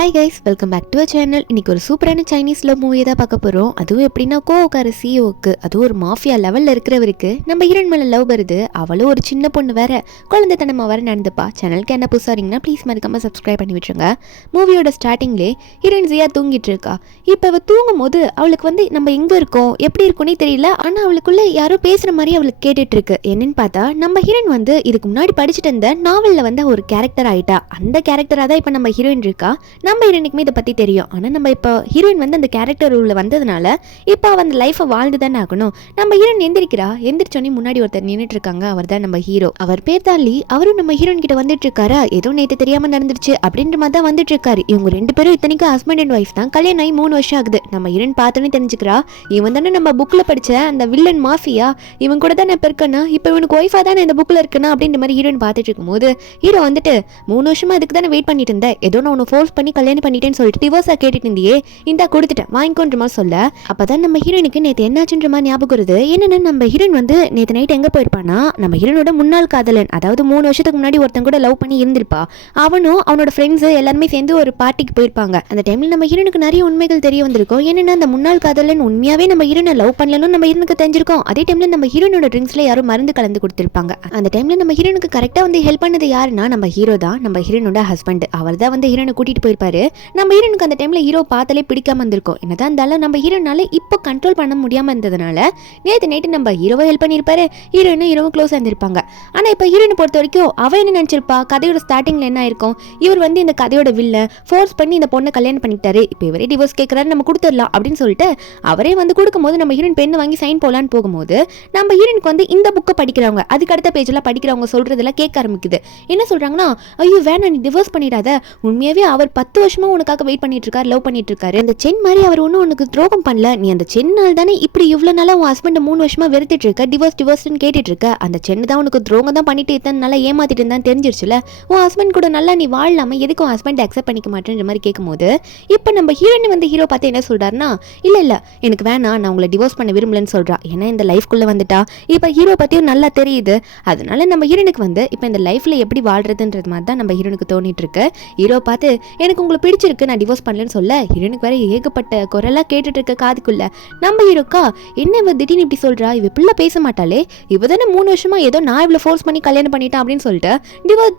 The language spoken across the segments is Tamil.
Hi guys, welcome back to a channel. இன்னைக்கு ஒரு சூப்பரான சைனீஸ் லவ் மூவி தான் பார்க்க போகிறோம். அதுவும் எப்படின்னா கோவக்கார சிஓக்கு, அதுவும் ஒரு மாஃபியா லெவலில் இருக்கிறவருக்கு நம்ம ஹீரோயின் மேலே லவ் வருது. அவளும் ஒரு சின்ன பொண்ணு வேற, குழந்தைத்தனமாக வேற நடந்துப்பா. சேனலுக்கு என்ன புதுசாரிங்கன்னா ப்ளீஸ் மறக்காமல் சப்ஸ்கிரைப் பண்ணி விட்டுருங்க. மூவியோட ஸ்டார்டிங்லேயே ஹீரோயின் ஜியா தூங்கிட்டு இருக்கா. இப்போ அவள் தூங்கும் போது அவளுக்கு நம்ம எங்கே இருக்கோம் எப்படி இருக்கோன்னே தெரியல. ஆனால் அவளுக்குள்ள யாரோ பேசுகிற மாதிரி அவளுக்கு கேட்டுட்டு இருக்கு. என்னன்னு பார்த்தா நம்ம ஹீரோயின் இதுக்கு முன்னாடி படிச்சுட்டு இருந்த நாவலில் ஒரு கேரக்டர் ஆயிட்டா. அந்த கேரக்டராக தான் இப்போ நம்ம ஹீரோயின் இருக்கா. நம்ம ஹீரோயினுக்குமே இதை பற்றி தெரியும். ஆனால் நம்ம இப்போ ஹீரோயின் அந்த கேரக்டர் உள்ள வந்ததுனால இப்போ அவள் அந்த லைஃப்பை வாழ்ந்து தானே ஆகணும். நம்ம ஹீரோயின் எந்திரிக்கிறா. எந்திரிச்சோன்னே முன்னாடி ஒருத்தர் நின்றுட்டு இருக்காங்க. அவர் தான் நம்ம ஹீரோ. அவர் பேர் தாலி. அவரும் நம்ம ஹீரோயின் கிட்ட வந்துட்டு இருக்காரா. ஏதோ நேற்று தெரியாமல் நடந்துருச்சு அப்படின்ற மாதிரி தான் வந்துட்டு இருக்காரு. இவங்க ரெண்டு பேரும் இத்தனைக்கும் ஹஸ்பண்ட் அண்ட் ஒய்ஃப் தான். கல்யாணம் ஆகி 3 வருஷம் ஆகுது. நம்ம ஹீரோயின் பார்த்தோன்னே தெரிஞ்சுக்கிறா, இவன் தானே நம்ம புக்கில் படித்த அந்த வில்லன் மாஃபியா, இவன் கூட தானே இப்போ இருக்கனா, இப்போ இவனுக்கு ஒய்ஃபாக தானே இந்த புக்கில் இருக்கனா அப்படின்ற மாதிரி ஹீரோயின் பார்த்துட்டு இருக்கும்போது ஹீரோ 3 வருஷமா அதுக்கு தானே வெயிட் பண்ணிட்டு இருந்தேன். ஏதோ நான் உன்னை ஃபோர்ஸ் பண்ணி கல்யாணம் பண்ணிட்டேன்னு சொல்லிட்டு டிவோர்ஸா கேட்டுட்டு இருந்தியே, இந்தா கொடுத்துட்டேன் வாங்கிக்கோன்ற மாதிரி சொல்ல, அப்பதான் நம்ம ஹீரோயினுக்கு நேற்று என்னாச்சுன்ற மாதிரி ஞாபகம் வருது. என்னன்னா நம்ம ஹீரோயின் நேற்று நைட் எங்க போயிருப்பானா, நம்ம ஹீரோனோட முன்னாள் காதலன், அதாவது 3 வருஷத்துக்கு முன்னாடி ஒருத்தன் கூட லவ் பண்ணி இருந்திருப்பா. அவனும் அவனோட ஃப்ரெண்ட்ஸ் எல்லாருமே சேர்ந்து ஒரு பார்ட்டிக்கு போயிருப்பாங்க. அந்த டைம்ல நம்ம ஹீரோனுக்கு நிறைய உண்மைகள் தெரிய வந்திருக்கும். என்னன்னா அந்த முன்னாள் காதலன் உண்மையாவே நம்ம ஹீரோனை லவ் பண்ணலன்னு நம்ம ஹீரோனுக்கு தெரிஞ்சிருக்கோம். அதே டைம்ல நம்ம ஹீரோனோட ட்ரிங்க்ஸ்ல யாரும் மருந்து கலந்து கொடுத்திருப்பாங்க. அந்த டைம்ல நம்ம ஹீரோனுக்கு கரெக்டா ஹெல்ப் பண்ணது யாருன்னா நம்ம ஹீரோ தான். நம்ம ஹீரோனோட ஹஸ்பண்ட். அவர் தான் ஹீரோனை கூட்டிட்டு போயிருப்பாரு. நம்ம ஹீரோனுக்கு அந்த டைம்ல ஹீரோ பார்த்தாலே பிடிக்காம இருந்திருக்கும். என்னதான் இருந்தாலும் நம்ம ஹீரோனால இப்போ கண்ட்ரோல் பண்ண முடியாம இருந்ததுனால நேற்று நைட்டு நம்ம ஹீரோவை ஹெல்ப் பண்ணியிருப்பாரு. ஹீரோயினும் ஹீரோவும் க்ளோஸ் ஆயிருப்பாங்க. ஆனா இப்போ ஹீரோனை பொறுத்த வரைக்கும் அவ என்ன நினைச்சிருப்பா, கதையோட ஸ்டார்டிங்ல என்ன ஆயிருக்கும், இவர் இந்த கதையோட வில்ல ஃபோர்ஸ் பண்ணி இந்த பொண்ணை கல்யாணம் பண்ணிட்டாரு, இப்போ இவரே டிவோர்ஸ் கேட்கறாரு, நம்ம கொடுத்துடலாம் அப்படின்னு சொல்லிட்டு அவரே கொடுக்கும்போது நம்ம ஹீரோயின் பெண்ணை வாங்கி சைன் போலான்னு போகும்போது நம்ம ஹீரோனுக்கு இந்த புக்கை படிக்கிறவங்க, அதுக்கு அடுத்த பேஜ்ல படிக்கிறவங்க சொல்றதெல்லாம் கேட்க ஆரம்பிக்குது. என்ன சொல்றாங்கன்னா, ஐயோ வேணாம், நீ டிவோர்ஸ் பண்ணிடாத, உண்மையாவே அவர் 10 வருஷமா உனக்காக வெயிட் பண்ணிட்டு இருக்காரு, லவ் பண்ணிட்டு இருக்காரு. அந்த சென் மாதிரி அவர் ஒன்றும் உனக்கு துரோகம் பண்ணல, நீ அந்த சென்னால் தானே இப்படி இவ்வளவு நாளா உன் ஹஸ்பண்ட் 3 வருஷமா வெறுத்துட்டு இருக்க, டிவோர்ஸ்ன்னு கேட்டுட்டு இருக்க. அந்த சென்னு தான் உனக்கு துரோகம் தான் பண்ணிட்டு இத்தனை நல்லா ஏமாத்திட்டு இருந்தான்னு தெரிஞ்சிருச்சுல. உன் ஹஸ்பண்ட் கூட நல்லா நீ வாழலாம, எதுக்கு உன் ஹஸ்பண்ட் அக்செப்ட் பண்ணிக்க மாட்டேன்ற மாதிரி கேட்கும்போது இப்போ நம்ம ஹீரோயின் ஹீரோ பார்த்து என்ன சொல்றாருன்னா, இல்ல எனக்கு வேணாம், நான் உங்களை டிவோர்ஸ் பண்ண விரும்பலன்னு சொல்றா. ஏன்னா இந்த லைஃப்குள்ள வந்துட்டா இப்போ ஹீரோ பத்தியும் நல்லா தெரியுது. அதனால நம்ம ஹீரோனுக்கு இப்போ இந்த லைஃப்ல எப்படி வாழ்றதுன்றது மாதிரி தான் நம்ம ஹீரோனுக்கு தோணிட்டு இருக்கு. ஹீரோ பார்த்து எனக்கு உங்களுக்கு பிடிச்சிருக்கு, நான் டிவோர்ஸ் பண்ணலன்னு சொல்ல ஹீரோனுக்கு வேற ஏகப்பட்ட குரலா கேட்டுட்டு இருக்க காதுக்குள்ள. நம்ம ஹீரோக்கா என்ன இவ திடீர்னு இப்படி சொல்றா, இவ பிள்ளை பேச மாட்டாளே, இவ தானே 3 வருஷமா ஏதோ நான் இவ்வளவு ஃபோர்ஸ் பண்ணி கல்யாணம் பண்ணிட்டேன் அப்படின்னு சொல்லிட்டு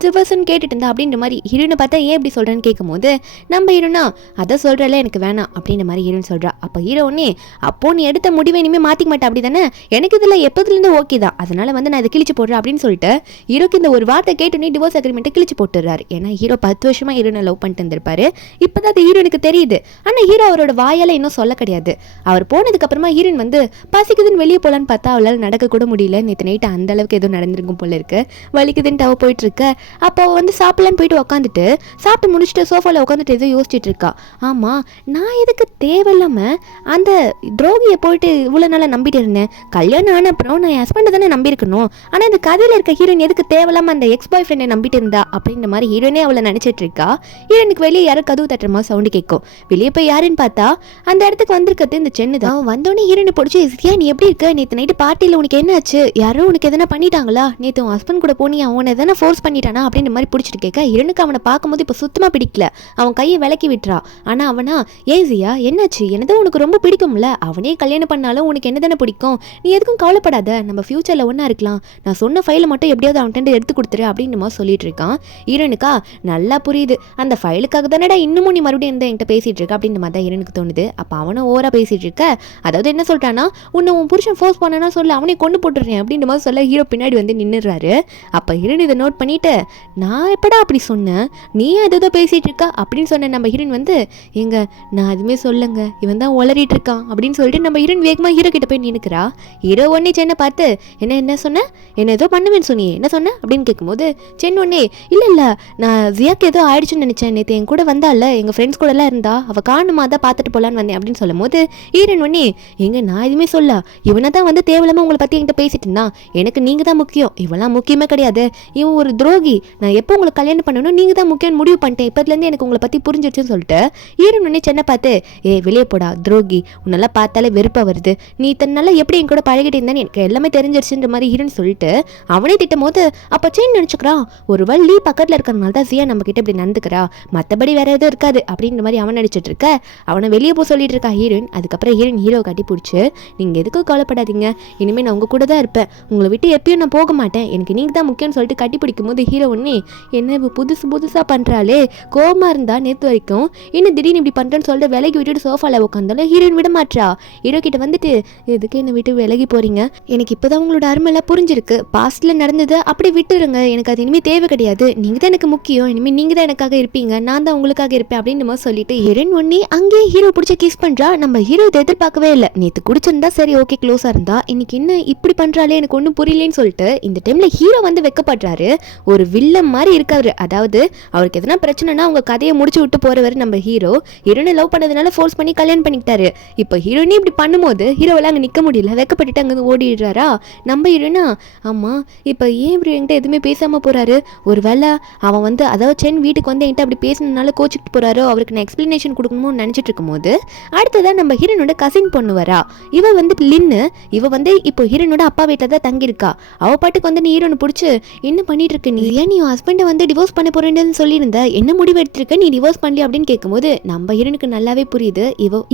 டிவோர்ஸ்ன்னு கேட்டுட்டு இருந்தா அப்படின்ற மாதிரி ஹீரோனை பார்த்தா ஏன் இப்படி சொல்றேன்னு கேட்கும்போது நம்ம ஹீரோனா அதை சொல்றல எனக்கு வேணாம் அப்படின்ற மாதிரி ஹீரோன் சொல்றா. அப்ப ஹீரோனே, அப்போ நீ எடுத்த முடிவை இனிமே மாத்திக்க மாட்டேன் அப்படி தானே, எனக்கு இதுல எப்பதுல இருந்து ஓகே தான், அதனால நான் இதை கிழிச்சு போடுறேன் அப்படின்னு சொல்லிட்டு ஹீரோக்கு இந்த ஒரு வார்த்தை கேட்டு டிவோர்ஸ் அக்ரிமெண்ட்டை கிழிச்சு போட்டுறாரு. ஏன்னா ஹீரோ 10 வருஷமா ஹீரோனை லவ் பண்ணிட்டு இருந்திருப்பாரு. இப்பதான் அது ஹீரோனுக்கு தெரியுது. ஆனா ஹீரோ அவரோட வாயால இன்னும் சொல்ல கிடையாது. அவர் போனதுக்கு அப்புறமா ஹீரோயின் பசிக்குதுன்னு வெளியே போலான்னு பார்த்தா அவளால் நடக்க கூட முடியல. நேற்று நைட்டு அந்த அளவுக்கு ஏதோ நடந்திருக்கும் போல இருக்கு. வலிக்குதுன்னு அவ போயிட்டு இருக்க. அப்போ சாப்பிடலான்னு போயிட்டு உட்காந்துட்டு சாப்பிட்டு முடிச்சுட்டு சோஃபால உட்காந்துட்டு ஏதோ யோசிச்சுட்டு இருக்கா. ஆமா, நான் எதுக்கு தேவையில்லாம அந்த துரோகியை போயிட்டு இவ்வளவு நாளா நம்பிட்டு இருந்தேன், கல்யாணம் ஆன அப்புறம் நான் என் ஹஸ்பண்ட் தானே நம்பியிருக்கணும், ஆனா இந்த கதையில இருக்க ஹீரோயின் எதுக்கு தேவையில்லாம அந்த எக்ஸ் பாய் ஃப்ரெண்டை நம்பிட்டு இருந்தா அப்படின்ற மாதிரி ஹீரோனே அவளை நினைச்சிட்டு இருக்கா. ஹீரோனுக்கு வெளியே யாரும் கதவு தட்டுற மாதிரி சவுண்டு கேட்கும். வெளியே போய் யாருன்னு பார்த்தா அந்த இடத்துக்கு வந்திருக்கிறது இந்த சென்னு தான். வந்தோடனே ஹீரோனை பிடிச்சி, சியா நீ எப்படி இருக்க, நேற்று நைட்டு பார்ட்டியில் உனக்கு என்ன ஆச்சு, யாரும் உனக்கு எதனா பண்ணிட்டாங்களா, நேற்று உன் ஹஸ்பண்ட் கூட போனியா, அவனை எதனா ஃபோர்ஸ் பண்ணிட்டானா அப்படின்ற மாதிரி பிடிச்சிட்டு கேட்க ஹீரோனுக்கு அவனை பார்க்கும்போது இப்போ சுத்தமாக பிடிக்கல. அவன் கையை விலக்கி விட்டுறா. ஆனால் அவனா, ஏன் சியா என்னாச்சு, என்னதான் உனக்கு ரொம்ப பிடிக்கும்ல, அவனே கல்யாணம் பண்ணாலும் உனக்கு என்ன தானே பிடிக்கும், நீ எதுக்கும் கவலைப்படாத, நம்ம ஃபியூச்சரில் ஒன்றா இருக்கலாம், நான் சொன்ன ஃபைலை மட்டும் எப்படியாவது அவன்கிட்ட எடுத்து கொடுத்துரு அப்படின்னு மாதிரி சொல்லிட்டு இருக்கான். ஹீரோனுக்கா நல்லா புரியுது, அந்த ஃபைலுக்காக தானடா இன்னமும் நீ மறுபடியும் என்கிட்ட பேசிட்டு இருக்க அப்படின்ற மாதிரி தான் ஹீரோனுக்கு தோணுது. அப்போ அவனும் ஓவரா பேசிட்டு இருக்க. அதாவது என்ன சொல்றானா, உன்னை உன் புருஷன் ஃபோர்ஸ் பண்ணனா சொல்ல, அவனே கொண்டு போட்டுறேன் அப்படின்ற மாதிரி சொல்ல ஹீரோ பின்னாடி நின்னுறாரு. அப்போ ஹீரோன் இதை நோட் பண்ணிட்டு, நான் எப்படா அப்படி சொன்னேன், நீ ஏதோ பேசிட்டு இருக்கா அப்படின்னு சொன்ன நம்ம ஹீரோன் எங்க நான் எதுவுமே சொல்லுங்க, இவன் தான் உளறிட்டு இருக்கான் அப்படின்னு சொல்லிட்டு நம்ம ஹீரோன் வேகமா ஹீரோ கிட்ட போய் நின்னுக்கிறா. ஹீரோ ஒன்னே சென்னை பார்த்து, என்ன சொன்ன, என்ன ஏதோ பண்ணுவேன்னு சொன்னியே, என்ன சொன்ன அப்படின்னு கேட்கும்போது சென் ஒன்னே, இல்ல நான் ஜியாக்கு ஏதோ ஆயிடுச்சுன்னு நினைச்சேன், நேற்று என் கூட வந்தால, எங்க ஃப்ரெண்ட்ஸ் கூட எல்லாம் இருந்தா, அவ காணுமா தான் பார்த்துட்டு போலான்னு வந்தேன் அப்படின்னு சொல்லும் போது ஹீரோன் ஒன்னே, எங்க நான் எதுவுமே சொல்ல, இவனை தான் தேவையில்லாம உங்களை பத்தி என்கிட்ட பேசிட்டு இருந்தான், எனக்கு நீங்க தான் முக்கியம், இவெல்லாம் முக்கியமே கிடையாது, இவன் ஒரு துரோகி, நான் எப்போ உங்களுக்கு கல்யாணம் பண்ணணும் நீங்க தான் முக்கியம் முடிவு பண்ணிட்டேன், இப்பத்துல இருந்து எனக்கு உங்களை பத்தி புரிஞ்சிருச்சுன்னு சொல்லிட்டு ஹீரோன் ஒன்னே சென்னை பார்த்து, வெளியே போடா துரோகி, உன்னெல்லாம் பார்த்தாலே வெறுப்பா வருது, நீ இத்தனை எப்படி என் கூட பழகிட்டு இருந்தான்னு எனக்கு எல்லாமே தெரிஞ்சிருச்சுன்ற மாதிரி ஹீரோன் சொல்லிட்டு அவனே திட்டும் போது அப்ப செயின் நினைச்சுக்கிறான், ஒரு வள்ளி பக்கத்துல இருக்கிறதுனால தான் ஜியா நம்ம கிட்ட இப்படி நடந்துக்கிறா, மற்றபடி மற்றபடி வேற எதுவும் இருக்காது அப்படின்ற மாதிரி அவன் நடிச்சிட்டு இருக்க. அவனை வெளியே போக சொல்லிட்டு இருக்கா ஹீரோயின். அதுக்கப்புறம் ஹீரோயின் ஹீரோ கட்டி பிடிச்சி, நீங்கள் எதுக்கும் கவலைப்படாதீங்க, இனிமேல் நான் உங்கள் கூட தான் இருப்பேன், உங்களை விட்டு எப்பயும் நான் போக மாட்டேன், எனக்கு நீங்கள் தான் முக்கியம்னு சொல்லிட்டு கட்டி பிடிக்கும் போது ஹீரோ ஒன்னே என்ன புதுசாக பண்ணுறாளே, கோவமாக இருந்தா நேற்று வரைக்கும் இன்னும் திடீர்னு இப்படி பண்ணுறேன்னு சொல்லிட்டு விலகி விட்டுட்டு சோஃபாவில் உட்காந்தாலும் ஹீரோயின் விட மாட்டா. ஹீரோ கிட்ட வந்துட்டு எதுக்கு என்னை விட்டு விலகி போறீங்க, எனக்கு இப்போதான் உங்களோட அருமையெல்லாம் புரிஞ்சிருக்கு, பாஸ்ட்ல நடந்தது அப்படி விட்டுருங்க, எனக்கு அது இனிமேல் தேவை கிடையாது, நீங்கள் தான் எனக்கு முக்கியம், இனிமேல் நீங்கள் தான் எனக்காக இருப்பீங்க, நான் தான் உங்களுக்காக இருப்பேன் அப்படின்னு மாதிரி சொல்லிட்டு ஹீரோயின் ஒன்னே அங்கேயே ஹீரோ பிடிச்ச கிஸ் பண்றா. நம்ம ஹீரோ இதை எதிர்பார்க்கவே இல்லை. நேற்று குடிச்சிருந்தா சரி ஓகே க்ளோஸா இருந்தா, இன்னைக்கு என்ன இப்படி பண்றாளே எனக்கு ஒன்றும் புரியலன்னு சொல்லிட்டு இந்த டைம்ல ஹீரோ வந்து வெக்கப்படுறாரு. ஒரு வில்லன் மாதிரி இருக்காரு. அதாவது அவருக்கு எதனா பிரச்சனைனா அவங்க கதையை முடிச்சு விட்டு போறவர் நம்ம ஹீரோ. ஹீரோனை லவ் பண்ணதுனால ஃபோர்ஸ் பண்ணி கல்யாணம் பண்ணிக்கிட்டாரு. இப்போ ஹீரோனே இப்படி பண்ணும்போது ஹீரோவெல்லாம் அங்கே நிற்க முடியல, வெக்கப்பட்டுட்டு அங்கே ஓடிடுறாரா. நம்ம ஹீரோனா ஆமா இப்போ ஏன் இப்படி என்கிட்ட எதுவுமே பேசாம போறாரு, ஒரு வேளை அவன் வந்து அதாவது சென் வீட்டுக்கு வந்து என்கிட்ட அப்படி பேசினதுனால கோச்சிக்கிட்டு போறாரோ, அவருக்கு நான் எக்ஸ்பிளனேஷன் கொடுக்கணும்னு நினைச்சிட்டு இருக்கும்போது அடுத்ததான் நம்ம ஹீரோனோட கசின் பொண்ணு வரா. இவ வந்து லின்னு. இவ வந்து இப்போ ஹீரோனோட அப்பா வீட்டில் தான் தங்கியிருக்கா. அவ பாட்டுக்கு வந்து நீ ஹீரோனை பிடிச்சி என்ன பண்ணிட்டு இருக்க, நீ ஏன் நீ ஹஸ்பண்டை வந்து டிவோர்ஸ் பண்ண போறேன்னு சொல்லியிருந்த, என்ன முடிவு எடுத்திருக்க, நீ டிவோர்ஸ் பண்ணல அப்படின்னு கேட்கும்போது நம்ம ஹீரோனுக்கு நல்லாவே புரியுது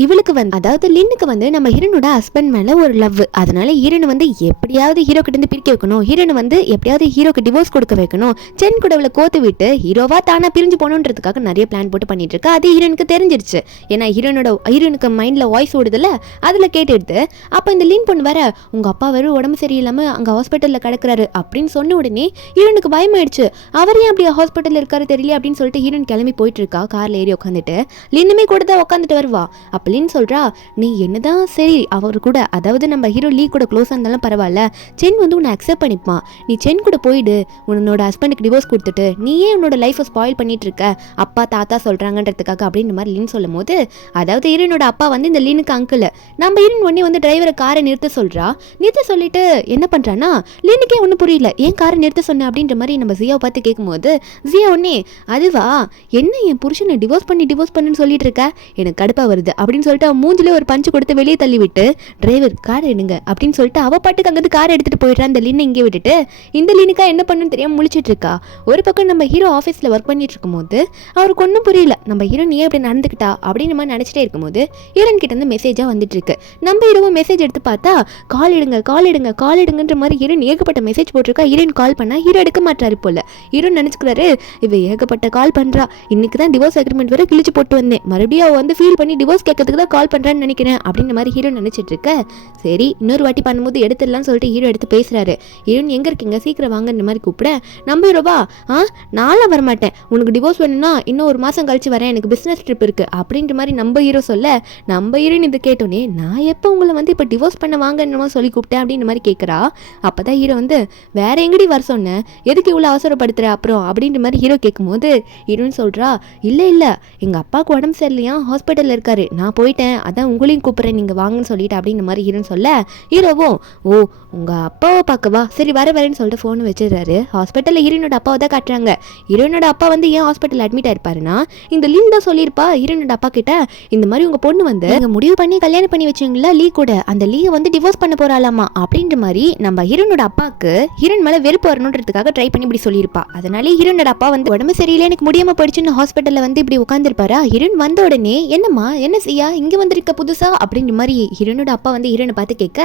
இவளுக்கு வந்து அதாவது லின்னுக்கு வந்து நம்ம ஹீரோனோட ஹஸ்பண்ட் மேல ஒரு லவ். அதனால ஹீரோனை வந்து எப்படியாவது ஹீரோ கிட்ட இருந்து பிரிக்க வைக்கணும், ஹீரோனை வந்து எப்படியாவது ஹீரோக்கு டிவோர்ஸ் கொடுக்க வைக்கணும், சென் கூட அவளை கோத்து விட்டு ஹீரோவா தானா பிரிஞ்சு போகணுன்றதுக்காக நிறைய பிளான் போட்டு பண்ணிட்டு இருக்கா. அது ஹீரோனுக்கு தெரிஞ்சிருச்சு. ஏன்னா ஹீரோனுக்கு மைண்ட்ல வாய்ஸ் ஓடுதுல, அதுல கேட்டு எடுத்து அப்ப இந்த லீன் பொண்ணு வேற உங்க அப்பா வேற உடம்பு சரியில்லாம அங்க ஹாஸ்பிட்டல்ல கிடக்குறாரு அப்படின்னு சொன்ன உடனே ஹீரோனுக்கு பயமாயிடுச்சு. அவர் ஏன் அப்படி ஹாஸ்பிட்டல்ல இருக்காரு தெரியல அப்படின்னு சொல்லிட்டு ஹீரோன் கிளம்பி போயிட்டு இருக்கா. கார்ல ஏறி உட்காந்துட்டு லின்னுமே கூட தான் உட்காந்துட்டு வருவா. அப்ப லின் சொல்றா நீ என்னதான் சரி அவர் கூட அதாவது நம்ம ஹீரோ லீ கூட க்ளோஸா இருந்தாலும் பரவாயில்ல, சென் வந்து உன்னை அக்செப்ட் பண்ணிப்பான், நீ சென் கூட போயிடு, உன்னோட ஹஸ்பண்டுக்கு டிவோர்ஸ் கொடுத்துட்டு நீ ஏன் உன்னோட லைஃபை ஸ்பாயில் பண்ணிட்டு இருக்க, அப்பா தாத்தா சொல்றாங்கன்றதுக்காக அப்படின்னு மாதிரி லின் சொல்லும் போது அதாவது ஹீரோனோட அப்பா வந்து இந்த லீனுக்கு அங்கிள். நம்ம ஹீரோன் உடனே வந்து டிரைவரை காரை நிறுத்த சொல்றா. நிறுத்த சொல்லிட்டு என்ன பண்றான்னா லீனுக்கே ஒன்றும் புரியல, ஏன் காரை நிறுத்த சொன்ன அப்படின்ற மாதிரி நம்ம ஜியாவை பார்த்து கேட்கும்போது ஜியா உடனே அதுவா என்ன என் புருஷனை டிவோர்ஸ் பண்ணுன்னு சொல்லிட்டு இருக்க, எனக்கு கடுப்பா வருது அப்படின்னு சொல்லிட்டு அவன் மூஞ்சிலே ஒரு பஞ்சு கொடுத்து வெளியே தள்ளி விட்டு டிரைவர் கார் எடுங்க அப்படின்னு சொல்லிட்டு அவ பாட்டுக்கு அங்கிருந்து காரை எடுத்துட்டு போயிடுறா. அந்த லீனை இங்கே விட்டுட்டு இந்த லீனுக்கா என்ன பண்ணுன்னு தெரியாம முழிச்சிட்டு இருக்கா. ஒரு பக்கம் நம்ம ஹீரோ ஆஃபீஸில் ஒர்க் பண்ணிட்டு இருக்கும்போது அவருக்கு ஒன்றும் புரியல, நம்ம ஹீரோ நீ அப்படி நடந்துக்கிட்டா அப்படின்னு மாதிரி நினச்சிட்டே இருக்கும்போது ஹீரோன் கிட்ட இருந்து மெசேஜாக வந்துட்டு இருக்கு. நம்ம ஹீரோவும் மெசேஜ் எடுத்து பார்த்தா கால் எடுங்கன்ற மாதிரி ஹீரோன் ஏகப்பட்ட மெசேஜ் போட்டிருக்கா. ஹீரோன் கால் பண்ணா ஹீரோ எடுக்க மாட்டாரு போல. ஹீரோன் நினச்சிக்கிறாரு இவ ஏகப்பட்ட கால் பண்றா, இன்னைக்கு தான் டிவோர்ஸ் அக்ரிமெண்ட் வரை கிழிச்சு போட்டு வந்தேன், மறுபடியும் அவ வந்து ஃபீல் பண்ணி டிவோர்ஸ் கேட்கறதுக்கு தான் கால் பண்றான்னு நினைக்கிறேன் அப்படின்ற மாதிரி ஹீரோ நினைச்சிட்டு இருக்க. சரி இன்னொரு வாட்டி பண்ணும்போது எடுத்துடலாம்னு சொல்லிட்டு ஹீரோ எடுத்து பேசுறாரு. ஹீரோன் எங்க இருக்கீங்க சீக்கிரம் வாங்கன்ற மாதிரி கூப்பிட நம்ம ஹீரோவா நானும் வரமாட்டேன், உனக்கு டிவோர்ஸ் வேணும்னா இன்னும் ஒரு மாசம் கழிச்சு வரேன், எனக்கு பிசினஸ் ட்ரிப் இருக்கு அப்படின்ற மாதிரி நம்ம ஹீரோ சொல்ல நம்ம ஹீரோயின் இது கேட்டோன்னே நான் எப்போ உங்களை வந்து இப்போ டிவோர்ஸ் பண்ண வாங்கன்னு சொல்லி கூப்பிட்டேன் அப்படின்ற மாதிரி கேட்குறா. அப்போதான் ஹீரோ வந்து வேற எங்கடி வர சொன்னேன், எதுக்கு இவ்வளோ அவசரப்படுத்துற அப்புறம் அப்படின்ற மாதிரி ஹீரோ கேட்கும்போது ஹீரோயின் சொல்கிறா இல்லை எங்கள் அப்பாவுக்கு உடம்பு சரியில்லையா ஹாஸ்பிட்டலில் இருக்காரு, நான் போயிட்டேன், அதான் உங்களையும் கூப்பிட்றேன் நீங்கள் வாங்கன்னு சொல்லிட்டு அப்படின்ற மாதிரி ஹீரோன்னு சொல்ல ஹீரோவும் ஓ உங்கள் அப்பாவை பார்க்கவா சரி வரேன்னு சொல்லிட்டு ஃபோன் வச்சிடுறாரு. ஹாஸ்பிட்டலில் ஹீரோனோட அப்பாவை தான் காட்டுறாங்க. ஹீரோனோட அப்பா வந்து ஏன் ஹாஸ்பிட்டல் அட்மிட் ஆயிருப்பாருன்னா இந்த லீன் தான் சொல்லியிருப்பா ஹீரோனோட அப்பா கிட்ட இந்த மாதிரி உங்கள் பொண்ணு வந்து நீங்கள் முடிவு பண்ணி கல்யாணம் பண்ணி வச்சிங்களா லீ கூட, அந்த லீயை வந்து டிவோர்ஸ் பண்ண போறாளாமா அப்படின்ற மாதிரி நம்ம ஹீரோனோட அப்பாவுக்கு ஹீரோன் மேலே வெறுப்பு வரணுன்றதுக்காக ட்ரை பண்ணி இப்படி சொல்லியிருப்பா. அதனாலே ஹீரோனோட அப்பா வந்து உடம்பு சரியில்லை எனக்கு முடியாம போயிடுச்சுன்னு ஹாஸ்பிட்டலில் வந்து இப்படி உட்காந்துருப்பாரா. ஹீரோன் வந்த உடனே என்னம்மா என்ன செய்யா இங்கே வந்திருக்க புதுசா அப்படின்ற மாதிரி ஹீரோனோட அப்பா வந்து ஹீரோனை பார்த்து கேட்க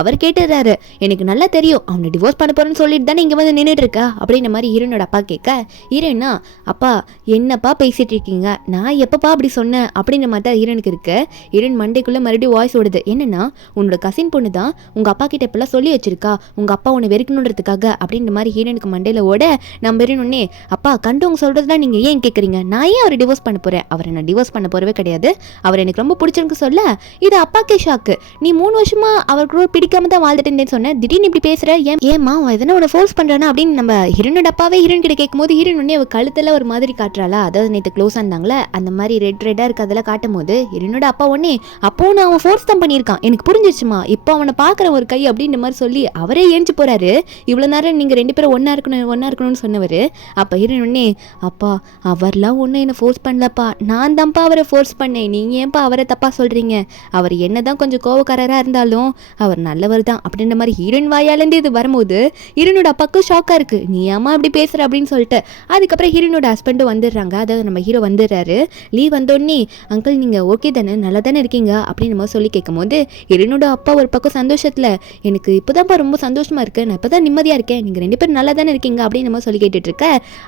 அவர் கேட்டுறாரு எனக்கு நல்லா தெரியும் அவனை டிவோர்ஸ் பண்ண போறேன்னு சொல்லிட்டு தானே இங்கே வந்து நின்றுட்டு இருக்கா அப்படின்ற மாதிரி ஹீரோனோட அப்பா கேட்க ஹீரோனா அப்பா என்னப்பா பேசிட்டு இருக்கீங்க, நான் எப்பப்பா அப்படி சொன்னேன் அப்படின்ற மாதிரி தான் ஹீரோனுக்கு இருக்கு. ஹீரோன் மண்டைக்குள்ள மறுபடியும் வாய்ஸ் ஓடுது, என்னன்னா உன்னோட கசின் பொண்ணு தான் உங்க அப்பா கிட்ட இப்பெல்லாம் சொல்லி வச்சிருக்கா உங்க அப்பா உன்னை வெறுக்கணுன்றதுக்காக அப்படின்ற மாதிரி ஹீரோனுக்கு மண்டையில ஓட நம்ம ஹீரோனே அப்பா கண்டவங்க சொல்றதுதான் நீங்க ஏன் கேட்குறீங்க, நான் ஏன் அவரை டிவோர்ஸ் பண்ண போறேன், அவரை நான் டிவோர்ஸ் பண்ண போறவே கிடையாது, அவர் எனக்கு ரொம்ப பிடிச்சிருக்கு சொல்ல இது அப்பாக்கே ஷாக்கு, நீ 3 வருஷமா அவருக்கு பிடிக்காம தான் வாழ்ந்துட்டேன்னு சொன்ன திடீர்னு இப்படி பேசுற ஏமா எதனா உன்னை ஃபோர்ஸ் பண்றானா அப்படின்னு நம்ம ஹீரோனோட அப்பாவே ஹீரோன் கிட்ட கேட்கும்போது ஹீரோன் உடனே அவ கழுத்துல ஒரு மாதிரி காட்டுறாளா, அதாவது நேற்று க்ளோஸ் ஆனாங்களே அந்த மாதிரி ரெட்டா இருக்கு அதெல்லாம் காட்டும் போது ஹீரோனோட அப்பா உடனே அப்போ நான் அவன் ஃபோர்ஸ் தான் பண்ணியிருக்கான் எனக்கு புரிஞ்சிருச்சுமா, இப்போ அவனை பார்க்குற ஒரு கை அப்படின்ற மாதிரி சொல்லி அவரே ஏஞ்சி போறாரு. இவ்வளோ நேரம் நீங்கள் 2 பேரும் ஒன்றா இருக்கணும்னு சொன்னவர். அப்போ ஹீரோன் உடனே அப்பா அவர்லாம் ஒன்றும் என்னை ஃபோர்ஸ் பண்ணலப்பா, நான் தான்ப்பா அவரை ஃபோர்ஸ் பண்ணேன், நீங்கள் ஏன்ப்பா அவரை தப்பா சொல்கிறீங்க, அவர் என்ன தான் கொஞ்சம் கோவக்காரராக இருந்தாலும் அவர் நல்லவர் தான் அப்படின்ற மாதிரி ஹீரோயின் வாயாலேருந்து இது வரும்போது ஹீரோனோட அப்பாவுக்கு ஷாக்காக இருக்குது, நீ ஏமா அப்படி பேசுகிற அப்படின்னு சொல்லிட்டு. அதுக்கப்புறம் ஹீரோனோட ஹஸ்பண்டும் வந்துடுறாங்க. அதாவது நம்ம ஹீரோ வந்துடுறாரு. லீவ் வந்தோடனே அங்கிள் நீங்கள் ஓகே தானே, நல்லா தானே இருக்கீங்க அப்படின்னு நம்ம சொல்லி கேட்கும்போது ஹீரோனோட அப்பா ஒரு பக்கம் சந்தோஷத்தில் எனக்கு இப்போதான்ப்பா ரொம்ப சந்தோஷமாக இருக்குது, நான் இப்போ தான் நிம்மதியாக இருக்கேன், நீங்கள் 2 பேரும் நல்லா தானே இருக்கீங்க அப்படின்னு நம்ம சொல்லி கேட்டுட்டு இருக்க.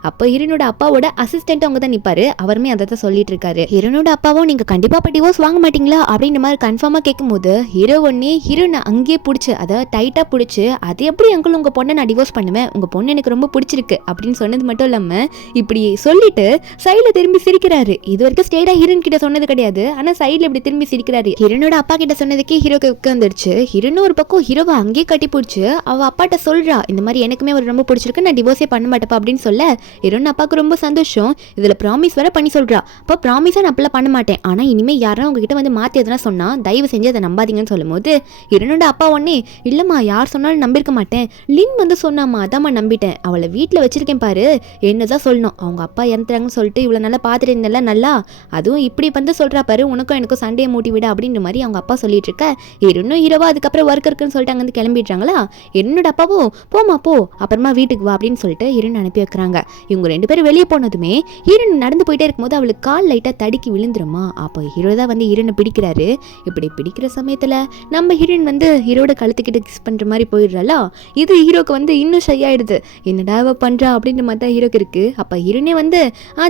அப்போ ஹீரோனோட அப்பாவோட அசிஸ்டன்ட் அவங்க தான் நிற்பாரு. அவருமே அதை தான் சொல்லிட்டு இருக்காரு. ஹீரோனோட அப்பாவும் நீங்கள் கண்டிப்பாக டிவோர்ஸ் வாங்க மாட்டீங்களா அப்படின்ற மாதிரி கன்ஃபார்மாக கேட்கும்போது ஹீரோ ஒன்னே ஹீரோனை அங்கேயே பிடிச்சி அதாவது டைட்டாக பிடிச்சி அது எப்படி அங்கிள் உங்கள் பொண்ணை நான் டிவோர்ஸ் பண்ணுவேன், உங்கள் பொண்ணு எனக்கு ரொம்ப பிடிச்சிருக்கு அப்படின்னு சொன்னது மட்டும் இல்லாமல் இப்படி சொல்லிட்டு சைடில் திரும்பி சிரிக்கிறாரு. இது வரைக்கும் ஸ்டேடா ஹீரோன் கிட்ட சொன்னது கிடையாது, ஆனால் சைடில் இப்படி திரும்பி சிரிக்கிறாரு. ஹீரோனோட அப்பா கிட்ட சொன்னதுக்கே ஹீரோக்கு வந்துருச்சு. ஹீரோனும் ஒரு பக்கம் ஹீரோவை அங்கேயே கட்டி பிடிச்சி அவ அப்பாட்ட சொல்றா, இந்த மாதிரி எனக்குமே ஒரு ரொம்ப பிடிச்சிருக்கு, நான் டிவோர்ஸே பண்ண மாட்டேப்பா அப்படின்னு சொல்ல ஹீரோன் அப்பாவுக்கு ரொம்ப சந்தோஷம். இதில் ப்ராமிஸ் வேற பண்ணி சொல்றா. அப்போ ப்ராமிஸாக நான் அப்பெல்லாம் பண்ண மாட்டேன், ஆனால் இனிமேல் யாரும் உங்ககிட்ட வந்து மாற்றி எதனா சொன்னால் தயவு செஞ்சு அதை நம்பாதீங்கன்னு சொல்லும்போது ஹீரோனோட அப்பா உடனே இல்லைம்மா யார் சொன்னாலும் நம்பியிருக்க மாட்டேன், லின் வந்து சொன்னாம்மா அதாம்மா நம்பிட்டேன், அவளை வீட்டில் வச்சிருக்கேன் பாரு, என்னதான் சொல்லணும், அவங்க அப்பா இறந்துறாங்கன்னு சொல்லிட்டு இவ்வளோ நல்லா பார்த்துட்டு இருந்தல நல்லா, அதுவும் இப்படி வந்து சொல்கிறா பாரு, உனக்கும் எனக்கும் சண்டையை மூட்டி விட அப்படின்ற மாதிரி அவங்க அப்பா சொல்லிட்டு இருக்க. ஹீரோனும் ஹீரோவா அதுக்கப்புறம் ஒர்க் இருக்குன்னு சொல்லிட்டு அங்கேருந்து கிளம்பிடுறாங்களா. என்னோட அப்பாவும் போமா போ அப்புறமா வீட்டுக்கு வா அப்படின்னு சொல்லிட்டு ஹீரோன் அனுப்பி வைக்கிறாங்க. இவங்க 2 பேரும் வெளியே போனதுமே ஹீரோன் நடந்து போயிட்டே இருக்கும்போது அவளுக்கு கால் லைட்டாக தடுக்கி விழுந்துருமா. அப்போ ஹீரோ தான் வந்து ஹீரோனை பிடிக்கிறாரு. இப்படி பிடிக்கிற சமயத்தில் நம்ம ஹீரோன் வந்து ஹீரோட கழுத்துக்கிட்ட கிஸ் பண்ணுற மாதிரி போயிடுறாளா. இது ஹீரோக்கு வந்து இன்னும் ஷை ஆயிடுது. என்னடா அவ பண்ணுறா அப்படின்ற மாதிரி தான் ஹீரோக்கு இருக்கு. அப்போ ஹீரோனே வந்து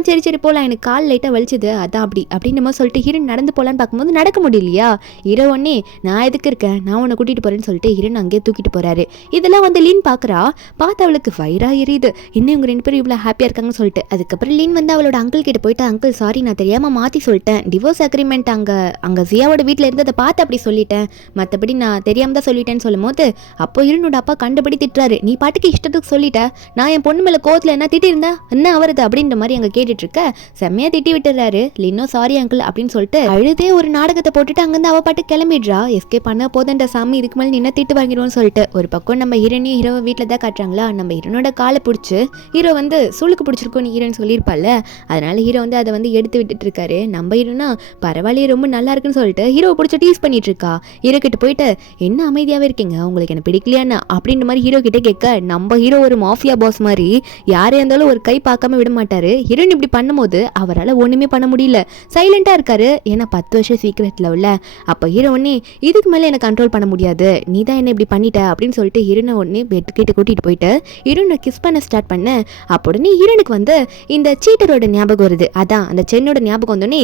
சரி சரி போகலாம், எனக்கு கால் லைட்டாக வலிச்சுது அதான் அப்படின்னு மாதிரி சொல்லிட்டு ஹீரோன் நடந்து போகலான்னு பார்க்கும்போது நடக்க முடியலையா. ஹீரோ ஒன்னே நான் எதுக்கு இருக்கேன், நான் உன்னை கூட்டிகிட்டு போகிறேன்னு சொல்லிட்டு ஹீரோன் அங்கேயே தூக்கிட்டு போகிறாரு. இதெல்லாம் வந்து லீன் பார்க்குறா. பார்த்து அவளுக்கு ஃபயராக எரியுது, இன்னும் இவங்க 2 பேரும் இவ்வளோ ஹாப்பியாக இருக்காங்கன்னு சொல்லிட்டு. அதுக்கப்புறம் லீன் வந்து அவளோட அங்கிள் கிட்ட போயிட்டு அங்கிள் சாரி நான் தெரியாமல் மாற்றி சொல்லிட்டேன், டிவோர்ஸ் அக்ரிமெண்ட் அங்கே ஜியாவோட வீட்டில் இருந்ததை பார்த்து அப்படி சொல்லிட்டேன், மற்றபடி நான் தெரியாமல் தான் சொல்லிட்டேன்னு சொல்லும் போது அப்போ ஹீரோனோட அப்பா கண்டுபடி திட்டுறாரு. நீ பாட்டுக்கு இஷ்டத்துக்கு சொல்லிட்ட, நான் என் பொண்ணு மேலே கோவத்தில் என்ன திட்டிருந்தா என்ன அவரது அப்படின்ற மாதிரி அங்கே கேட்டுட்டு இருக்க. செம்மையாக திட்டி விட்டுறாரு. லின்னோ சாரி அங்கிள் அப்படின்னு சொல்லிட்டு அழுதே ஒரு நாடகத்தை போட்டுட்டு அங்கேருந்து அவ பாட்டு கிளம்பிடுறா. எஸ்கேப் பண்ண போதன்ற சாமி இதுக்கு மேலே நின்று திட்டு வாங்கிடுவோம்னு சொல்லிட்டு. ஒரு பக்கம் நம்ம ஹீரோனையும் ஹீரோவை வீட்டில் தான் காட்டுறாங்களா. நம்ம ஹீரோனோட காலை பிடிச்சி ஹீரோ வந்து சுளுக்கு பிடிச்சிருக்கோன்னு ஹீரோன்னு சொல்லியிருப்பாள். அதனால ஹீரோ வந்து அதை வந்து எடுத்து விட்டுட்டு இருக்காரு. நம்ம ஹீரோனா பரவாயில்லையே ரொம்ப நல்லா இருக்குன்னு சொல்லிட்டு ஹீரோவை பிடிச்சி டீஸ் பண்ணிட்டு இருக்கா. ஹீரோ கிட்ட போயிட்டு என்ன அமைதியாகவே இருக்கீங்க, உங்களுக்கு என்ன பிடிக்கலையான்னு அப்படின்ற மாதிரி ஹீரோ கிட்ட கேட்க நம்ம ஹீரோ ஒரு மாஃபியா பாஸ் மாதிரி யாரே இருந்தாலும் ஒரு கை பார்க்காம விட மாட்டாரு. ஹீரோயின் இப்படி பண்ணும்போது அவரால் ஒன்றுமே பண்ண முடியல, சைலண்டாக இருக்காரு. ஏன்னா 10 வருஷம் சீக்கிரத்தில் உள்ள. அப்போ ஹீரோ ஒன்னே இதுக்கு மேலே என்னை கண்ட்ரோல் பண்ண முடியாது, நீ தான் என்ன இப்படி பண்ணிட்ட அப்படின்னு சொல்லிட்டு ஹீரோனை உடனே பெட் கிட்ட கூட்டிகிட்டு போயிட்டு ஹீரோனை கிஸ் பண்ண ஸ்டார்ட் பண்ண. அப்போ உடனே ஹீரோனுக்கு வந்து இந்த சீட்டரோட ஞாபகம் வருது. அதான் அந்த சென்னோட ஞாபகம் வந்தோடனே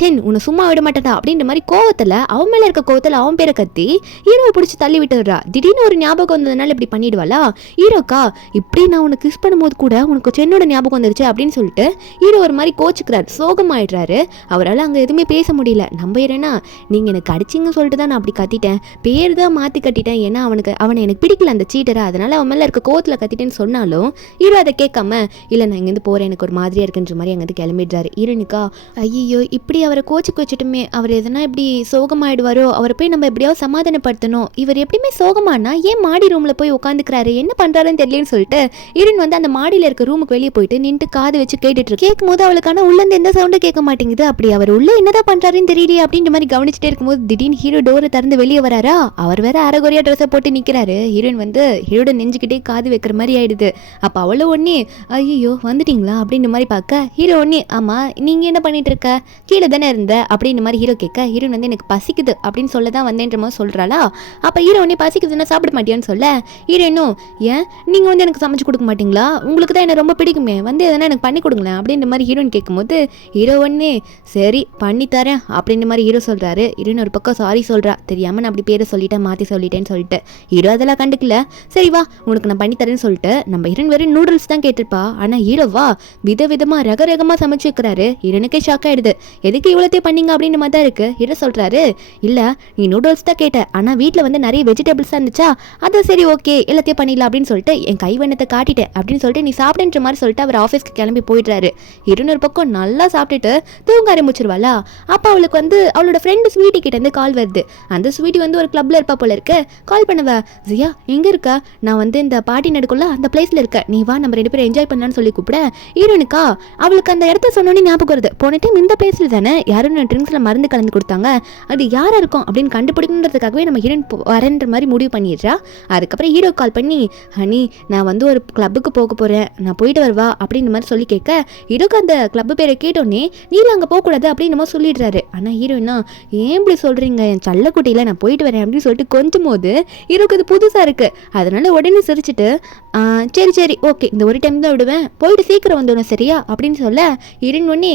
சென் உன்னை சும்மா விட மாட்டேடா அப்படின்ற மாதிரி கோவத்தில் அவன் மேலே இருக்க கோவத்தில் அவன் பேரை கத்தி ஹீரோவை பிடிச்சி தள்ளி விட்டுடுறா. திடீர்னு ஒரு ஞாபகம் வந்ததுனால இப்படி பண்ணிடுவாளா. ஹீரோக்கா இப்படி நான் உனக்கு கிஸ் பண்ணும்போது கூட உனக்கு சென்னோட ஞாபகம் வந்துருச்சு அப்படின்னு சொல்லிட்டு ஹீரோ ஒரு மாதிரி கோச்சுக்கிறார், சோகமாயிடுறாரு. அவரால் அங்கே எதுவுமே பேச முடியல. நம்ம ஏன்னா நீங்கள் எனக்கு அடிச்சிங்கன்னு சொல்லிட்டு தான் நான் அப்படி கத்திட்டேன், பேர் தான் மாற்றி கட்டிட்டேன், ஏன்னா அவனை எனக்கு பிடிக்கல அந்த சீட்டரை, அதனால அவன் மேலே இருக்க கோவத்தில் கத்திட்டேன்னு சொன்னாலும் ஹீரோ அதை கேட்காம இல்லை நான் இங்கேருந்து போகிறேன் எனக்கு ஒரு மாதிரியாக இருக்குன்ற மாதிரி அங்கேருந்து கிளம்பிடுறாரு. ஹீரோனிக்கா ஐயோ இப்படி அவரை கோச்சுக்கு வச்சுட்டுமே அவர் எதனா இப்படி சோகமாயிடுவாரோ, அவரை போய் நம்ம எப்படியாவது சமாதானப்படுத்தணும், இவர் எப்படியுமே சோகமானா ஏன் மாடி ரூமில் போய் உட்காந்துக்கிறாரு என்ன பண்ணுறாருன்னு தெரியலன்னு சொல்லிட்டு ஹீரோன் வந்து அந்த மாடியில் இருக்க ரூமுக்கு வெளியே போயிட்டு நின்று காது வச்சு கேட்டுட்டு கேட்கும் போது அவளுக்கான உள்ளேருந்து எந்த சவுண்டும் கேட்க மாட்டேங்குது. அப்படி அவர் உள்ள என்னதான் பண்றாருன்னு தெரியலையே அப்படின்ற மாதிரி கவனிச்சுட்டே இருக்கும்போது திடீர்னு ஹீரோ டோரை திறந்து வெளியே வராரா. அவர் வேற அரைகுறையா ட்ரெஸ்ஸை போட்டு நிற்கிறாரு. ஹீரோயின் வந்து ஹீரோட நெஞ்சுக்கிட்டே காது வைக்கிற மாதிரி ஆயிடுது. அப்போ அவளும் ஒன்னே ஐயோ வந்துட்டீங்களா அப்படின்ற மாதிரி பார்க்க ஹீரோ ஒன்னே ஆமா நீங்க என்ன பண்ணிட்டு இருக்க கீழே தானே இருந்த அப்படின்ற மாதிரி ஹீரோ கேட்க ஹீரோயின் வந்து எனக்கு பசிக்குது அப்படின்னு சொல்ல தான் வந்தேன்ற மாதிரி சொல்றாளா. அப்போ ஹீரோ ஒன்னே பசிக்குதுன்னா சாப்பிட மாட்டியான்னு சொல்ல ஹீரோனும் ஏன் நீங்க வந்து எனக்கு சமைச்சு கொடுக்க மாட்டீங்களா, உங்களுக்கு தான் என்ன ரொம்ப பிடிக்குமே வந்து எதனா எனக்கு பண்ணி கொடுங்களேன் அப்படின்ற மாதிரி ஹீரோயின் கேட்கும்போது ஹீரோ ஒன்னே சரி பண்ணித்தரேன் அப்படின்ற மாதிரி ஹீரோ சொல்றாரு. ஹீரோயின் ஒரு பக்கம் சாரி சொல்றா, தெரியாம நான் அப்படி பேரை சொல்லிட்டேன் மாற்றி சொல்லிட்டேன்னு சொல்லிட்டு. ஹீரோ அதெல்லாம் கண்டுக்கல, சரி வா உனக்கு நான் பண்ணித்தரேன்னு சொல்லிட்டு நம்ம ஹீரோயின் வெறும் நூடுல்ஸ் தான் கேட்டிருப்பா. ஆனால் ஹீரோவா விதவிதமா ரகரகமாக சமைச்சு வைக்கிறாரு. ஹீரோனுக்கே ஷாக் ஆயிடுது, எதுக்கு இவ்வளோத்தையும் பண்ணீங்க அப்படின்ற மாதிரி தான் இருக்கு. ஹீரோ சொல்றாரு இல்லை நீ நூடுல்ஸ் தான் கேட்ட, ஆனால் வீட்டில் வந்து நிறைய வெஜிடபிள்ஸ் தான் இருந்துச்சா, அதை சரி ஓகே எல்லாத்தையும் பண்ணிடலாம் அப்படின்னு சொல்லிட்டு என் கைவண்ணத்தை காட்டிட்டேன் அப்படின்னு சொல்லிட்டு நீ சாப்பிடுன்ற மாதிரி சொல்லிட்டு அவர் ஆஃபீஸ்க்கு கிளம்பி போயிடுறாரு. ஹீரோயின் ஒரு பக்கம் நல்லா சாப்பிட்டுட்டு தூங்க ஆரம்பிச்சிருவாளா. அப்போ அவளுக்கு வந்து அவளோட ஃப்ரெண்டு ஸ்வீட்டி கிட்ட இருந்து கால் வருது. அந்த ஸ்வீட்டி வந்து ஒரு கிளப்ல இருப்பா போல இருக்கு. கால் பண்ணுவ ஜியா எங்க இருக்கா, நான் வந்து இந்த பார்ட்டி நடக்குள்ள அந்த பிளேஸ்ல இருக்க, நீ வா நம்ம 2 பேரும் என்ஜாய் பண்ணலாம்னு சொல்லி கூப்பிட ஹீரோனுக்கா அவளுக்கு அந்த இடத்த சொன்னோன்னே ஞாபகம் வருது. போன டைம் இந்த பிளேஸ்ல தானே யாரும் ட்ரிங்க்ஸ்ல மருந்து கலந்து கொடுத்தாங்க, அது யாரா இருக்கும் அப்படின்னு கண்டுபிடிக்கணுன்றதுக்காகவே நம்ம ஹீரோயின் வரன்ற மாதிரி முடிவு பண்ணிடுறா. அதுக்கப்புறம் ஹீரோ கால் பண்ணி ஹனி நான் வந்து ஒரு கிளப்புக்கு போக போறேன், நான் போயிட்டு வருவா அப்படின்ற மாதிரி சொல்லி கேட்க ஹீரோ ஹீரோக்கு அந்த கிளப் பேரை கேட்டோன்னே நீல அங்கே போகக்கூடாது அப்படின்னு நம்ம சொல்லிடுறாரு. ஆனால் ஹீரோயினா ஏன் இப்படி சொல்கிறீங்க, என் சல்லக்குட்டியில் நான் போயிட்டு வரேன் அப்படின்னு சொல்லிட்டு கொஞ்சம் போது ஹீரோக்கு இது புதுசாக இருக்குது. அதனால உடனே சிரிச்சுட்டு சரி சரி ஓகே இந்த ஒரு டைம் தான் விடுவேன், போயிட்டு சீக்கிரம் வந்துடணும் சரியா அப்படின்னு சொல்ல ஹீரோயின் ஒன்னே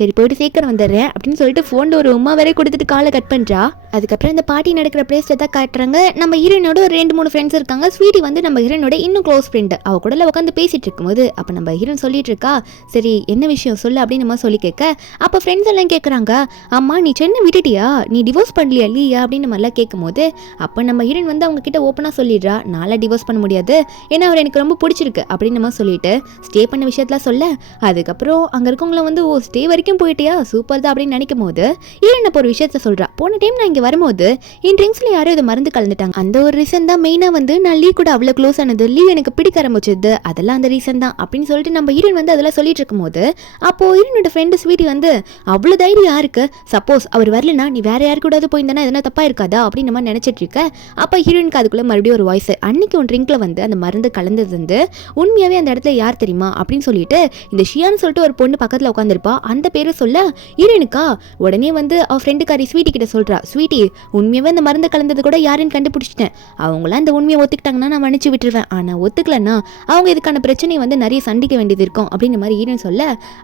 சரி போயிட்டு சீக்கிரம் வந்துடுறேன் அப்படின்னு சொல்லிட்டு ஃபோனில் ஒரு உமா வரை கொடுத்துட்டு காலை கட் பண்ணுறா. அதுக்கப்புறம் இந்த பார்ட்டி நடக்கிற பிளேஸில் தான் காட்டுறாங்க. நம்ம ஹீரோயினோட ஒரு 2-3 ஃப்ரெண்ட்ஸ் இருக்காங்க. ஸ்வீட்டி வந்து நம்ம ஹீரோயினோட இன்னும் க்ளோஸ் ஃப்ரெண்டு. அவ கூட உட்காந்து பேசிட்டு இருக்கும்போது அப்போ நம்ம ஹீரோயின் சொல்லிட்டு இருக்கா, சரி என்ன விஷயம் சொல்லு அப்படின்னு நம்ம சொல்லி கேட்க அப்போ ஃப்ரெண்ட்ஸ் எல்லாம் கேட்குறாங்க, அம்மா நீ சென்னை விட்டுட்டியா, நீ டிவோர்ஸ் பண்ணலையா இல்லையா அப்படின்னு மாதிரிலாம் கேட்கும்போது அப்போ நம்ம ஹீரோயின் வந்து அவங்க கிட்ட ஓப்பனாக சொல்லிடுறா, நான்லாம் டிவோர்ஸ் பண்ண முடியாது, ஏன்னா அவர் எனக்கு ரொம்ப பிடிச்சிருக்கு அப்படின்னு நம்ம சொல்லிட்டு ஸ்டே பண்ண விஷயத்துல சொல்ல அதுக்கப்புறம் அங்கே இருக்கவங்கள வந்து ஓ ஸ்டே வரைக்கும் போயிட்டியா சூப்பர் தான் அப்படின்னு நினைக்கும் போது ஹீரோயின் இப்போ ஒரு விஷயத்த சொல்கிறா, போன டைம் நான் இங்கே வரும்போது என் ட்ரிங்க்ஸில் யாரும் இதை மருந்து கலந்துட்டாங்க, அந்த ஒரு ரீசன் தான் மெயினாக வந்து நான் லீ கூட அவ்வளோ க்ளோஸ் ஆனது, லீ எனக்கு பிடிக்க ஆரம்பிச்சது, அதெல்லாம் அந்த ரீசன் தான் அப்படின்னு சொல்லிட்டு நம்ம ஹீரோயின் வந்து அதெல்லாம் சொல்லிட்டு இருக்கும்போது அப்போ ஹீரோனோட ஃப்ரெண்டு ஸ்வீட்டி வந்து அவ்வளோ தைரியம் யாருக்கு, சப்போஸ் அவர் வரலனா நீ வேற யாரு கூடாது போயிருந்தானா எதனா தப்பா இருக்காதா அப்படின்னு நம்ம நினைச்சிட்டு இருக்க. அப்போ ஹீரோயினுக்கு அதுக்குள்ள மறுபடியும் ஒரு வாய்ஸ், அன்னைக்கு உன் ட்ரிங்க்ல வந்து அந்த மருந்து கலந்தது வந்து உண்மையாவே அந்த இடத்துல யார் தெரியுமா அப்படின்னு சொல்லிட்டு இந்த ஷியான்னு சொல்லிட்டு ஒரு பொண்ணு பக்கத்தில் உட்காந்துருப்பா, அந்த பேரை சொல்ல ஹீரோயினுக்கா உடனே வந்து அவ ஃப்ரெண்டுக்காரி ஸ்வீட்டி கிட்ட சொல்றா, ஸ்வீட்டி உண்மையாவே அந்த மருந்து கலந்தது கூட யாருன்னு கண்டுபிடிச்சிட்டேன், அவங்களாம் அந்த உண்மையை ஒத்துக்கிட்டாங்கன்னா நான் மன்னிச்சு விட்டுருவேன், ஆனால் ஒத்துக்கலன்னா அவங்க இதுக்கான பிரச்சனையை வந்து நிறைய சந்திக்க வேண்டியது இருக்கும் அப்படின்ற மாதிரி ஹீரோயின் சொல்ல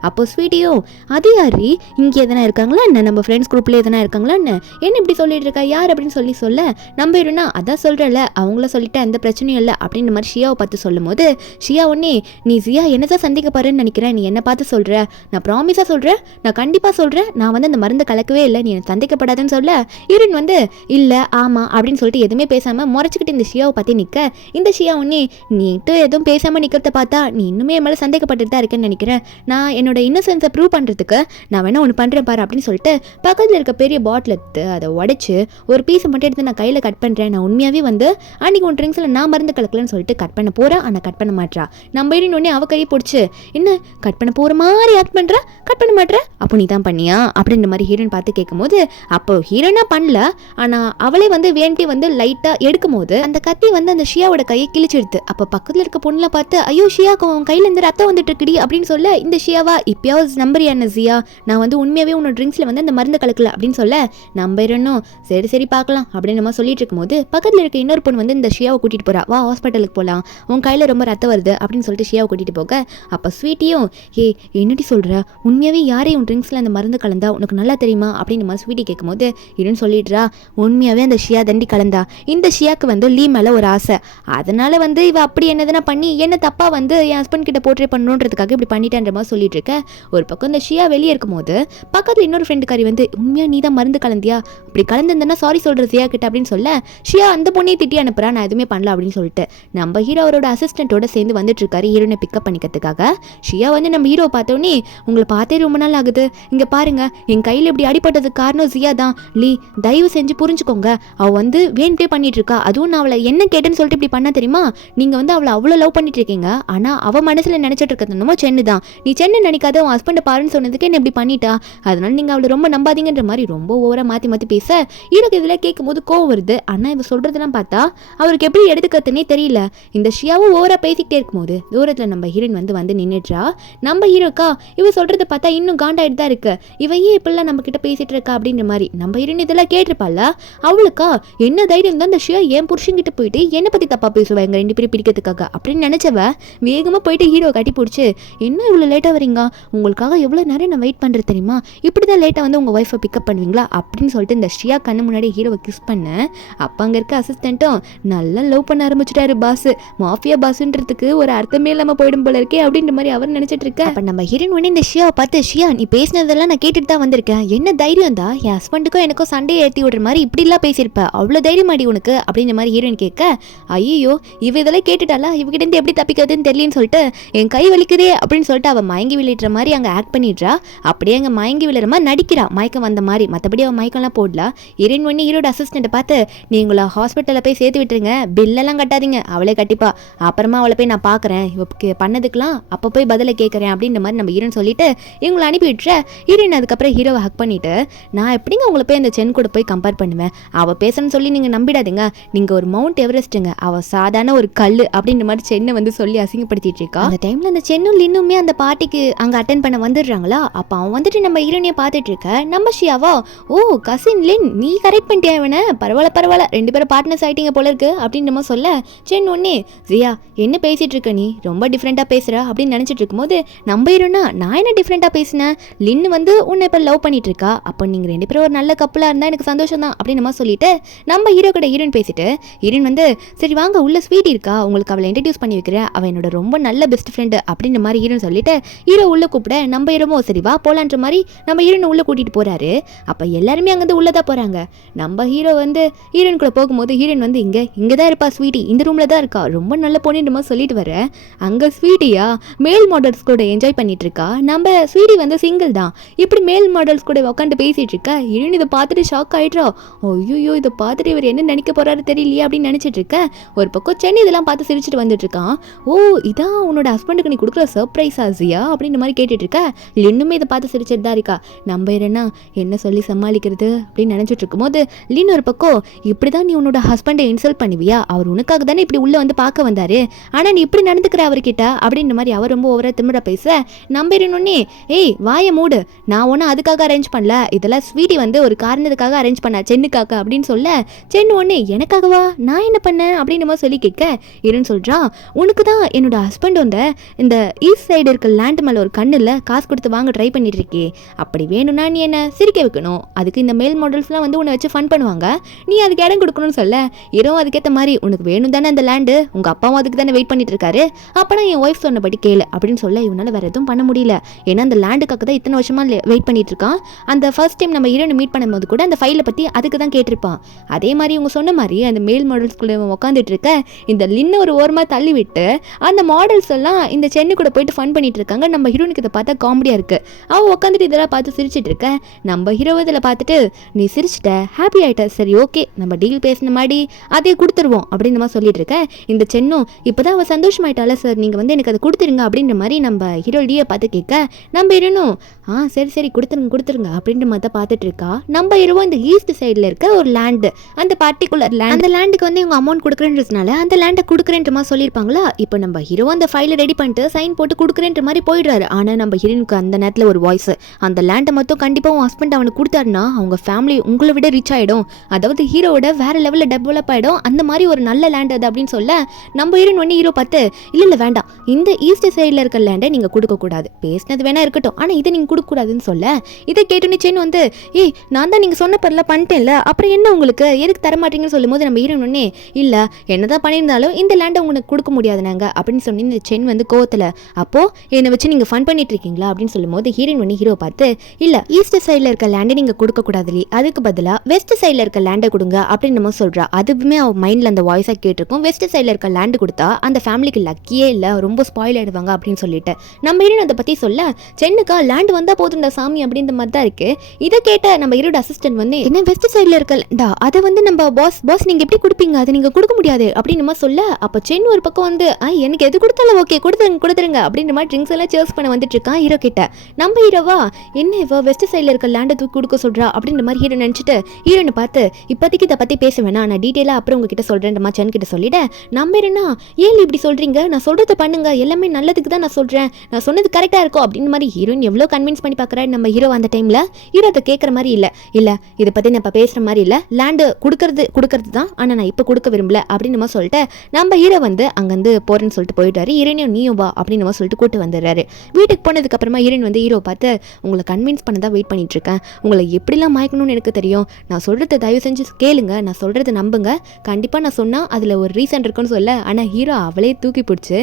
அப்போ ஸ்வீட்டியோ அது யாரு இங்கே எதனா இருக்காங்களா என்ன, நம்ம ஃப்ரெண்ட்ஸ் குரூப்ல எதனா இருக்காங்களா என்ன இப்படி சொல்லிட்டு இருக்கா யார் அப்படின்னு சொல்ல நம்ம ஹீரோனா அதான் சொல்றல அவங்கள சொல்லிட்டு எந்த பிரச்சனையும் இல்லை அப்படின்ற மாதிரி ஷியாவை பார்த்து சொல்லும் போது ஷியா ஒன்னே நீ ஜியா என்னதான் சந்திக்க பாருன்னு நினைக்கிறேன், நீ என்ன பார்த்து சொல்ற, நான் ப்ராமிஸா சொல்றேன், நான் கண்டிப்பா சொல்றேன், நான் வந்து அந்த மருந்து கலக்கவே இல்லை, நீ எனக்கு சந்திக்கப்படாதுன்னு சொல்ல ஹீரோயின் வந்து இல்ல ஆமா அப்படின்னு சொல்லிட்டு எதுவுமே பேசாம முறைச்சிக்கிட்டு இந்த ஷியாவை பத்தி நிக்க இந்த ஷியா ஒன்னே நீட்டு எதுவும் பேசாம நிக்கிறத பார்த்தா நீ இன்னுமே மேலே சந்தேகப்பட்டுட்டு தான் இருக்கேன்னு நினைக்கிறேன், நான் என்னோட இன்னசென்ஸை ப்ரூவ் பண்றதுக்கு நான் வேணா ஒன்று பண்றேன் பாரு அப்படின்னு சொல்லிட்டு பக்கத்தில் இருக்க பெரிய பாட்டில் எடுத்து அதை உடைச்சு ஒரு பீஸை மட்டும் எடுத்து நான் கையில் கட் பண்ணுறேன், நான் உண்மையாகவே வந்து அன்றைக்கி ஒன் ட்ரிங்க்ஸில் நான் மருந்து கலக்கலன்னு சொல்லிட்டு கட் பண்ண போகிறேன், ஆனால் கட் பண்ண மாட்டா, நம்ம உடனே அவ கையை பிடிச்சி என்ன கட் பண்ண போகிற மாதிரி ஆக்ட் பண்ணுற, கட் பண்ண மாட்டேற, அப்போ நீ தான் பண்ணியா அப்படின்ற மாதிரி ஹீரோயின் பார்த்து கேட்கும்போது அப்போ ஹீரோயினாக பண்ணல, ஆனால் அவளே வந்து வேண்டி வந்து லைட்டாக எடுக்கும் போது அந்த கத்தி வந்து அந்த ஷியாவோட கையை கிழிச்சிடுது. அப்போ பக்கத்தில் இருக்க பொண்ணுல பார்த்து ஐயோ ஷியாக்கு உன் கையில் இருந்து ரத்தம் வந்துட்டு இருக்குடி அப்படின்னு சொல்ல இந்த ஷியாவா இப்பயாவது நம்பரியான ஜியா, நான் வந்து உண்மையாகவே உன்னோட ட்ரிங்க்ஸில் வந்து அந்த மருந்து கலக்கல அப்படின்னு சொல்ல நம்பிடணும், சரி சரி பார்க்கலாம் அப்படின்னு நம்ம சொல்லிட்டு இருக்கும்போது பக்கத்தில் இருக்க இன்னொரு பொண்ணு வந்து இந்த ஷியாவை கூட்டிகிட்டு போகிறா, வா ஹாஸ்பிட்டலுக்கு போகலாம், உன் கையில் ரொம்ப ரத்தம் வருது அப்படின்னு சொல்லிட்டு ஷியாவை கூட்டிகிட்டு போக அப்போ ஸ்வீட்டியும் ஏ என்னடி சொல்கிற, உண்மையாகவே யாரையும் உன் ட்ரிங்க்ஸில் அந்த மருந்து கலந்தா உனக்கு நல்லா தெரியுமா அப்படின்னு நம்ம ஸ்வீட்டி கேட்கும்போது இருன்னு சொல்லிடுறா, உண்மையாகவே அந்த ஷியா தண்டி கலந்தா, இந்த ஷியாக்கு வந்து லீ மேலே ஒரு ஆசை, அதனால வந்து இவ அப்படி என்னதுன்னா பண்ணி என்ன தப்பா வந்து என் ஹஸ்பண்ட் கிட்ட போர்ட்ரே பண்ணணுன்றதுக்காக இப்படி பண்ணிட்டேன்ற மாதிரி சொல்லிட்டு இருக்க. ஒரு பக்கம் இந்த ஷியா வெளியே இருக்கும்போது பக்கத்தில் இன்னொரு ஃப்ரெண்டுக்காரி வந்து உண்மையா நீ தான் மருந்து கலந்தியா, அப்படி கலந்துருந்தா சாரி சொல்ற ஷியா கிட்ட அப்படின்னு சொல்ல ஷியா அந்த பொண்ணையை திட்டி அனுப்புறா, நான் எதுவுமே பண்ணல அப்படின்னு சொல்லிட்டு நம்ம ஹீரோ அவரோட அசிஸ்டன்ட்டோட சேர்ந்து வந்துட்டு இருக்காரு ஹீரோனை பிக்கப் பண்ணிக்கிறதுக்காக. ஷியா வந்து நம்ம ஹீரோ பார்த்தோன்னே உங்களை பார்த்தே ரொம்ப நாள் ஆகுது, இங்க பாருங்க என் கையில் இப்படி அடிப்பட்டதுக்கு காரணம் ஜியா தான், லீ தயவு செஞ்சு புரிஞ்சுக்கோங்க, அவ வந்து வேண்டே பண்ணிட்டு இருக்கா, அதுவும் நான் அவளை என்ன கேட்டேன்னு சொல்லிட்டு இப்படி பண்ண தெரியுமா, நீங்க வந்து அவளை அவ்வளோ லவ் பண்ணிட்டு இருக்கீங்க, ஆனா அவ மனசுல நினைச்சிட்டு இருக்கிறது என்னமோ சென்னு தான், நீ சென்னு நினைக்காத உன் ஹஸ்பண்ட் பாருன்னு சொன்னதுக்கு என்ன இப்படி பண்ணிட்டா, அதனால நீங்க அவளை ரொம்ப நம்பாதீங்கன்ற மாதிரி ரொம்ப ஓவரா மாத்தி மாத்தி பேச ஹீரோக்கு இதுல கேட்கும் போது கோவம் வருது. ஆனா இவ சொல்றதெல்லாம் பார்த்தா அவருக்கு எப்படி எடுத்துக்கிறதுனே தெரியல. இந்த ஷியாவும் ஓவரா பேசிக்கிட்டே இருக்கும்போது தூரத்துல நம்ம ஹீரோயின் வந்து நின்னுட்றா. நம்ம ஹீரோக்கா இவ சொல்றதை பார்த்தா இன்னும் காண்டாயிட்டு தான் இருக்கு, இவ ஏன் இப்பெல்லாம் நம்ம கிட்ட பேசிட்டு இருக்கா அப்படின்ற மாதிரி நம்ம ஹீரோயின் இதெல்லாம் கேட்டிருப்பால, அவளுக்கா என்ன தைரியம் தான் இந்த ஷியா என் புருஷன்கிட்ட போயிட்டு என்னை பத்தி தப்பா பேசுவா எங்க 2 பேரும் பிடிக்கிறதுக்காக அப்படின்னு நினைச்சவ வேகமா போயிட்டு ஹீரோ கட்டி பிடிச்சி என்ன இவ்வளவு லேட்டா வரீங்க, உங்களுக்காக எவ்வளவு நேரம் நான் வெயிட் பண்றது தெரியுமா, இப்படிதான் லேட்டா வந்து உங்க ஒய்ஃபை பிக்கப் பண்ணுவீங்களா அப்படின்னு சொல்லிட்டு இந்த ஷியா கண்ணு முன்னாடி ஹீரோவை கிஸ் பண்ண அப்ப அங்க இருக்க அசிஸ்டன்ட்டும் நல்லா லவ் பண்ண ஆரம்பிச்சுட்டாரு பாஸ், மாஃபியா பாஸ்ன்றதுக்கு ஒரு அர்த்தமே இல்லாம போயிடும் போல இருக்கே அப்படின்ற மாதிரி அவர் நினைச்சிட்டு இருக்க. அப்ப நம்ம ஹீரோயின் உடனே இந்த ஷியாவை பார்த்து ஷியா நீ பேசினதெல்லாம் நான் கேட்டுட்டு தான் வந்திருக்கேன், என்ன தைரியம் தான் என் ஹஸ்பண்டுக்கும் எனக்கும் சண்டே ஏற்றி விடுற மாதிரி இப்படி எல்லாம் பேசியிருப்ப, அவ்வளவு தைரியம் அடி உனக்கு அப்படின்ற மாதிரி ஹீரோயின் கேட்க ஐயோ இவ இதெல்லாம் கேட்டுட்டாலா இவகிட்ட இருந்து எப்படி தப்பிக்கிறதுன்னு தெரியலன்னு சொல்லிட்டு என் கை வலிக்குதே அப்படின்னு சொல்லிட்டு அவ மயங்கி விளையாடுற மாதிரி அங்க ஆக்ட் பண்ணிடுறா. அப்படியே அங்க மயங்கி விளையாடுற மாதிரி நடிக்கிறா மயக்கம் வந்த மாதிரி, மற்றபடி அவன் மயக்கம்லாம் போடல. ஹீரோயின் ஒன்று ஹீரோட அசிஸ்டண்ட்டை பார்த்து நீங்களா ஹாஸ்பிட்டலில் போய் சேர்த்து விட்டுருங்க, பில்லெல்லாம் கட்டாதீங்க, அவளே கட்டிப்பா, அப்புறமா அவளை போய் நான் பார்க்குறேன், இவக்கு பண்ணதுக்கெலாம் அப்போ போய் பதிலை கேட்குறேன் அப்படின்ற மாதிரி நம்ம ஹீரோன்னு சொல்லிட்டு இவங்களை அனுப்பி விட்டுற. ஹீரோயின் அதுக்கப்புறம் ஹீரோவை ஹக் பண்ணிட்டு நான் எப்படிங்க உங்களை போய் அந்த சென் கூட போய் கம்பேர் பண்ணுவேன், அவள் பேசுறேன்னு சொல்லி நீங்கள் நம்பிடாதீங்க, நீங்கள் ஒரு மவுண்ட் எவரெஸ்ட்டுங்க, அவள் சாதாரண ஒரு கல் அப்படின்ற மாதிரி சென்னை வந்து சொல்லி அசிங்கப்படுத்திட்டு இருக்கா. அந்த டைமில் அந்த சென்னும் இன்னுமே அந்த பாட்டி பார்ட்டிக்கு அங்கே அட்டென்ட் பண்ண வந்துடுறாங்களா. அப்போ அவன் வந்துட்டு நம்ம ஹீரோனியை பார்த்துட்டு இருக்க நம்ம ஷியாவா, ஓ கசின் லின் நீ கரெக்ட் பண்ணிட்டியா இவனை, பரவாயில்ல 2 பேரும் பார்ட்னர்ஸ் ஆகிட்டீங்க போல இருக்கு அப்படின்னு நம்ம சொல்ல, சென் ஒன்னே ஜியா என்ன பேசிட்டு இருக்க நீ ரொம்ப டிஃப்ரெண்ட்டாக பேசுகிற அப்படின்னு நினச்சிட்டு இருக்கும்போது நம்ம ஹீரோனா நான் என்ன டிஃப்ரெண்ட்டாக பேசினேன், லின்னு வந்து உன்னை இப்போ லவ் பண்ணிட்டு இருக்கா, அப்போ நீங்கள் 2 பேரும் ஒரு நல்ல கப்பலாக இருந்தால் எனக்கு சந்தோஷம் தான் அப்படின்னு நம்ம சொல்லிட்டு நம்ம ஹீரோ கூட ஹீரோயின் பேசிட்டு ஹீரோயின் வந்து சரி வாங்க உள்ள ஸ்வீட் இருக்கா உங்களுக்கு அவளை இன்ட்ரடியூஸ் பண்ணி வைக்கிறேன், அவன் என்னோட ரொம்ப நல்ல பெஸ்ட் ஃப்ரெண்டு அப்படின்ற மாதிரி ஹீரோன்னு சொல்லிட்டு ஹீரோ உள்ள கூப்பிட நம்ம ஹீரோமோ சரி வா போலான்ற மாதிரி நம்ம ஹீரோனை உள்ள கூட்டிட்டு போறாரு. அப்போ எல்லாருமே அங்கேருந்து உள்ளதான் போறாங்க. நம்ம ஹீரோ வந்து ஹீரோயின் கூட போகும்போது ஹீரோயின் வந்து இங்கே தான் இருப்பா ஸ்வீட்டி, இந்த ரூம்ல தான் இருக்கா, ரொம்ப நல்ல பொண்ணுன்ற மாதிரி சொல்லிட்டு வர அங்கே ஸ்வீட்டியா மேல் மாடல்ஸ் கூட என்ஜாய் பண்ணிட்டு இருக்கா. நம்ம ஸ்வீட்டி வந்து சிங்கிள் தான், இப்படி மேல் மாடல்ஸ் கூட உட்காந்து பேசிட்டு இருக்கா. ஹீரோயின் இதை பார்த்துட்டு ஷாக் ஆயிடுறா. ஐயோ இதை பார்த்துட்டு இவர் என்ன நினைக்க போறாரு தெரியலையே அப்படின்னு நினைச்சிட்டு இருக்க. ஒரு பக்கம் சென்னை இதெல்லாம் பார்த்து சிரிச்சுட்டு வந்துட்டு இருக்கான். ஓ இதான் உன்னோட ஹஸ்பண்டுக்கு நீ கொடுக்குற சர்ப்ரைஸ் ஆசியா அப்படின்னு மாதிரி கேட்டுட்டு இருக்க. லின்னுமே இதை பார்த்து சிரிச்சிட்டு தான் இருக்கா. நம்ம என்ன சொல்லி சமாளிக்கிறது அப்படின்னு நினைச்சிட்டு இருக்கும்போது லின் ஒரு பக்கம் இப்படிதான் நீ உன்னோட ஹஸ்பண்டை இன்சல்ட் பண்ணுவியா, அவர் உனக்காக தானே இப்படி உள்ள வந்து பார்க்க வந்தாரு, ஆனா நீ இப்படி நடந்துக்கிற அவர்கிட்ட அப்படின்ற மாதிரி அவர் ரொம்ப ஓவரா திமிரா பேச நம்ம ஒன்னே ஏய் வாய மூடு, நான் ஒன்னும் அதுக்காக அரேஞ்ச் பண்ணல, இதெல்லாம் ஸ்வீட்டி வந்து ஒரு காரணத்துக்காக அரேஞ்ச் பண்ண சென்னுக்காக அப்படின்னு சொல்ல சென்னு ஒன்னே எனக்காகவா நான் என்ன பண்ணேன் அப்படின்னு நம்ம சொல்லி கேட்க இருன்னு சொல்றான். உனக்கு தான் என்னோட ஹஸ்பண்ட் வந்து இந்த ஈஸ்ட் சைடு இருக்க லேண்ட் மேலே ஒரு கண்ணில் காசு கொடுத்து வாங்க ட்ரை பண்ணிட்டு இருக்கே, அப்படி வேணும்னா நீ என்ன சிரிக்க வைக்கணும், அதுக்கு இந்த மேல் மாடல்ஸ்லாம் வந்து உன்னை வச்சு ஃபன் பண்ணுவாங்க, நீ அதுக்கு இடம் கொடுக்கணும்னு சொல்ல இரவும் அதுக்கேற்ற மாதிரி உனக்கு வேணும் தானே அந்த லேண்டு, உங்கள் அப்பாவும் அதுக்கு தானே வெயிட் பண்ணிட்டு இருக்காரு, அப்போனா என் ஒய்ஃப் சொன்னபடி கேளு அப்படின்னு சொல்ல இவனால வேற எதுவும் பண்ண முடியல. ஏன்னா அந்த லேண்டுக்காக தான் இத்தனை வருஷமா வெயிட் பண்ணிட்டு இருக்கான். அந்த ஃபர்ஸ்ட் டைம் நம்ம ஹீரோனை மீட் பண்ணும்போது கூட அந்த ஃபைலை பற்றி அதுக்கு தான் கேட்டிருப்பான். அதே மாதிரி இவங்க சொன்ன மாதிரி அந்த மேல் மாடல்ஸ்குள்ளே உட்காந்துட்டு இருக்க இந்த லின்னு ஒரு ஓரமாக தள்ளி விட்டு அந்த மாடல்ஸ் எல்லாம் இந்த சென்னை கூட போயிட்டு ஃபன் பண்ணிட்டு இருக்காங்க. நம்ம ஹீரோனுக்கு இதை பார்த்தா காமெடியாக இருக்கு. அவள் உட்காந்துட்டு இதெல்லாம் பார்த்து சிரிச்சிட்டு இருக்க. நம்ம ஹீரோ இதில் பார்த்துட்டு நீ சிரிச்சிட்ட ஹாப்பி ஆகிட்ட, சரி ஓகே நம்ம டீல் பேசின மாதிரி அதே கொடுத்துருவோம் அப்படின்னு நம்ம சொல்லிட்டு இருக்க. இந்த சென்னும் இப்போதான் அவள் சந்தோஷமாயிட்டால சார் நீங்கள் வந்து எனக்கு அதை கொடுத்துருங்க அப்படின்ற மாதிரி நம்ம ஹீரோ டீயை பார்த்து கேட்க நம்ம ஹீரோனும் சரி கொடுத்துருங்க அப்படின்ற மாதிரி தான் பார்த்துட்டு இருக்கா. நம்ம ஹீரோ இந்த ஈஸ்ட் சைடில் இருக்க ஒரு லேண்டு, அந்த பர்டிகுலர் லேண்ட், அந்த லேண்டுக்கு வந்து இவங்க அமௌண்ட் கொடுக்குறேன்றதுனால அந்த லேண்டை கொடுக்குறேன்ற மாதிரி சொல்லியிருப்பாங்களா. இப்போ நம்ம ஹீரோ அந்த ஃபைலை ரெடி பண்ணிட்டு சைன் போட்டு கொடுக்குறேன்ற மாதிரி போயிடுறாரு. ஆனால் நம்ம ஹீரோனுக்கு அந்த நேரத்தில் ஒரு வாய்ஸ், அந்த லேண்டை மட்டும் கண்டிப்பாக உன் ஹஸ்பண்ட் அவனுக்கு கொடுத்தாருன்னா அவங்க ஃபேமிலி உங்களை விட ரிச் ஆகிடும், அதாவது ஹீரோவோட வேற லெவலில் டெவலப் ஆகிடும், அந்த மாதிரி ஒரு நல்ல லேண்ட் அது அப்படின்னு சொல்ல நம்ம ஹீரோன் ஒன்று ஹீரோ பார்த்து இல்லை வேண்டாம் இந்த ஈஸ்ட் சைடில் இருக்க லேண்டை நீங்கள் கொடுக்கக்கூடாது, பேசினது வேணா இருக்கட்டும் ஆனால் இதை நீங்கள் கொடுக்கக்கூடாதுன்னு சொல்ல இதை கேட்டுன்னு சென்னு வந்து நான் தான் நீங்கள் சொன்ன பரல பண்ணிட்டேன்ல அப்புறம் என்ன உங்களுக்கு எதுக்கு தரமாட்டீங்கன்னு சொல்லும் போது நம்ம ஹீரோன் ஒன்னே இல்லை என்னதான் பண்ணியிருந்தாலும் இந்த லேண்டை உங்களுக்கு கொடுக்க முடியாது நாங்கள் அப்படின்னு சொல்லி இந்த சென் வந்து கோவத்தில் அப்போ என்னை வச்சு நீங்கள் ஃபன் பண்ணிட்டு இருக்கீங்களா அப்படின்னு சொல்லும் போது ஹீரோயின் ஒன்று ஹீரோ பார்த்து இல்லை ஈஸ்ட் சைடில் இருக்க லேண்டை நீங்கள் கொடுக்கக்கூடாது, அதுக்கு பதிலாக வெஸ்ட் சைடில் இருக்க லேண்டை கொடுங்க அப்படின்னு நம்ம சொல்கிறா. அதுவுமே அவன் மைண்டில் அந்த வாய்ஸாக கேட்டிருக்கும். வெஸ்ட் சைடில் இருக்க லேண்டு கொடுத்தா அந்த ஃபேமிலிக்கு லக்கியே இல்லை, ரொம்ப ஸ்பாயில் ஆயிடுவாங்க அப்படின்னு சொல்லிட்டு நம்ம ஹீரோன் அதை பற்றி சொல்ல சென்னுக்கா லேண்டு வந்தால் போதுண்டா சாமி அப்படின்ற மாதிரி தான் இருக்கு. இதை கேட்ட நம்ம ஹீரோட அசிஸ்டன்ட் வந்து என்ன வெஸ்ட் சைடில் இருக்கா அதை வந்து நம்ம பாஸ் நீங்கள் எப்படி கொடுப்பீங்க, அதை நீங்கள் கொடுக்க முடியாது அப்படின்னு நம்ம சொல்ல அப்போ சென் ஒரு பக்கம் வந்து எனக்கு எது கொடுத்தாலும் ஓகே கொடுத்துருங்க அப்படின்ற மாதிரி ட்ரிங்க்ஸ் எல்லாம் சேர்ஸ் பண்ண வந்துட்டு இருக்கான் ஹீரோ கிட்ட. நம்ம ஹீரோவா என்ன இவ வெஸ்ட் சைடில் இருக்க லேண்டை தூக்கி கொடுக்க சொல்றா அப்படின்ற மாதிரி ஹீரோ நினச்சிட்டு ஹீரோனை பார்த்து இப்போதைக்கு இதை பற்றி பேச வேணாம், நான் டீட்டெயிலாக அப்புறம் உங்ககிட்ட சொல்கிறேன் மாதிரி சென் கிட்ட சொல்லிட நம்ம ஹீரோனா ஏன் இப்படி சொல்கிறீங்க, நான் சொல்கிறத பண்ணுங்க எல்லாமே நல்லதுக்கு தான் நான் சொல்கிறேன், நான் சொன்னது கரெக்டாக இருக்கும் அப்படின்னு மாதிரி ஹீரோயின் எவ்வளோ கன்வின்ஸ் பண்ணி பார்க்குறேன். நம்ம ஹீரோ அந்த டைமில் ஹீரோ அதை கேட்குற மாதிரி இல்லை இதை பற்றி நான் இப்போ பேசுகிற மாதிரி இல்லை, லேண்டு கொடுக்கறது தான் ஆனால் நான் இப்போ கொடுக்க விரும்பல அப்படின்னு நம்ம சொல்லிட்டு நம்ம ஹீரோ வந்து அங்கேருந்து போகிறேன்னு சொல்லிட்டு போயிட்டாரு. ஹீரோனையும் நீயும் வா அப்படின்னு நம்ம சொல்லிட்டு கூட்டு வந்துடுறாரு. வீட்டுக்கு போனதுக்கப்புறமா ஹீரோயின் வந்து ஹீரோ பார்த்து உங்களை கன்வின்ஸ் பண்ண தான் வெயிட் பண்ணிட்டு இருக்கேன், உங்களை எப்படிலாம் மயக்கணும்னு எனக்கு தெரியும், நான் சொல்கிறத தயவு செஞ்சு கேளுங்க, நான் சொல்கிறத நம்புங்க, கண்டிப்பாக நான் சொன்னால் அதில் ஒரு ரீசன் இருக்குன்னு சொல்ல ஆனால் ஹீரோ அவளே தூக்கி பிடிச்சி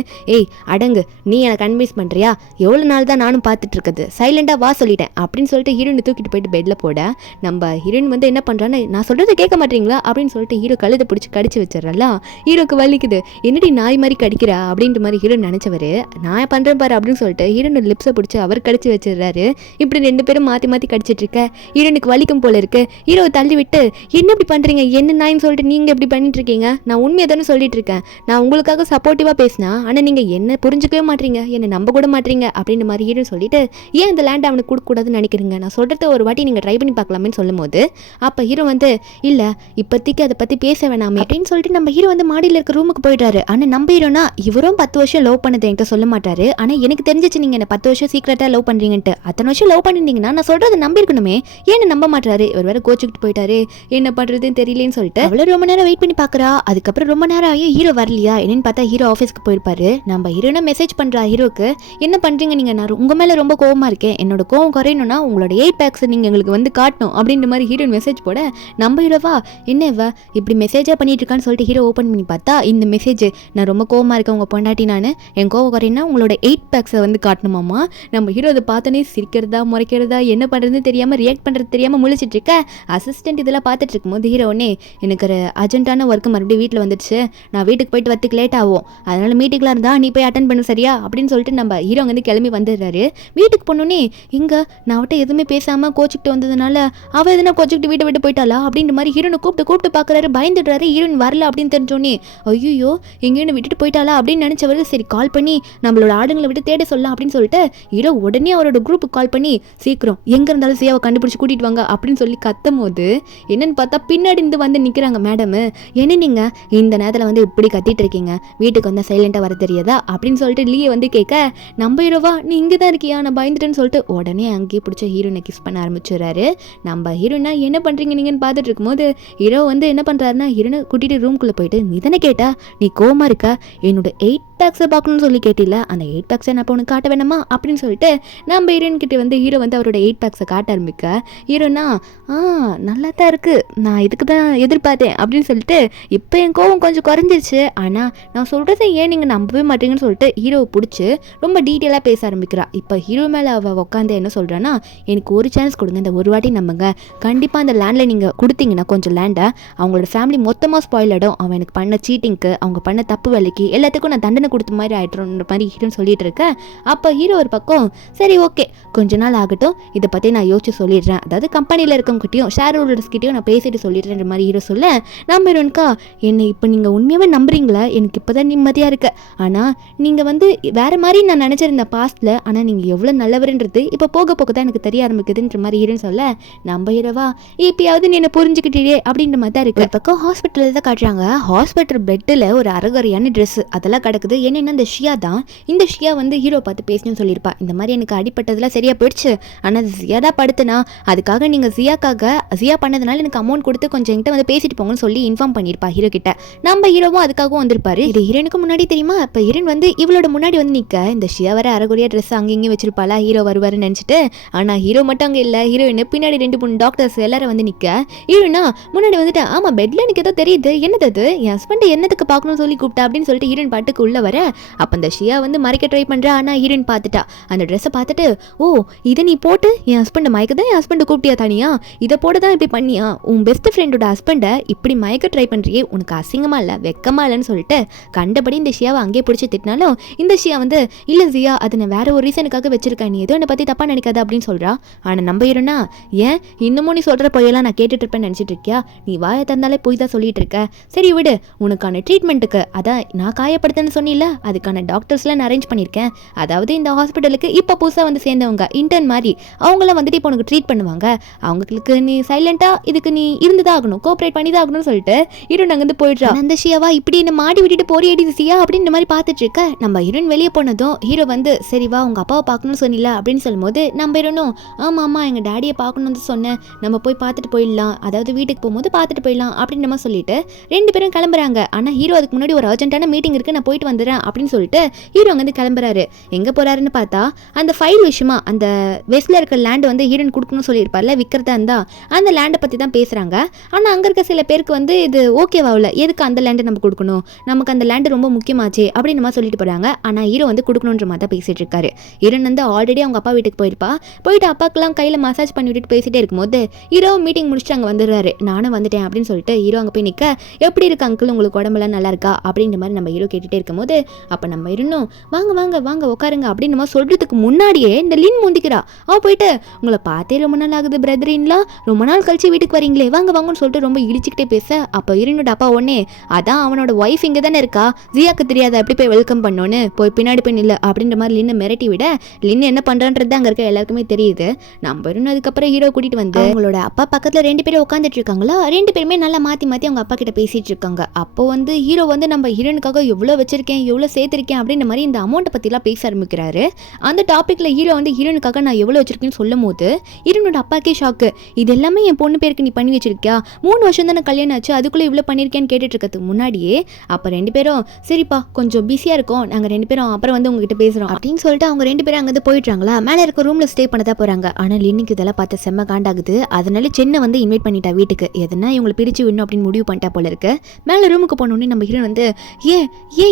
அடங்கு நீ எனக்கு கன்வின்ஸ் பண்ணுறியா, எவ்வளோ நாள் தான் நானும் பார்த்துட்டு இருக்குது, சைலண்டாக வா சொல்லிட்டேன் அப்படின்னு சொல்லிட்டு ஹீரோனை தூக்கிட்டு போயிட்டு பெட்டில் போட நம்ம ஹீரோயின் வந்து என்ன பண்ணுறான்னு நான் சொல்கிறத கேட்க மாட்டீங்களா அப்படின்னு சொல்லிட்டு ஹீரோ கழுதை பிடிச்சி கடிச்சு வச்சிடறா. ஹீரோக்கு வலிக்குது, என்னடி நாய் மாதிரி கடிக்கிறா அப்படின்ற மாதிரி ஹீரோ நினச்சவர் நான் பண்ணுறேன் பாரு அப்படின்னு சொல்லிட்டு ஹீரோனோட லிப்ஸை பிடிச்சி அவர் கடிச்சு வச்சிடுறாரு. இப்படி 2 பேரும் மாற்றி கடிச்சிட்டு இருக்க. ஹீரோனுக்கு வலிக்கும் போல இருக்கு. ஹீரோவை தள்ளி விட்டு என்ன இப்படி பண்ணுறீங்க, என்ன நாயின்னு சொல்லிட்டு நீங்கள் எப்படி பண்ணிட்டு இருக்கீங்க, நான் உண்மையை தானே சொல்லிட்டு இருக்கேன், நான் உங்களுக்காக சப்போர்ட்டிவாக பேசினா ஆனால் நீங்கள் என்ன புரிஞ்சுக்கவே மாட்டீங்க, என்னை நம்ப கூட மாட்டீங்க அப்படின்ற மாதிரி ஹீரோ சொல்லிட்டு ஏன் இந்த லேண்ட் அவனுக்கு கொடுக்கக்கூடாதுன்னு நினைக்கிறீங்க, நான் சொல்கிறத ஒரு வாட்டி நீங்கள் ட்ரை பண்ணி பார்க்கலாமேன்னு சொல்லும் போது அப்போ ஹீரோ வந்து இல்லை இப்போதைக்கு அதை பற்றி பேச வேணாமே அப்படின்னு சொல்லிட்டு நம்ம ஹீரோ வந்து மாடியில் இருக்க ரூமுக்கு போயிடுறாரு. ஆனால் நம்ம ஹீரோனா இவரும் 10 வருஷம் லவ் பண்ணதை என்கிட்ட சொல்ல மாட்டாரு, ஆனால் எனக்கு தெரிஞ்சிச்சு நீங்க என்ன 10 வருஷம் சீக்கிரட்டா லவ் பண்றீங்கன்ட்டு. அத்தனை வருஷம் லவ் பண்ணிருந்தீங்கன்னா நான் சொல்றதை நம்பிருக்கணுமே, ஏன்னு நம்ப மாட்டாரு. இவர் வேற கோச்சுக்கிட்டு போயிட்டாரு, என்ன பண்றதுன்னு தெரியலன்னு சொல்லிட்டு அவள ரொம்ப நேரம் வெயிட் பண்ணி பாக்குறா. அதுக்கப்புறம் ரொம்ப நேரம் ஆகியும் ஹீரோ வரலையா என்னன்னு பார்த்தா ஹீரோ ஆஃபீஸ்க்கு போயிருப்பாரு. நம்ம ஹீரோனா மெசேஜ் பண்றா ஹீரோக்கு, என்ன பண்றீங்க நீங்க, நான் உங்க மேல ரொம்ப கோவமா இருக்கேன், என்னோட கோவம் குறையணும்னா உங்களோட 8 பேக்ஸ் நீங்க எங்களுக்கு வந்து காட்டணும் அப்படின்ற மாதிரி ஹீரோயின் மெசேஜ் போட, நம்ம ஹீரோவா என்ன இவ இப்படி மெசேஜா பண்ணிட்டு இருக்கான்னு சொல்லிட்டு ஹீரோ ஓப்பன் பண்ணி பார்த்தா இந்த மெசேஜ், நான் ரொம்ப கோவமா இருக்கேன் உங்க பொண்டாட்டி, நான் என் கோவம் குறையினா உங்களோட 8 பேக்ஸை வந்து காட்டணுமாமா. நம்ம ஹீரோ அதை பார்த்தோன்னே சிரிக்கிறதா முறைக்கிறதா என்ன பண்ணுறதுன்னு தெரியாமல் ரியாக்ட் பண்ணுறது தெரியாமல் முழிச்சிட்டு இருக்க. அசிஸ்டன்ட் இதெல்லாம் பார்த்துட்டு இருக்கும்போது ஹீரோ உடனே எனக்கு ஒரு அர்ஜென்ட்டான ஒர்க்கு மறுபடியும் வீட்டில் வந்துடுச்சு, நான் வீட்டுக்கு போயிட்டு வரத்துக்கு லேட் ஆகும், அதனால் மீட்டிங்லாம் இருந்தால் நீ போய் அட்டன் பண்ணு சரியா அப்படின்னு சொல்லிட்டு நம்ம ஹீரோ வந்து கிளம்பி வந்துடுறாரு. வீட்டுக்கு போனோன்னே இங்கே நான் அவட்ட எதுவுமே பேசாமல் கோச்சிக்கிட்டு வந்ததுனால அவள் எதுனா கோச்சிக்கிட்டு வீட்டை விட்டு போயிட்டாளா அப்படின்ற மாதிரி ஹீரோனை கூப்பிட்டு பார்க்குறாரு. பயந்துடுறாரு. ஹீரோயின் வரல அப்படின்னு தெரிஞ்சோன்னே ஐயோ எங்கேயும் விட்டுட்டு போயிட்டாளா அப்படின்னு நினச்சவர் சரி கால் பண்ணி நம்மளோட ஆடுங்களை விட்டு தேட சொல்லலாம் அப்படின்னு சொல்லிட்டு ஹீரோ உடனே அவரோட குரூப்புக்கு கால் பண்ணி சீக்கிரம் எங்க இருந்தாலும் சியாவை கண்டுபிடிச்சு கூட்டிட்டு வாங்க அப்படின்னு சொல்லி கத்தும் போது என்னன்னு பார்த்தா பின்னாடி இருந்து வந்து நிக்கிறாங்க. மேடம் என்ன நீங்க இந்த நேரத்தில் வந்து இப்படி கத்திட்டு இருக்கீங்க, வீட்டுக்கு வந்தா சைலண்டா வர தெரியாதா அப்படின்னு சொல்லிட்டு லீயை வந்து கேட்க, நம்ம ஹீரோவா நீ இங்கே தான் இருக்கியா நான் பயந்துட்டேன்னு சொல்லிட்டு உடனே அங்கேயே பிடிச்ச ஹீரோனை கிஸ் பண்ண ஆரம்பிச்சுறாரு. நம்ம ஹீரோனா என்ன பண்றீங்க நீங்கன்னு பார்த்துட்டு இருக்கும்போது ஹீரோ வந்து என்ன பண்றாருன்னா ஹீரோனை கூட்டிட்டு ரூம்குள்ள போயிட்டு நீ தானே கேட்டா நீ கோவமா இருக்க, என்னோட 8 பேக்ஸை பார்க்கணும்னு சொல்லி கேட்டில, அந்த 8 பேக்ஸை நான் இப்போ உனக்கு காட்ட வேணாமா அப்படின்னு சொல்லிட்டு நம்ம ஹீரோயின் கிட்ட வந்து ஹீரோ வந்து அவரோட 8 பேக்ஸை காட்ட ஆரம்பிக்க ஹீரோனா நல்லா தான் இருக்கு, நான் இதுக்கு தான் எதிர்பார்த்தேன் அப்படின்னு சொல்லிட்டு இப்போ என் கோவம் கொஞ்சம் குறைஞ்சிருச்சு, ஆனால் நான் சொல்கிறத ஏன் நீங்கள் நம்பவே மாட்டீங்கன்னு சொல்லிட்டு ஹீரோவை பிடிச்சி ரொம்ப டீட்டெயிலாக பேச ஆரம்பிக்கிறா. இப்போ ஹீரோ மேலே அவள் உட்காந்து என்ன சொல்கிறான்னா எனக்கு ஒரு சான்ஸ் கொடுங்க, இந்த ஒரு வாட்டி நம்புங்க, கண்டிப்பாக அந்த லேண்டில் நீங்கள் கொடுத்தீங்கன்னா கொஞ்சம் லேண்டை அவங்களோட ஃபேமிலி மொத்தமாக ஸ்பாயில் ஆகிடும், அவன் எனக்கு பண்ண சீட்டிங்க்கு அவங்க பண்ண தப்பு வேலைக்கு எல்லாத்துக்கும் நான் தண்டனை கொடுத்த மாதிரி ஆயிடுறோன்ற மாதிரி ஹீரோன்னு சொல்லிட்டு இருக்கேன். அப்போ ஹீரோ ஒரு பக்கம் சரி ஓகே கொஞ்ச நாள் ஆகட்டும், இதை பற்றி நான் யோசிச்சு சொல்லிடுறேன், அதாவது கம்பெனியில் இருக்கவங்ககிட்டையும் ஷேர் ஹோல்டர்ஸ்கிட்டையும் நான் பேசிட்டு சொல்லிடுறேன்ற மாதிரி ஹீரோ சொல்ல, நம்ம ஹீரோனுக்கா என்னை இப்போ நீங்கள் உண்மையாகவே நம்புறீங்களா, எனக்கு இப்போ தான் நிம்மதியாக இருக்கு, ஆனால் நீங்கள் வந்து வேறு மாதிரி நான் நினச்சிருந்தேன் பாஸ்ட்டில், ஆனால் நீங்கள் எவ்வளோ நல்லவருன்றது இப்போ போக போக தான் எனக்கு தெரிய ஆரம்பிக்குதுன்ற மாதிரி ஹீரோன்னு சொல்ல, நம்ம ஹீரோவா இப்பயாவது நீ என்ன புரிஞ்சுக்கிட்டே அப்படின்ற மாதிரி தான் இருக்குது. பக்கம் ஹாஸ்பிட்டலில் தான் காட்டுறாங்க. ஹாஸ்பிட்டல் பெட்டில் ஒரு அரைகுறையான ட்ரெஸ் அதெல்லாம் கிடக்குது. என்னென்னா இந்த ஷியா தான், இந்த ஷியா வந்து ஹீரோ பார்த்து பேசணும்னு சொல்லியிருப்பா, இந்த மாதிரி எனக்கு அடிப்பட்டதெல்லாம் சரியாக போயிடுச்சு, ஆனால் ஜியா தான் படுத்துனா அதுக்காக நீங்கள் ஜியா பண்ணதுனால எனக்கு அமௌண்ட் கொடுத்து கொஞ்சம் என்கிட்ட வந்து பேசிட்டு போங்கன்னு சொல்லி இன்ஃபார்ம் பண்ணியிருப்பா ஹீரோ கிட்ட. நம்ம ஹீரோவும் அதுக்காகவும் வந்திருப்பாரு. இது ஹீரோனுக்கு முன்னாடி தெரியுமா, இப்போ ஹீரோன் வந்து இவளோட முன்னாடி வந்து நிற்க இந்த ஷியா வர அரைகுறையா ட்ரெஸ் அங்கேயும் வச்சிருப்பாளா ஹீரோ வருவாருன்னு நினச்சிட்டு, ஆனால் ஹீரோ மட்டும் அங்கே இல்லை, ஹீரோயின் பின்னாடி 2-3 டாக்டர்ஸ் எல்லாரும் வந்து நிற்க, ஹீரோனா முன்னாடி வந்துட்டு ஆமாம் பெட்ல எனக்கு ஏதோ தெரியுது, என்னது அது என் ஹஸ்பண்ட் என்னத்துக்கு பார்க்கணும்னு சொல்லி கூப்பிட்டா அப்படின்னு சொல்லிட்டு ஹீரோயின் பாட்டுக்கு உள்ள வர, அப்போ அந்த ஷியா வந்து மறைக்க ட்ரை பண்ணுறா. ஆனால் ஹீரோயின் பார்த்துட்டா அந்த ட்ரெஸ்ஸை பார்த்துட்டு, ஓ இதை நீ போட்டு என் ஹஸ்பண்டை மயக்க தான் என் ஹஸ்பண்டை கூப்பிட்டியா தனியா, இதை போட தான் இப்படி பண்ணியா, உன் பெஸ்ட் ஃப்ரெண்டோட ஹஸ்பண்டை இப்படி மயக்க ட்ரை பண்ணுறியே, உனக்கு அசிங்கமா இல்லை வெக்கமா இல்லைன்னு சொல்லிட்டு கண்டபடி இந்த ஷியாவை அங்கேயே பிடிச்சி திட்டினாலும் இந்த ஷியா வந்து இல்லை ஜியா அது நான் வேற ஒரு ரீசனுக்காக வச்சிருக்கேன், நீ ஏதோ என்னை பற்றி தப்பாக நினைக்காத அப்படின்னு சொல்கிறா. ஆனால் நம்ம ஹீரோனா ஏன் இன்னமும் நீ சொல்கிற பொய்யெல்லாம் நான் கேட்டுட்டு இருப்பேன்னு நினச்சிட்டு இருக்கியா, நீ வாயை தந்தாலே போய் தான் சொல்லிட்டு இருக்க, சரி விடு உனக்கான ட்ரீட்மெண்ட்டுக்கு அதான் நான் காயப்படுத்தேன்னு சொன்னில அதுக்கான டாக்டர்ஸ்லாம் நான் அரேஞ்ச் பண்ணியிருக்கேன், அதாவது இந்த ஹாஸ்பிட்டலுக்கு இப்போ புதுசாக வந்து சேர்ந்தவங்க இன்டர்ன் மாதிரி அவங்களாம் வந்துட்டு இப்போ உனக்கு ட்ரீட் பண்ணுவாங்க, அவங்களுக்கு நீ சைலண்டாக இதுக்கு நீ இருந்துதான் ஆகணும் கோஆப்ரேட் பண்ணி தான் ஆகணும்னு சொல்லிட்டு ஹீரோன் அங்கேருந்து போயிடுறா. அந்த ஷியாவா இப்படி என்ன மாடி விட்டுட்டு போறியடி சியா அப்படின்ற மாதிரி பார்த்துட்டு இருக்க. நம்ம ஹீரோன் வெளியே போனதும் ஹீரோ வந்து சரி வா உங்கள் அப்பாவை பார்க்கணும்னு சொன்னில அப்படின்னு சொல்லும்போது நம்ம ஹீரோனும் ஆமாம் எங்கள் டேடியை பார்க்கணும்னு சொன்னேன், நம்ம போய் பார்த்துட்டு போயிடலாம், அதாவது வீட்டுக்கு போகும்போது பார்த்துட்டு போயிடலாம் அப்படின்னு நம்ம சொல்லிட்டு 2 பேரும் கிளம்புறாங்க. ஆனால் ஹீரோ அதுக்கு முன்னாடி ஒரு அர்ஜென்ட்டான மீட்டிங் இருக்கு நான் போயிட்டு வந்துடுறேன் அப்படின்னு சொல்லிட்டு ஹீரோ அங்கேருந்து கிளம்புறாரு. எங்கே போறாருன்னு பார்த்தா அந்த ஃபைல் விஷயமா அந்த வெஸ்ட்ல இருக்க லேண்ட் வந்து ஹீரோன் கொடுக்கணும்னு சொல்லியிருப்பார்ல விற்கிறதா இருந்தா அந்த லேண்டை பற்றி தான் பேசுகிறாங்க. ஆனால் அங்கே இருக்க சில பேருக்கு வந்து இது ஓகேவாவில் எதுக்கு அந்த லேண்டை நம்ம கொடுக்கணும், நமக்கு அந்த லேண்டு ரொம்ப முக்கியமாச்சு அப்படின்னு நம்ம சொல்லிட்டு போகிறாங்க. ஆனால் ஹீரோ வந்து கொடுக்கணுன்ற மாதிரி தான் பேசிகிட்டு இருக்காரு. ஹீரோன் வந்து ஆல்ரெடி அவங்க அப்பா வீட்டுக்கு போயிட்டு அப்பாக்கெல்லாம் கையில் மசாஜ் பண்ணி விட்டுட்டு பேசிட்டே இருக்கும்போது ஹீரோ மீட்டிங் முடிச்சுட்டு அங்கே வந்துடுறாரு. நானும் வந்துட்டேன் அப்படின்னு சொல்லிட்டு ஹீரோ அங்கே போய் நிற்க, எப்படி இருக்கு அங்கிள் உங்களுக்கு உடம்புலாம் நல்லா இருக்கா அப்படின்ற மாதிரி நம்ம ஹீரோ கேட்டுகிட்டே இருக்கும்போது அப்போ நம்ம இருந்தோம் வாங்க வாங்க வாங்க உட்காருங்க அப்படின்னு நம்ம சொல்கிறதுக்கு முன்னாடியே இந்த லின் முந்திக்கிறா. அவள் போயிட்டு உங்களை பார்த்தே ரொம்ப நாள் ஆகுது பிரதரின்லாம், ரொம்ப நாள் கழிச்சு வீட்டுக்கு வரீங்களே வாங்க வாங்கன்னு சொல்லிட்டு ரொம்ப இடிச்சுக்கிட்டே பேச, அப்போ ஹீரோனோட அப்பா ஒன்னே அதான் அவனோட ஒய்ஃப் இங்கே தானே இருக்கா, ஜியாக்கு தெரியாத எப்படி போய் வெல்கம் பண்ணோன்னு போய் பின்னாடி போய் நில்ல அப்படின்ற மாதிரி லின்னை மிரட்டி விட, லின் என்ன பண்ணுறான்றது அங்கே இருக்க எல்லாருக்குமே தெரியுது. நம்ம இன்னும் அதுக்கப்புறம் ஹீரோ கூட்டிகிட்டு வந்து அவங்களோட அப்பா பக்கத்தில் 2 பேரும் உட்காந்துட்டு இருக்காங்களா, 2 பேருமே நல்லா மாற்றி மாற்றி அவங்க அப்பா கிட்ட பேசிகிட்டு இருக்காங்க. அப்போ வந்து ஹீரோ வந்து நம்ம ஹீரோனுக்காக எவ்வளோ வச்சிருக்கேன் வச்சிருக்கேன், எவ்வளோ சேர்த்திருக்கேன் அப்படின்ற மாதிரி இந்த அமௌண்ட்டை பற்றிலாம் பேச ஆரம்பிக்கிறாரு. அந்த டாப்பிக்கில் ஹீரோ வந்து ஹீரோனுக்காக நான் எவ்வளோ வச்சிருக்கேன்னு சொல்லும் போது ஹீரோனோட அப்பாக்கே ஷாக்கு. இது எல்லாமே என் பொண்ணு பேருக்கு நீ பண்ணி வச்சிருக்கியா? 3 வருஷம் தானே கல்யாணம் ஆச்சு, அதுக்குள்ளே இவ்வளோ பண்ணியிருக்கேன்னு கேட்டுட்டு இருக்கிறதுக்கு முன்னாடியே அப்போ 2 பேரும் சரிப்பா கொஞ்சம் பிஸியாக இருக்கும், நாங்கள் 2 பேரும் அப்புறம் வந்து உங்ககிட்ட பேசுகிறோம் அப்படின்னு சொல்லிட்டு அவங்க 2 பேரும் அங்கேருந்து போயிட்டாங்களா. மேலே இருக்க ரூமில் ஸ்டே பண்ண தான் போகிறாங்க. ஆனால் லின்னுக்கு இதெல்லாம் பார்த்து செம்ம காண்டாகுது. அதனால சென்னை வந்து இன்வைட் பண்ணிட்டா வீட்டுக்கு. எதுனா இவங்களை பிரித்து விடணும் அப்படின்னு முடிவு பண்ணிட்டா போல இருக்கு. மேலே ரூமுக்கு போனோடனே நம்ம ஹீரோ வந்து ஏன்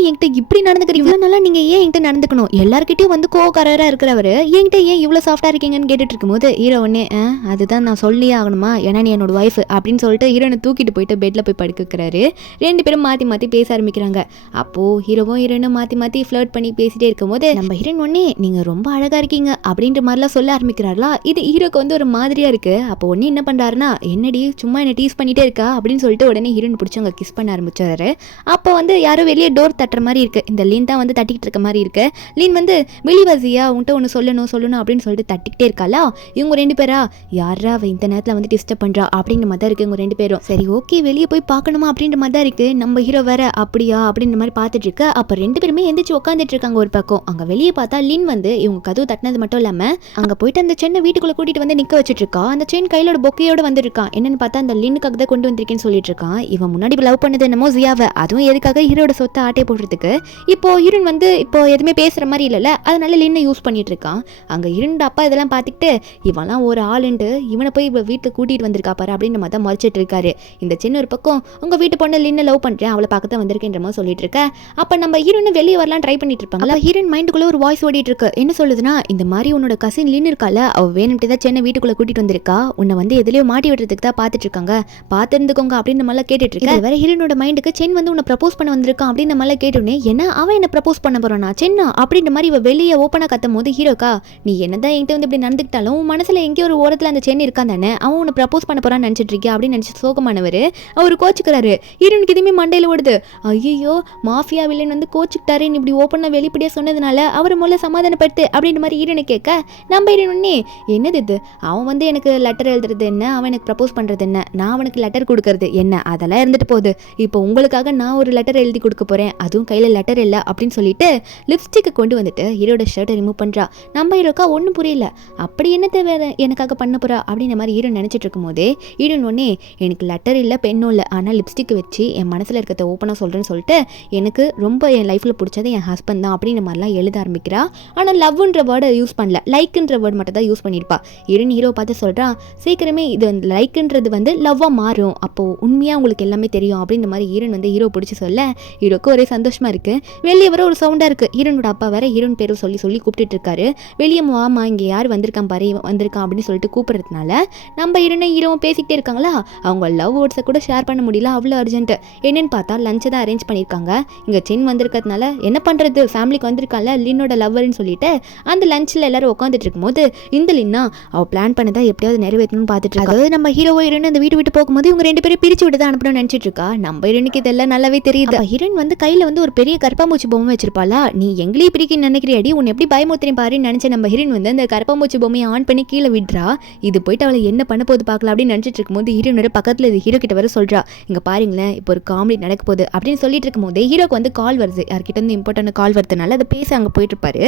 என்கிட்ட இப்படி நடந்துக்கிறீங்க, இவ்வளோ நல்லா நீங்கள் ஏன் என்கிட்ட நடந்துக்கணும், எல்லாருக்கிட்டையும் வந்து கோவக்காரராக இருக்கிறவர் என்கிட்ட ஏன் இவ்வளோ சாஃப்டாக இருக்கீங்கன்னு கேட்டுட்டு இருக்கும்போது ஹீரோ ஒன்னே அதுதான் நான் சொல்லியே ஆகணுமா, ஏன்னா நீ என்னோட ஒய்ஃப் அப்படின்னு சொல்லிட்டு ஹீரோனை தூக்கிட்டு போயிட்டு பெட்டில் போய் படுக்க வைக்கிறாரு. 2 பேரும் மாற்றி மாற்றி பேச ஆரம்பிக்கிறாங்க. அப்போது ஹீரோவும் ஹீரோனும் மாற்றி மாற்றி ஃப்ளர்ட் பண்ணி பேசிட்டே இருக்கும்போது நம்ம ஹீரோன் ஒன்னே நீங்கள் ரொம்ப அழகாக இருக்கீங்க அப்படின்ற மாதிரிலாம் சொல்ல ஆரம்பிக்கிறார்களா. இது ஹீரோக்கு வந்து ஒரு மாதிரியாக இருக்குது. அப்போ ஒன்னே என்ன பண்ணுறாருன்னா என்னடி சும்மா என்ன டீஸ் பண்ணிகிட்டே இருக்கா அப்படின்னு சொல்லிட்டு உடனே ஹீரோன் பிடிச்சவங்க கிஸ் பண்ண ஆரம்பிச்சாரு. அப்போ வந்து யாரோ வெளியே டோர் தட்டுற மாதிரி இருக்குது. இந்த லீன் தான் வந்து தட்டிக்கிட்டு இருக்க மாதிரி இருக்கு. லீன் வந்து வெளிவாசியா உன்ட்ட ஒன்று சொல்லணும் அப்படின்னு சொல்லிட்டு தட்டிக்கிட்டே இருக்காளா. இவங்க 2 பேரா யாரா அவ இந்த நேரத்தில் வந்து டிஸ்டர்ப் பண்ணுறா அப்படின்ற மாதிரி தான் இருக்குது. இவங்க 2 பேரும் சரி ஓகே வெளியே போய் பார்க்கணுமா அப்படின்ற மாதிரி தான் இருக்குது. நம்ம ஹீரோ வேற அப்படியா அப்படின்ற மாதிரி பார்த்துட்டு இருக்கு. அப்போ 2 பேருமே எந்திரிச்சு உட்காந்துட்டு இருக்காங்க ஒரு பக்கம். அங்கே வெளியே பார்த்தா லின் வந்து இவங்க கதவு தட்டினது மட்டும் இல்லாமல் அங்கே போயிட்டு அந்த சென்னை வீட்டுக்குள்ளே கூட்டிகிட்டு வந்து நிற்க வச்சுட்டு இருக்கா. அந்த செயின் கையிலோட பொக்கையோட வந்துருக்கான். என்னன்னு பார்த்தா அந்த லின்னுக்காக தான் கொண்டு வந்திருக்கேன்னு சொல்லிட்டு இருக்கான். இவன் முன்னாடி லவ் பண்ணது என்னமோ ஜியாவை, அதுவும் எதுக்காக ஹீரோட சொத்தை ஆட்டை போடுறதுக்கு. இப்போ ஹீரோன் வந்து இப்போ எதுவுமே பேசுகிற மாதிரி இல்லைல்ல, அதனால லின்னை யூஸ் பண்ணிட்டு இருக்கான். அங்கே இருந்த அப்பா இதெல்லாம் பார்த்துக்கிட்டு இவன்லாம் ஒரு ஆளுண்டு இவனை போய் வீட்டுக்கு கூட்டிகிட்டு வந்திருக்கா பாரு அப்படின்னு மாதிரி மறைச்சிட்டு இருக்காரு. இந்த சின்ன ஒரு பக்கம் உங்கள் வீட்டு பொண்ணு லின்னை லவ் பண்ணுறேன், அவளை பார்க்க தான் வந்திருக்கேன்ற மாதிரி சொல்லிட்டு இருக்க. அப்போ நம்ம ஹீரோன்னு வெளியே வரலாம் ட்ரை பண்ணிட்டு இருப்பாங்க. ஹீரோயின் மைண்டுக்குள்ளே ஒரு வாய்ஸ் ஓடிட்டு இருக்கு. என்ன சொல்லுதுன்னா இந்த மாதிரி உன்னோட கசின் லின் இருக்கால, அவள் வேணும்ட்டு தான் சென்னை வீட்டுக்குள்ளே கூட்டிகிட்டு வந்திருக்கா, உன்னை வந்து எதுலையோ மாட்டி விடுறதுக்கு தான் பார்த்துட்டு இருக்காங்க, பார்த்துருந்துக்கோங்க அப்படின்னு நம்மளாம் கேட்டுட்டு இருக்கா. வேற ஹீரோனோட மைண்டுக்கு சென் வந்து உன்னை ப்ரப்போஸ் பண்ண வந்திருக்கான் அப்படின்னு நம்மளாம் கேட்டோன்னே என்ன அவன் என்ன ப்ரப்போஸ் பண்ண போறானா சென்னா அப்படின்ற மாதிரி இவ வெளியே ஓப்பனாக கத்தும் போது ஹீரோக்கா நீ என்னதான் என்கிட்ட வந்து இப்படி நடந்துக்கிட்டாலும் உன் மனசுல எங்கேயோ ஒரு ஓரத்தில் அந்த சென் இருக்கான் தானே, அவன் உன்னை ப்ரப்போஸ் பண்ண போறான்னு நினச்சிட்டு இருக்கியா அப்படின்னு நினச்சி சோகமானவர் அவர் கோச்சுக்கிறாரு. ஹீரோனுக்கு இதுவுமே மண்டையில் ஓடுது. ஐயோ மாஃபியா வில்லன் வந்து கோச்சுக்கிட்டாருன்னு இப்படி ஓப்பனாக வெளிப்படையாக சொன்னதுனால அவர் முதல்ல சமாதானப்படுத்து அப்படின்ற மாதிரி ஹீரோனை கேட்க நம்ம ஹீரோனே என்னது இது, அவன் வந்து எனக்கு லெட்டர் எழுதுறது என்ன, அவன் எனக்கு ப்ரப்போஸ் பண்ணுறது என்ன, நான் அவனுக்கு லெட்டர் கொடுக்கறது என்ன, அதெல்லாம் இருந்துட்டு போகுது, இப்போ உங்களுக்காக நான் ஒரு லெட்டர் எழுதி கொடுக்க போகிறேன், அதுவும் கையில் லெட்டர் இல்லை அப்படின்னு சொல்லிட்டு லிப்ஸ்டிக்கை கொண்டு வந்துட்டு ஹீரோட ஷர்ட்டை ரிமூவ் பண்ணுறா. நம்ம ஹீரோக்கா ஒன்றும் புரியல, அப்படி என்னத்தை வேற எனக்காக பண்ண போகிறா அப்படின்ற மாதிரி ஹீரோ நினச்சிட்டு இருக்கும் போதே ஹீரோன் ஒன்னே எனக்கு லெட்டர் இல்லை பெண்ணும் இல்லை, ஆனால் லிப்ஸ்டிக் வச்சு என் மனசில் இருக்கிறத ஓப்பனாக சொல்கிறேன்னு சொல்லிட்டு எனக்கு ரொம்ப என் லைஃப்பில் பிடிச்சது என் ஹஸ்பண்ட் தான் அப்படின்ற மாதிரிலாம் எழுத ஆரம்பிக்கிறா. ஆனால் லவ்ன்ற வேர்டை யூஸ் பண்ணல, லைக்குன்ற வேர்டு மட்டும் தான் யூஸ் பண்ணியிருப்பா. ஹீரோ பார்த்து சொல்கிறான் சீக்கிரமே இது வந்து லைக்குன்றது வந்து லவ்வாக மாறும், அப்போது உண்மையாக உங்களுக்கு எல்லாமே தெரியும் அப்படின்ற மாதிரி ஹீரோன் வந்து ஹீரோ பிடிச்சி சொல்ல ஹீரோக்கு ஒரே சந்தோஷமாக இருக்குது. வெளியே வர ஒரு சவுண்டாக இருக்குது. ஹீரோனோட அப்பா வேற ஹீரோன் பேரை சொல்லி கூப்பிட்டு இருக்காரு. வெளியே வாமா இங்கே யார் வந்திருக்கான் பாரு வந்திருக்கான் அப்படின்னு சொல்லிட்டு கூப்பிட்றதுனால நம்ம ஹீரோவும் பேசிக்கிட்டே இருக்காங்களா, அவங்க லவ் வேர்ட்ஸை கூட ஷேர் பண்ண முடியல, அவ்வளோ அர்ஜென்ட். என்னன்னு பார்த்தா லஞ்சை தான் அரேஞ்ச் பண்ணியிருக்காங்க. இங்கே சென் வந்திருக்கிறதுனால என்ன பண்ணுறது, ஃபேமிலிக்கு வந்திருக்கால லின்னோட லவ்வர்னு சொல்லிட்டு அந்த லஞ்சில் எல்லாரும் உட்காந்துட்டு இருக்கும்போது இந்த லின்னா அவள் பிளான் பண்ணதை எப்படியாவது நிறைவேற்றணும்னு பார்த்துட்டு இருக்கா. அதாவது நம்ம ஹீரோயின் அந்த வீட்டு விட்டு போகும்போது இவங்க 2 பேரும் பிரிச்சு விட்டு தான் அனுப்பணும்னு நினச்சிட்டு இருக்கா. நம்ம ஹீரோனுக்கு இதெல்லாம் நல்லாவே தெரியுது. ஹீரோயின் வந்து கையில் வந்து ஒரு பெரிய கருப்பாம்பூச்சி பொம்மை வச்சிருப்பாளா, நீ எங்களையும் பிரிக்க நினைக்கிறியாடி, உன்னை எப்படி பயமுத்திரேன் பாருன்னு நினச்ச நம்ம ஹீரோயின் வந்து அந்த கருப்பாம்பூச்சி பொம்மையை ஆன் பண்ணி கீழே விடுறா. இது போயிட்டு அவளை என்ன பண்ண போது பார்க்கலாம் அப்படின்னு நினச்சிட்டு இருக்கும்போது ஹீரோனோட பக்கத்தில் இது ஹீரோ கிட்ட வர சொல்கிறா, இங்கே பாருங்களேன் இப்போ ஒரு காமெடி நடக்க போகுது அப்படின்னு சொல்லிட்டு இருக்கும்போது ஹீரோக்கு வந்து கால் வருது, யார்கிட்ட வந்து இம்பார்ட்டன்ட் கால் வருதுனால அதை பேச அங்கே போயிட்டு இருப்பாரு.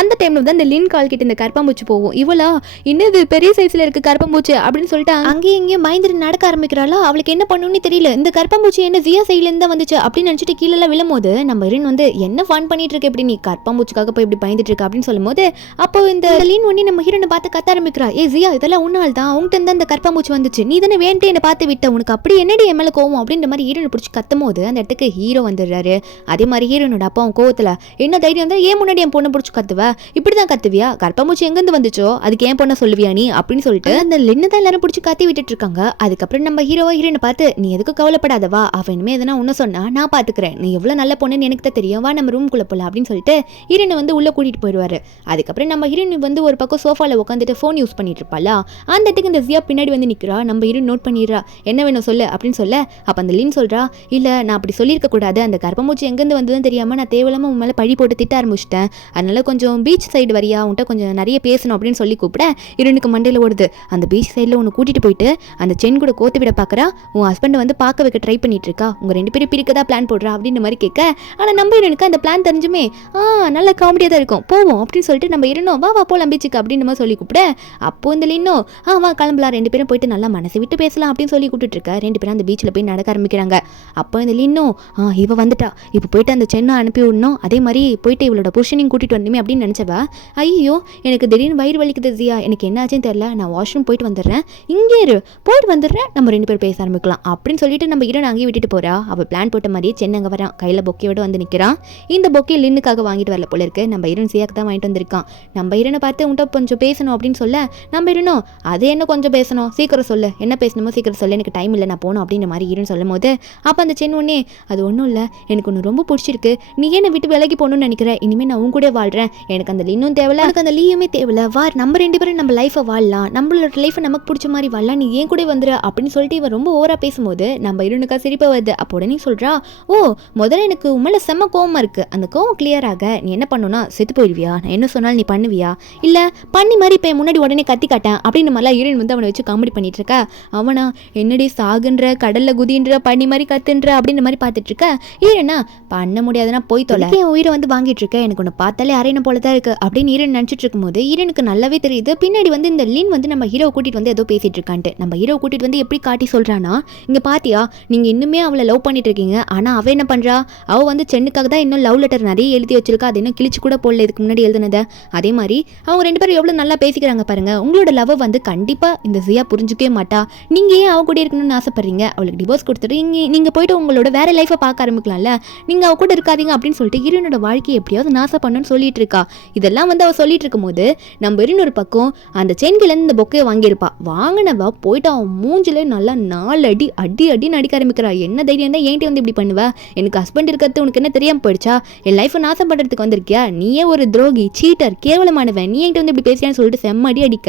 அந்த டைமில் வந்து அந்த லின் கால் கிட்ட இந்த கருப்பாம்பூச்சி போகும். இவளா இன்னது பெரிய சைஸில் இருக்குது கருப்பாம்பூச்சி அப்படின்னு சொல்லிட்டு அங்கேயும் இங்கேயும் பயந்துட்டு நடக்க ஆரம்பிக்கிறாளா. அவளுக்கு என்ன பண்ணணும்னு தெரியல. இந்த கருப்பாம்பூச்சி என்ன ஜியா சைட்லேருந்து தான் வந்துச்சு அப்படின்னு நினச்சிட்டு கீழே விழும்போது நம்ம ஹீரோயின் வந்து என்ன ஃபன் பண்ணிட்டு இருக்க, எப்படி நீ கருப்பாம்பூச்சிக்காக போய் இப்படி பயந்துட்டு இருக்க அப்படின்னு சொல்லும்போது அப்போ இந்த லின் ஒன்னே நம்ம ஹீரோனை பார்த்து கத்த ஆரம்பிக்கிறா, ஏ ஜியா இதெல்லாம் உன்னால் தான், உங்கள்கிட்ட இருந்து அந்த கருப்பாம்பூச்சி வந்துச்சு, நீ தானே வேண்டே என்னை பார்த்து விட்ட, உனக்கு அப்படி என்னடி என் மேலே கோவம் அப்படின்ற மாதிரி ஹீரோனை பிடிச்சி கத்தும் போது அந்த இடத்துக்கு ஹீரோ வந்துடுறாரு. அதே மாதிரி ஹீரோனோட அப்பாவும் கோவத்தில் என்ன தைரியம் தான் ஏன் முன்னாடி என் பொண்ணை பிடிச்சி கத்துவ, இப்படி தான் கத்துவியா, கருப்பாம்பூச்சி எங்கேருந்து வந்துச்சோ அதுக்கு ஏன் பொண்ணை சொல்லுவியா நீ அப்படின்னு சொல்லிட்டு அந்த லின்னு தான் எல்லாரும் பிடிச்சி கத்தி விட்டுட்டு இருக்காங்க. அதுக்கப்புறம் நம்ம ஹீரோனை பார்த்து நீ எதுக்கு கவலைப்படாதவா, அவன் இனிமே எதனா ஒன்று சொன்னா நான் பார்த்துக்கிறேன், நீ எவ்வளோ நல்ல பொண்ணுன்னு எனக்கு தான் தெரியும், வா நம்ம ரூம்குள்ளே போகலாம் அப்படின்னு சொல்லிட்டு ஹீரோனை வந்து உள்ளே கூட்டிகிட்டு போயிடுவார். அதுக்கப்புறம் நம்ம ஹீரோயின் வந்து ஒரு பக்கம் சோஃபாவில் உட்காந்துட்டு ஃபோன் யூஸ் பண்ணிட்டு இருப்பாளா, அந்த இடத்துக்கு இந்த ஜியா பின்னாடி வந்து நிற்கிறா. நம்ம ஹீரோயின் நோட் பண்ணிடுறா, என்ன வேணும் சொல்லு அப்படின்னு சொல்ல அப்போ அந்த லின் சொல்கிறா, இல்லை நான் அப்படி சொல்லியிருக்க கூடாது, அந்த கருப்பாம்பூச்சி எங்கேருந்து வந்ததுன்னு தெரியாமல் நான் தேவையில்லாமல் உன் மேலே பழி போட்டு திட்ட ஆரம்பிச்சிட்டேன், அதனால கொஞ்சம் பீச் சைடு வரியா உன்ட்ட கொஞ்சம் நிறைய பேசணும் அப்படின்னு சொல்லி கூப்பிட ஹீரோனுக்கு மண்டையில் ஓடுது. அந்த பீச் சைடில் உன்னை கூட்டிகிட்டு போயிட்டு அந்த சென் கூட கோத்து விட பார்க்குறா, உன் ஹஸ்பண்டை வந்து பார்க்க வைக்க ட்ரை பண்ணிட்டு இருக்கா, உங்கள் 2 பேரும் பிரிக்க தான் பிளான் போடுறா அப்படின்ற மாதிரி கேட்க ஆனால் நம்ம ஹீரோனுக்கு அந்த பிளான் தெரிஞ்சுமே நல்ல காமெடியாக தான் இருக்கும், போவோம் அப்படின்னு சொல்லிட்டு நம்ம இருந்தோம், வா போலாம் பீச்சுக்கு அப்படின்னு நம்ம சொல்லி கூப்பிட, அப்போ இந்த லின்னோ வா கிளம்பலாம், 2 பேரும் போயிட்டு நல்லா மனசை விட்டு பேசலாம் அப்படின்னு சொல்லி கூப்பிட்டு இருக்க. 2 பேரும் அந்த பீச்சில் போய் நடக்க ஆரம்பிக்கிறாங்க. அப்போ இந்த லின்னோ இவ வந்துட்டா, இப்போ போயிட்டு அந்த சென்னை அனுப்பி விடணும், அதே மாதிரி போயிட்டு இவளோட புருஷனையும் கூட்டிட்டு வந்தோமே அப்படின்னு நினச்சவா, ஐயோ எனக்கு திடீர்னு வயிறு வலிக்குது ஜியா, எனக்கு என்ன ஆச்சுன்னு தெரியல, நான் வாஷ்ரூம் போயிட்டு வந்துடுறேன், இங்கே இரு, போயிட்டு வந்துடுறேன், நம்ம 2 பேரும் பேச ஆரம்பிக்கலாம் அப்படின்னு சொல்லிட்டு நம்ம ஹீரோனை அங்கேயே விட்டுட்டு போறா. அவள் பிளான் போட்ட மாதிரியே சென்னை அங்கே வரான், கையில் பொக்கையோட வந்து நிற்கிறான். இந்த பொக்கை லின்னுக்காக வாங்கிட்டு வரல போல இருக்கு, நம்ம ஹீரோன் சியாக்கு தான் வாங்கிட்டு வந்திருக்கான். நம்ம ஹீரோனை பார்த்து உன்ட்ட கொஞ்சம் பேசணும் அப்படின்னு சொல்ல, நம்ம ஹீரோனும் அது என்ன கொஞ்சம் பேசணும், சீக்கிரம் சொல்லு, என்ன பேசணுமோ சீக்கிரம் சொல்லு, எனக்கு டைம் இல்லை, நான் போகணும் அப்படின்ற மாதிரி ஹீரோன் சொல்லும் போது, அப்போ அந்த சென் ஒன்னே அது ஒன்றும் இல்லை, எனக்கு ஒன்று ரொம்ப பிடிச்சிருக்கு, நீ ஏன் விட்டு விலகி போகணும்னு நினைக்கிறேன், இனிமேல் நான் உன் கூட வாழ்கிறேன், எனக்கு அந்த லின்னும் தேவையில்ல, எனக்கு அந்த லீயுமே தேவையில்ல, நம்ம 2 பேரும் நம்ம லைஃபை வாழலாம், நம்மளோட லைஃபை நமக்கு பிடிச்ச மாதிரி வாழலாம், நீ ஏன் கூட வந்துரு அப்படின்னு சொல்லிட்டு இவன் ரொம்ப ஓவரா பேசும்போது நம்ம ஹீரோனுக்கா சிரிப்பா வருது. அப்போ உடனே சொல்றா, முதல்ல எனக்கு உண்மையில செம்ம கோவமா இருக்கு, அந்த கோவம் கிளியர் ஆக நீ என்ன பண்ணணும்னா செத்து போயிடுவியா, நான் என்ன சொன்னாலும் நீ பண்ணுவியா, இல்ல பண்ணி மாதிரி இப்போ முன்னாடி உடனே கத்தி காட்டேன் அப்படின்னு மாதிரிலாம் ஹீரோயின் வந்து அவனை வச்சு காமெடி பண்ணிட்டு இருக்க. அவனா என்னடி சாகுன்ற, கடல்ல குதின்ற, பண்ணி மாதிரி கத்துன்ற அப்படின்ற மாதிரி பார்த்துட்டு இருக்க. ஹீரோனா பண்ண முடியாதுன்னா போய் தொலை, என் உயிரை வந்து வாங்கிட்டு இருக்க, எனக்கு ஒன்று பார்த்தாலே அரையின போல தான் இருக்கு அப்படின்னு ஹீரோயின் நினச்சிட்டு இருக்கும்போது ஹீரோனுக்கு நல்லாவே தெரியுது பின்னாடி வந்து இந்த லின் வந்து நம்ம ஹீரோ கூட்டிட்டு வந்து ஏதோ பேசிட்டு இருக்கான்ட்டு. நம்ம ஹீரோ கூட்டிட்டு வந்து எப்படி காட்டி சொல்றானா, இங்க பாத்தியா நீங்க இன்னுமே அவளை லவ் பண்ணிட்டு இருக்கீங்க, ஆனா அவ என்ன பண்றா, அவ வந்து சென்னுக்காக தான் இன்னும் லவ் லெட்டர் நிறைய எழுதி வச்சிருக்கா, அது இன்னும் கிழிச்சு கூட போடல இதுக்கு முன்னாடி எழுதுனத. அதே மாதிரி அவங்க 2 பேரும் எவ்வளவு நல்லா பேசிக்கிறாங்க பாருங்க, உங்களோட லவ் வந்து கண்டிப்பா இந்த ஜியா புரிஞ்சுக்கவே மாட்டா, நீங்க ஏன் அவ கூட இருக்கணும்னு ஆசைப்படுறீங்க, அவளுக்கு டிவோர்ஸ் கொடுத்துட்டு நீங்க போயிட்டு உங்களோட வேற லைஃபை பார்க்க ஆரம்பிக்கலாம்ல, நீங்க அவ கூட இருக்காதீங்க அப்படின்னு சொல்லிட்டு ஹீரோனோட வாழ்க்கையை எப்படியாவது நாசம் பண்ணணும்னு சொல்லிட்டு இருக்கா. இதெல்லாம் வந்து அவ சொல்லிட்டு இருக்கும் போது நம்ம இன்னொரு பக்கம் அந்த சென்கிலேருந்து இந்த பொக்கையை வாங்கியிருப்பா. வாங்கினவா போயிட்டு அவன் மூஞ்சிலே நல்லா 4 அடி அடி அடி நடிக்க ஆரம்பிக்கிறா. என்ன தைரியம் தான் என்கிட்ட வந்து இப்படி பண்ணுவா, எனக்கு ஹஸ்பண்ட் இருக்கிறது உனக்கு என்ன தெரியாம போயிடுச்சா, என் லைஃப்பை நாசம் பண்ணுறதுக்கு வந்திருக்கியா, நீயே ஒரு துரோகி, சீட்டர், கேவலமானவன், நீ என்கிட்ட வந்து இப்படி பேசுறியான்னு சொல்லிட்டு செம்ம அடி அடிக்க.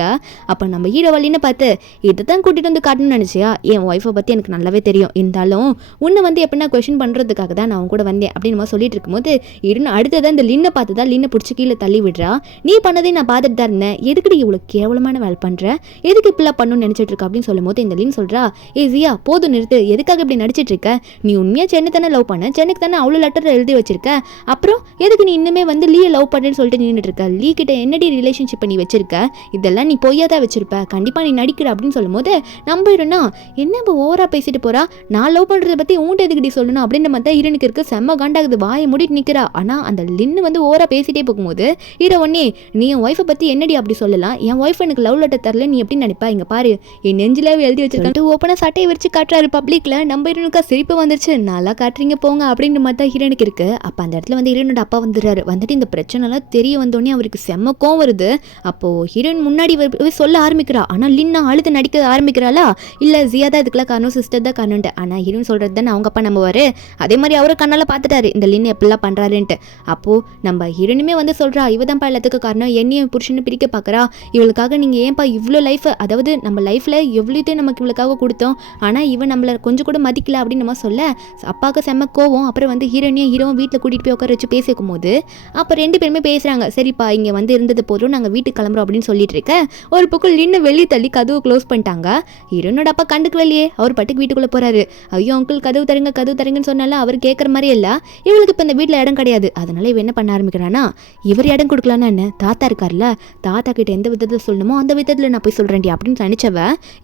அப்போ நம்ம ஹீரோ வழின்னு பார்த்து இதை தான் கூட்டிகிட்டு வந்து காட்டணும்னு நினச்சியா, என் ஒய்ஃபை பற்றி எனக்கு நல்லாவே தெரியும், இருந்தாலும் உன்னை வந்து எப்படின்னா கொஸ்டின் பண்ணுறதுக்காக தான் நான் அவங்க கூட வந்தேன் அப்படின்னு நம்ம சொல்லிட்டு இருக்கும்போது இருந்து அடுத்ததான் இந்த லின்னை பார்த்து தான் லின்னை பிடிச்சி கீழே தள்ளி விடுறா. நீ பண்ணதே நான் பார்த்துட்டு தான் இருந்தேன், எதுக்கடி இவ்வளோ கேவலமான வேலை பண்ணுற, எதுக்கு இப்படிலாம் பண்ணணும்னு நினச்சிட்டு இருக்கா அப்படின்னு சொல்லும் போது இந்த லின் சொல்கிறா, ஜியா போதும் நிறுத்து, எதுக்காக இப்படி நடிச்சிட்டு இருக்க, நீ உண்மையாக சென்னை தானே லவ் பண்ண, சென்னைக்கு தானே அவ்வளோ லெட்டர் எழுதி வச்சிருக்க, அப்புறம் எதுக்கு நீ இன்னுமே வந்து லீயை லவ் பண்ணுறேன்னு சொல்லிட்டு நின்றுட்டு இருக்க, லீ கிட்ட என்னடி ரிலேஷன்ஷிப் நீ வச்சிருக்க, இதெல்லாம் நீ பொய்யா தான் வச்சிருப்ப, கண்டிப்பாக நீ நடிக்கிற அப்படின்னு சொல்லும் போது நம்பிடுனா என்ன இப்போ ஓவரா பேசிட்டு போறா, நான் லவ் பண்ணுறதை பற்றி உன்ட்டு எதுக்கடி சொல்லணும் அப்படின்ற மாதிரி தான் ஹீரோனுக்கு இருக்கு. செம்ம காண்டாகுது, வாயை மூடிட்டு நிற்கிறா. ஆனால் அந்த லின்னு வந்து ஓவரா பேசிட்டே போகும்போது ஹீரோ ஒன்னே நீ என் ஒய்ஃபை பற்றி என்னடி அப்படி சொல்லலாம், என் ஒய்ஃப் எனக்கு லவ் லெட்டர் தரல, நீ எப்படி நினைப்பா, இங்கே பாரு என் நெஞ்சில எழுதி வச்சிருக்கான்ட்டு ஓப்பனாக சட்டையை வச்சு காட்டுறாரு பப்ளிக்ல. நம்ம ஹீரோனுக்கா சிரிப்பு வந்துருச்சு, நல்லா காட்டுறீங்க போங்க அப்படின்ற மாதிரி தான் ஹீரோனுக்கு இருக்கு. அப்போ அந்த இடத்துல வந்து ஹீரோனோட அப்பா வந்துடுறாரு. வந்துட்டு இந்த பிரச்சனைலாம் தெரிய வந்தோடனே அவருக்கு செம்ம கோவம் வருது. அப்போ ஹீரோயின் முன்னாடி சொல்ல ஆரம்பிக்கிறா, ஆனால் லின்னா அழுது நடிக்க ஆரம்பிக்கிறாளா, இல்லை ஜியா தான் இதுக்கெல்லாம் காரணம், சிஸ்டர் தான் காரணம்ட்டு. ஆனால் ஹீரோயின் சொல்றது தானே அவங்க அப்பா நம்புவாரு, அதே மாதிரி அவரை கண்ணால பார்த்துட்டாரு இந்த லின் எப்படிலாம் பண்றாருன்ட்டு. அப்போ நம்ம ஹீரோனுமே வந்து சொல்றா, இவதான்ப்பா எல்லாத்துக்கும் காரணம், என்னையும் புருஷனை பிரிக்க பார்க்குறா, இவளுக்காக நீங்கள் ஏன்ப்பா இவ்வளோ லைஃப், அதாவது நம்ம லைஃப்பில் எவ்வளோத்தையும் நமக்கு இவளுக்காக கொடுத்தோம், ஆனால் இவன் நம்மளை கொஞ்சம் கூட மதிக்கல அப்படின்னு நம்ம சொல்ல அப்பாவுக்கு செம்ம கோவம். அப்புறம் வந்து ஹீரோனையும் ஹீரோவும் வீட்டில் கூட்டிகிட்டு போய் உட்கார வச்சு பேசிக்கும் போது அப்போ 2 பேருமே பேசுகிறாங்க, சரிப்பா இங்கே வந்து இருந்தது போதும், நாங்கள் வீட்டுக்கு கிளம்புறோம் அப்படின்னு சொல்லிட்டு இருக்க. ஒரு பக்கம் நின்று வெளியே தள்ளி கதவு க்ளோஸ் பண்ணிட்டாங்க. ஹீரோனோட அப்பா கண்டுக்கலையே, அவர் பாட்டுக்கு வீட்டுக்குள்ளே போகிறாரு. ஐயோ அங்கிள் கதவு தருங்கன்னு சொன்னாலும் அவர் கேட்குற மாதிரி இல்லை, இவளுக்கு இப்போ இந்த வீட்டில் இடம் கிடையாது, அதனால இவன் என்ன பண்ண ஆரம்பிக்கிறான்னா, இவர் இடம் கொடுக்கலான்னு என்ன, தாத்தா இருக்கார்ல, தாத்தா கிட்ட எந்த விதத்தில் சொல்லணுமோ அந்த விதத்தில் நான் போய் சொல்கிறேன்டி அப்படின்னு நினச்சவ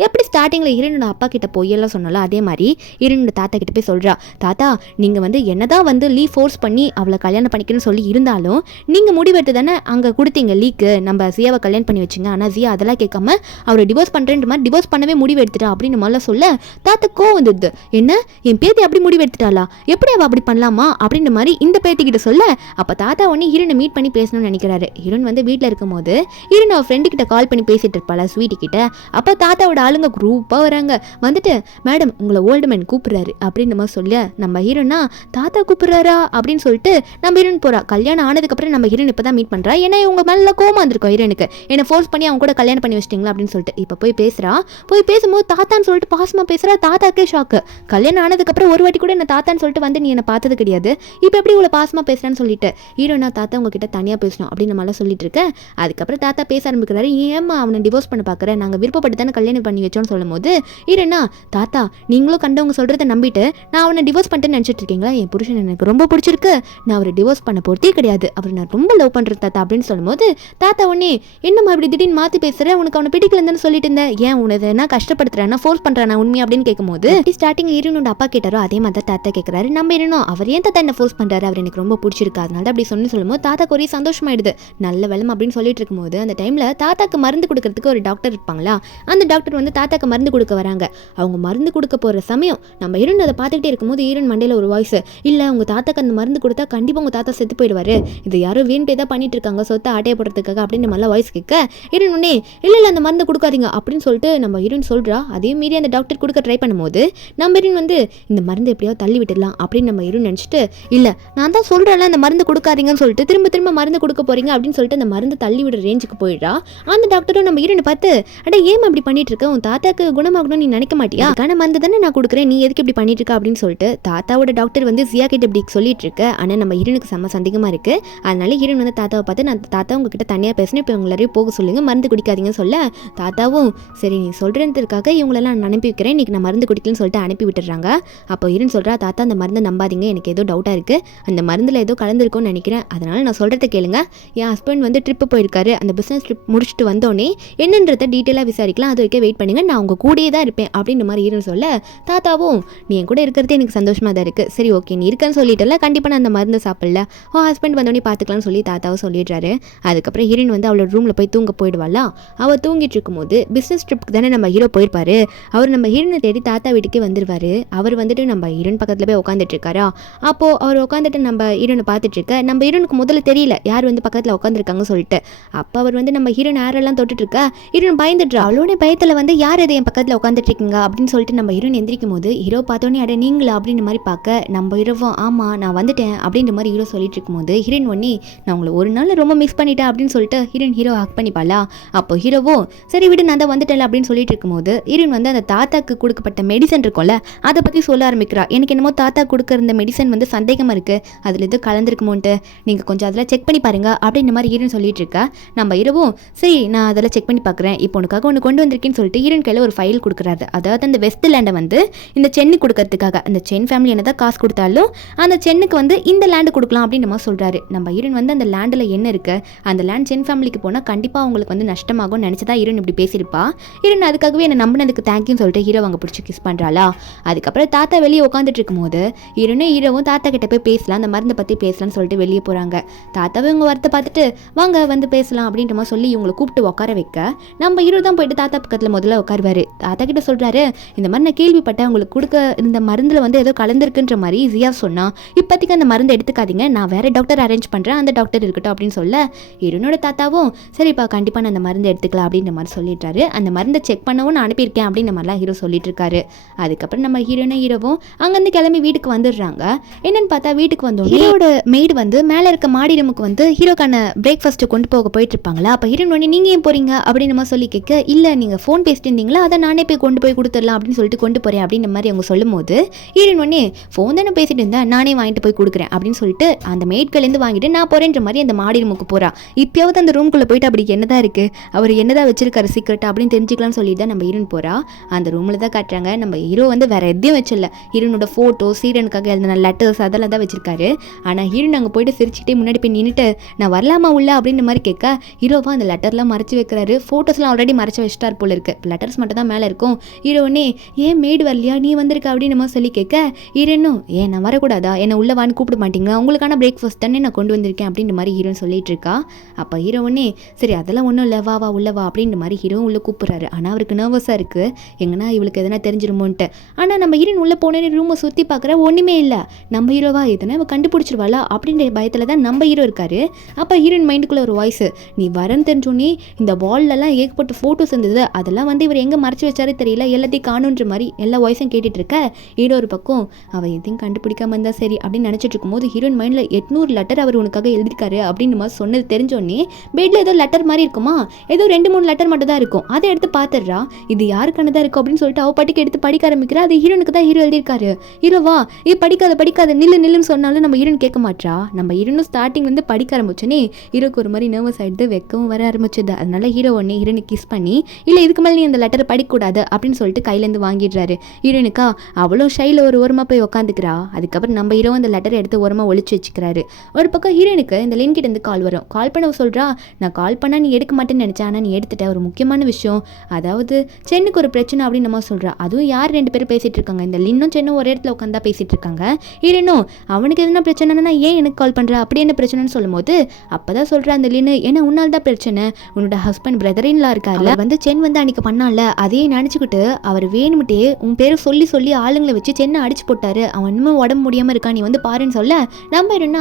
எப்படி ஸ்டார்டிங்கில் ஹீரோனோட அப்பா கிட்ட போயெல்லாம் சொன்னாலும் அதே மாதிரி ஹீரோனோட தாத்தா கிட்ட போய் சொல்கிறா, தாத்தா நீங்கள் வந்து என்னதான் வந்து லீ ஃபோர்ஸ் பண்ணி அவளை கல்யாணம் பண்ணிக்கணும்னு சொல்லி இருந்தாலும் நீங்கள் முடிவெடுத்து தானே அங்கே கொடுத்தீங்க லீக்கு, நம்ம ஜியாவை கல்யாணம் பண்ணி வச்சுங்க, ஆனால் ஜியா அதெல்லாம் கேட்காம அவரை டிவோர்ஸ் பண்ணுறேன்ற மாதிரி டிவோர்ஸ் பண்ணவே முடிவு எடுத்துட்டா அப்படின்னு முதல்ல சொல்ல தாத்தா கோவம் வந்துடுது. என்ன என் பேத்தி அப்படி முடிவு எடுத்துட்டாளா, எப்படி அவள் அப்படி பண்ணலாமா அப்படின்ற மாதிரி இந்த பேத்திக்கிட்ட சொல்ல அப்போ தாத்தா உடனே ஹீரோனை மீட் பண்ணி பேசணும்னு நினைக்கிறாரு. ஹீரோன் வந்து வீட்டில் இருக்கும் போது ஹீரோன் அவள் ஃப்ரெண்டு கிட்ட கால் பண்ணி பேசிட்டு இருப்பாளா ஸ்வீட்டி கிட்ட. அப்போ தாத்தாவோட ஆளுங்க குரூப்பாக வராங்க, வந்துட்டு மேடம் உங்களை ஓல்டு மேன் கூப்பிடுறாரு அப்படின்னு நம்ம சொல்ல நம்ம ஹீரோனா தாத்தா கூப்பிடுறாரா அப்படின்னு சொல்லிட்டு நம்ம ஹீரோன் போறா. கல்யாணம் ஆனதுக்கப்புறம் நம்ம ஹீரோன் இப்போ தான் மீட் பண்ணுறா, ஏன்னா இவங்க மேலே கோவம் வந்திருக்கோம் ஹீரோனுக்கு, என்னை ஃபோர்ஸ் பண்ணி அவங்க கூட கல்யாணம் பண்ணி வச்சிட்டிங்களா அப்படின்னு சொல்லிட்டு. இப்போ போய் பேசுகிறா, போய் பேசும்போது தாத்தான்னு சொல்லிட்டு பாசமாக பேசுகிறா. தாத்தாக்கே ஷாக்கு, கல்யாணம் ஆனதுக்கப்புறம் ஒரு வாட்டி கூட என்ன தாத்தான்னு சொல்லிட்டு வந்து நீ என்னை பார்த்தது கிடையாது, இப்போ எப்படி இவ்வளோ பாசமாக பேசுகிறான்னு சொல்லிட்டு ஹீரோனா தாத்தா உங்ககிட்ட தனியாக பேசணும் அப்படின்னு நம்மளாம் சொல்லிட்டு இருக்கேன். அதுக்கப்புறம் தாத்தா பேச ஆரம்பிக்கிறாரு, ஏமா அவனை டிவோர்ஸ் பண்ண பார்க்குறேன், நாங்கள் விருப்பப்பட்டு தானே கல்யாணம் பண்ணி வச்சோன்னு சொல்லும் போது ஹீரோனா தாத்தா நீங்களும் கண்டவங்க சொல்கிறத நம்பிட்டு நான் அவனை டிவோர்ஸ் பண்ணிட்டேன்னு நினச்சிட்டு இருக்கீங்களா, என் புருஷன் எனக்கு எனக்கு ரொம்ப பிடிச்சிருக்கு, நான் அவரை டிவோர்ஸ் பண்ண போறதே கிடையாது, அவர் நான் ரொம்ப லவ் பண்றேன் தாத்தா அப்படின்னு சொல்லும்போது தாத்தா உடனே என்னம்மா இப்படி திடீர்னு மாத்தி பேசுற, உனக்கு அவனை பிடிக்கலன்னு சொல்லிட்டு இருந்தேன், ஏன் உனது என்ன கஷ்டப்படுத்துறானா ஃபோர்ஸ் பண்றானா உண்மையா அப்படின்னு கேட்கும்போது ஸ்டார்டிங்ல ஹீரோனோட அப்பா கேட்டாரோ அதே மாதிரி தான் தாத்தா கேட்கறாரு. நம்ம ஹீரோனும் அவர் ஏன் தாத்தா என்ன ஃபோர்ஸ் பண்றாரு, அவர் எனக்கு ரொம்ப பிடிச்சிருக்கு அதனால அப்படி சொல்லும்போது தாத்தாக்கு ஒரே சந்தோஷமாயிடுது. நல்ல வெள்ளம் அப்படின்னு சொல்லிட்டு இருக்கும்போது அந்த டைம்ல தாத்தாக்கு மருந்து கொடுக்கறதுக்கு ஒரு டாக்டர் இருப்பாங்களா, அந்த டாக்டர் வந்து தாத்தாக்கு மருந்து கொடுக்க வராங்க. அவங்க மருந்து கொடுக்க போற சமயம் நம்ம ஹீரோன் அதை பார்த்துக்கிட்டே இருக்கும்போது ஹீரோன் மண்டையில ஒரு வாய்ஸ், இல்ல உங்க தாத்தாக்கு அந்த மருந்து கொடுத்தா கண்டிப்பா உங்க தாத்தா செத்து போயிடுவாரு, இது யாரும் வீண்பே தான் பண்ணிட்டு இருக்காங்க சொத்தை ஆட்டைய போடுறதுக்காக அப்படின்னு நல்லா வாய்ஸ் கேட்க ஹீரோன் உடனே இல்ல அந்த மருந்து கொடுக்காதீங்க அப்படின்னு சொல்லிட்டு நம்ம ஹீரோன் சொல்றா. அதே மீறி அந்த டாக்டர் கொடுக்க ட்ரை பண்ணும்போது நம்ம ஹீரோன் வந்து இந்த மருந்து எப்படியாவது தள்ளி விட்டுடலாம் அப்படின்னு நம்ம ஹீரோன் நினைச்சிட்டு, இல்ல நான் தான் சொல்றேன்ல அந்த மருந்து கொடுக்காதீங்கன்னு சொல்லிட்டு திரும்ப திரும்ப மருந்து கொடுக்க போறீங்க அப்படின்னு சொல்லிட்டு அந்த மருந்து தள்ளி விடுற ரேஞ்சுக்கு போயிடுறா. அந்த டாக்டரும் நம்ம ஹீரோனை பார்த்து, அட ஏன் அப்படி பண்ணிட்டு இருக்க, உன் தாத்தாக்கு குணமாகணும்னு நீ நினைக்க மாட்டியா, அதுக்கான மருந்து தானே நான் கொடுக்குறேன், நீ எதுக்கு இப்படி பண்ணிட்டு இருக்க அப்படின்னு சொல்லிட்டு தாத்தாவோட டாக்டர் வந்து ஜியா கிட்ட இப்படி சொல்லிட்டு இருக்க. ஆனா நம்ம ஹீரோனுக்கு செம்ம சந்தேகமா இருக்கு. அதனால ஹீரோன் வந்து தாத்தாவை பார்த்து, நான் தாத்தா உங்ககிட்ட தனியா பேசினேன், இப்போ இவங்களாரையும் போக சொல்லுங்க, மருந்து குடிக்காதீங்கன்னு சொல்ல தாத்தாவும் சரி நீ சொல்றதுக்காக இவங்களெல்லாம் நான் அனுப்பி வைக்கிறேன், இன்னைக்கு நான் மருந்து குடிக்கலன்னு சொல்லிட்டு அனுப்பி விட்டுறாங்க. அப்போ ஹீரோன் சொல்றா, தாத்தா அந்த மருந்தை நம்பாதீங்க, எனக்கு ஏதோ டவுட்டா இருக்கு, அந்த மருந்துல ஏதோ கலந்துருக்கும்னு நினைக்கிறேன், அதனால நான் சொல்றதை கேளுங்க, என் ஹஸ்பண்ட் வந்து ட்ரிப்பு போயிருக்காரு, அந்த பிசினஸ் ட்ரிப் முடிச்சுட்டு வந்தோடனே என்னன்றதை டீட்டெயிலாக விசாரிக்கலாம், அது வரைக்கும் வெயிட் பண்ணுங்க, நான் உங்க கூடயே தான் இருப்பேன் அப்படின்ற மாதிரி ஹீரோன் சொல்ல தாத்தாவும் நீ என் கூட இருக்கிறதே எனக்கு சந்தோஷமா தான் இருக்கு, சரி ஓகே நீ இருக்கன்னு சொல்லிட்டல, கண்டிப்பா நான் அந்த மருந்து சாப்பிடல, உன் ஹஸ்பண்ட் வந்தோடனே பார்த்துக்கலாம்னு சொல்லி தாத்தாவும் சொல்லிடுறாரு. அதுக்கப்புறம் ஹீரோயின் வந்து அவளோட ரூம்ல போய் தூங்க போயிடுவாளா. அவள் தூங்கிட்டு இருக்கும்போது பிஸ்னஸ் ட்ரிப்புக்கு தானே நம்ம ஹீரோ போயிருப்பாரு, அவர் நம்ம ஹீரோனை தேடி தாத்தா வீட்டுக்கே வந்துருவாரு. அவர் வந்துட்டு நம்ம ஹீரோன் பக்கத்துல போய் உட்காந்துட்டு இருக்காரா. அப்போ அவர் உட்காந்துட்டு நம்ம ஹீரோனை பார்த்துட்டு இருக்க. நம்ம ஹீரோனுக்கு முதல்ல தெரியல யார் வந்து பக்கத்துல உட்காந்துருக்காங்க சொல்லிட்டு. அப்போ அவர் வந்து நம்ம ஹீரோன் யாரெல்லாம் தொட்டுட்டு இருக்கா. ஹீரோன் பயந்துடுறா. அவளோட பயத்துல வந்து யார் எது என் பக்கத்துல உட்காந்துட்டு இருக்கீங்க அப்படின்னு சொல்லிட்டு நம்ம ஹீரோன் எந்திரிக்கும் போது ஹீரோ பார்த்தோன்னே அட நீங்களா அப்படின்ற மாதிரி பார்க்க நம்ம ஹீரோவும் ஆமா நான் வந்துட்டேன் அப்படின்ற மாதிரி ஹீரோ சொல்லிட்டு இருக்கும்போது ஹீரோயின் ஒன்னே நான் உங்களை ஒரு நாள் ரொம்ப மிஸ் பண்ணிட்டேன் அப்படின்னு சொல்லிட்டு ஹீரோ ஹக் பண்ணிப்பாளா. அப்போ ஹீரோவும் சரி விடு நான் தான் வந்துட்டேன் அப்படின்னு சொல்லிட்டு இருக்கும்போது ஹீரோயின் வந்து அந்த தாத்தாக்கு கொடுக்கப்பட்ட மெடிசன் இருக்கும்ல அதை பற்றி சொல்ல ஆரம்பிக்கிறா. எனக்கு என்னமோ தாத்தா கொடுக்குற இந்த மெடிசன் வந்து சந்தேகமாக இருக்குது, அதில் எதுவும் கலந்துருக்குமோன்ட்டு நீங்கள் கொஞ்சம் அதில் செக் பண்ணி பாருங்க அப்படின்ற மாதிரி ஹீரோயின் சொல்லிட்டு இருக்கா. நம்ம ஹீரோவும் சரி நான் அதெல்லாம் செக் பண்ணி பார்க்குறேன், இப்போ உனக்காக ஒன்று கொண்டு வந்திருக்கேன்னு சொல்லிட்டு ஹீரோயின் கையில் ஒரு ஃபைல் கொடுக்குறாரு. அதாவது அந்த வெஸ்ட் லேண்டை வந்து இந்த சென்னு கொடுக்கறதுக்காக அந்த சென் ஃபேமிலி என்ன தான் காசு கொடுத்தாலும் அந்த சென்னுக்கு வந்து இந்த லேண்டு கொடுக்கலாம் அப்படின்னு நம்ம சொல்கிறாரு. நம்ம ஹீரோயின் வந்து அந்த லேண்டில் என்ன இருக்குது, அந்த லேண்ட் சென் ஃபேமிலிக்கு போனால் கண்டிப்பாக அவங்களுக்கு வந்து நஷ்டமாகும் நினச்சதா ஹீரோயின் இப்படி பேசியிருப்பா. ஹீரோயின் அதுக்காகவே என்னை நம்பினதுக்கு தேங்க்யூன்னு சொல்லிட்டு ஹீரோ அங்கே பிடிச்சி கிஸ் பண்ணுறாளா. அதுக்கப்புறம் தாத்தா வெளியே உட்காந்துட்டு இருக்கும்போது ஹீரோவும் தாத்தா கிட்ட போய் பேசலாம், அந்த மருந்தை பற்றி பேசலாம்னு சொல்லிட்டு வெளியே போகிறாங்க. தாத்தாவே இவங்க வரத்தை பார்த்துட்டு வாங்க வந்து பேசலாம் அப்படின்ற மாதிரி சொல்லி இவங்களை கூப்பிட்டு உட்கார வைக்க நம்ம ஹீரோ தான் போயிட்டு தாத்தா பக்கத்தில் முதல்ல உட்காருவாரு. தாத்தா கிட்ட சொல்கிறாரு இந்த மாதிரி நான் கேள்விப்பட்டேன் உங்களுக்கு கொடுக்க இந்த மருந்தில் வந்து ஏதோ கலந்துருக்குன்ற மாதிரி ஜியா சொன்னா, இப்போதைக்கு அந்த மருந்து எடுத்துக்காதீங்க, நான் வேற டாக்டர் அரேஞ்ச் பண்ணுறேன், அந்த டாக்டர் இருக்கட்டும் அப்படின்னு சொல்ல ஹீரோனோட தாத்தாவும் சரிப்பா கண்டிப்பாக நான் அந்த மருந்து எடுத்துக்கலாம் அப்படின்ற மாதிரி சொல்லிட்டாரு. அந்த மருந்தை செக் பண்ணவும் நான் அனுப்பியிருக்கேன் அப்படின்ற மாதிரிலாம் ஹீரோ சொல்லிட்டு இருக்காரு. அதுக்கப்புறம் நம்ம ஹீரோவும் அங்கேருந்து கிளம்பி வீட்டுக்கு வந்துடுறாங்க. என்னன்னு பார்த்தா வீட்டுக்கு வந்தோம் ஹீரோட மெய்டு வந்து மேலே இருக்க மாடி ரூமுக்கு வந்து ஹீரோக்கான பிரேக்ஃபாஸ்ட்டு கொண்டு போக போயிட்டு இருப்பாங்களா. அப்போ ஹீரோயின் ஒன்று நீங்கள் ஏன் போறீங்க அப்படின்னு மாதிரி சொல்லி கேட்க இல்லை நீங்கள் ஃபோன் பேசிட்டு இருந்தீங்களா அதை நானே போய் கொண்டு போய் கொடுத்துடலாம் அப்படின்னு சொல்லிட்டு கொண்டு போகிறேன் அப்படின்ற மாதிரி அவங்க சொல்லும் போது ஹீரோயின் ஒன்னே ஃபோன் தானே பேசிட்டு இருந்தேன் நானே வாங்கிட்டு போய் கொடுக்குறேன் அப்படின்னு சொல்லிட்டு அந்த மெய்ட்லேருந்து வாங்கிட்டு நான் போறேன்ற மாதிரி அந்த மாடி ரூமுக்கு போறா. இப்பயாவது அந்த ரூம்குள்ளே போயிட்டு அப்படி என்னதான் இருக்கு அவர் என்னதான் வச்சிருக்காரு சீக்கிரட்டா அப்படின்னு தெரிஞ்சுக்கலாம்னு சொல்லி தான் நம்ம ஹீரோயின் போறா. அந்த ரூமில் தான் காட்டுறாங்க. நம்ம ஹீரோ வந்து வேற எதையும் வச்சிடல, ஹீரோனோட ஃபோட்டோ ஹீரோனுக்காக எழுதின லெட்டர்ஸ் அதெல்லாம் தான் வச்சிருக்காரு. ஆனால் ஹீரோன் அங்கே போயிட்டு சிரிச்சுட்டே முன்னாடி போய் நின்றுட்டு நான் வரலாமா உள்ள அப்படின்ற மாதிரி கேட்க ஹீரோவா அந்த லெட்டர்லாம் மறைச்சு வைக்கிறாரு. ஃபோட்டோஸ்லாம் ஆல்ரெடி மறைச்சு வச்சுட்டார் போல இருக்கு, லெட்டர்ஸ் மட்டும் தான் மேலே இருக்கும். ஹீரோனே ஏன் மேடு வரலையா நீ வந்திருக்க அப்படின்னு நம்ம சொல்லி கேட்க ஹீரோனும் ஏன் நான் வரக்கூடாதா, என்னை உள்ள வான்னு கூப்பிட மாட்டீங்களா, உங்களுக்கான பிரேக்ஃபாஸ்ட் தானே நான் கொண்டு வந்திருக்கேன் அப்படின்ற மாதிரி ஹீரோன் சொல்லிட்டு இருக்கா. அப்போ ஹீரோனே சரி அதெல்லாம் ஒன்றும் இல்லை வா வா உள்ள வா அப்படின்ற மாதிரி ஹீரோ உள்ள கூப்பிடுறாரு. ஆனால் அவருக்கு நர்வஸாக இருக்கு, எங்கன்னா இவளுக்கு எதனா தெரிஞ்சிருமோன்ட்டு. ஆனால் நம்ம ஹீரோன் உள்ள போனேன்னு ரூமை சுற்றி பார்க்குற ஒன்றுமே இல்லை. நம்ம ஹீரோவா எதனா அவள் கண்டுபிடிச்சிருவாளா அப்படின்ற பயத்தில் தான் நம்ம ஹீரோ இருக்காரு. அப்போ ஹீரோயின் மைண்டுக்குள்ளே ஒரு வாய்ஸ் நீ வரன்னு தெரிஞ்சோன்னே இந்த வால்லலாம் ஏகப்பட்ட ஃபோட்டோஸ் இருந்தது, அதெல்லாம் வந்து இவர் எங்கே மறைச்சி வச்சாரே தெரியல, எல்லாத்தையும் காணுன்ற மாதிரி எல்லா வாய்ஸும் கேட்டுட்டு இருக்க ஹீரோ ஒரு பக்கம் அவள் எதையும் கண்டுபிடிக்காம இருந்தால் சரி அப்படின்னு நினச்சிட்டு இருக்கும்போது ஹீரோயின் மைண்டில் 800 லெட்டர் அவர் உனக்காக எழுதிருக்காரு அப்படின்னு மாதிரி சொன்னது தெரிஞ்சோடனே பெட்டில் ஏதோ லெட்டர் மாதிரி இருக்குமா, ஏதோ 2-3 லெட்டர் மட்டும் தான் இருக்கும், அதை எடுத்து பார்த்துடுறா. இது யாருக்கானதாக இருக்கும் அப்படின்னு சொல்லிட்டு அவள் பாட்டுக்கு எடுத்து படிக்க ஆரம்பிக்கிறா. அது ஹீரோனுக்கு தான் ஹீரோ எழுதியிருக்காரு. ஹீரோவா இது படிக்காத நில்லுன்னு சொன்னாலும் நம்ம ஹீரோன் கேட்க மாட்டா. நம்ம ஹீரோனும் ஸ்டார்டிங் வந்து படிக்க ஆரம்பிச்சோன்னே ஹீரோக்கு ஒரு மாதிரி நர்வஸ் ஆகிடுது, வெக்கவும் வர ஆரம்பிச்சது. அதனால ஹீரோ ஒன்னே ஹீரோனுக்கு கிஸ் பண்ணி இல்லை இதுக்கு மேலே நீ அந்த லெட்டரை படிக்கக்கூடாது அப்படின்னு சொல்லிட்டு கையிலேருந்து வாங்கிடுறாரு. ஹீரோனுக்கா அவ்வளோ ஷைல ஒரு ஓரமாக போய் உட்காந்துக்கிறா. அதுக்கப்புறம் நம்ம ஹீரோ அந்த லெட்டர் எடுத்து ஓரமாக ஒளிச்சு வச்சுக்கிறாரு. ஒரு பக்கம் ஹீரோனுக்கு இந்த லின் கிட்ட இருந்து கால் வரும். கால் பண்ண சொல்கிறா, நான் கால் பண்ணால் நீ எடுக்க மாட்டேன்னு நினச்சேன், ஆனால் நீ எடுத்துட்ட. ஒரு முக்கியமான விஷயம், அதாவது சென்னுக்கு ஒரு பிரச்சனை அப்படின்னு நம்ம சொல்கிறா. அதுவும் யார் 2 பேரும் பேசிகிட்டு இருக்காங்க, இந்த லின்னும் சென்னும் ஒரே இடத்துல உட்காந்தா பேசிகிட்டு இருக்காங்க. ஹீரோனும் அவனுக்கு எதுனா பிரச்சனைனா ஏன் எனக்கு கால் பண்ணுறா, அப்படி என்ன பிரச்சனைன்னு சொல்லும் போது அப்போ தான் சொல்கிறா அந்த லின்னு, ஏன்னா உன்னால் தான் பிரச்சனை, உன்னோட ஹஸ்பண்ட் பிரதரின்லாம் இருக்கார்ல வந்து சென் வந்து அன்றைக்கி பண்ணால அதையே நினச்சிக்கிட்டு அவர் வேணுமிட்டே உன் பேரை சொல்லி சொல்லி ஆளுங்களை வச்சு சென்னை அடிச்சு போட்டாரு, அவன் இன்னும் உடம்பு முடியாமல் இருக்கா, நீ வந்து பாருன்னு சொல்ல நம்ம என்ன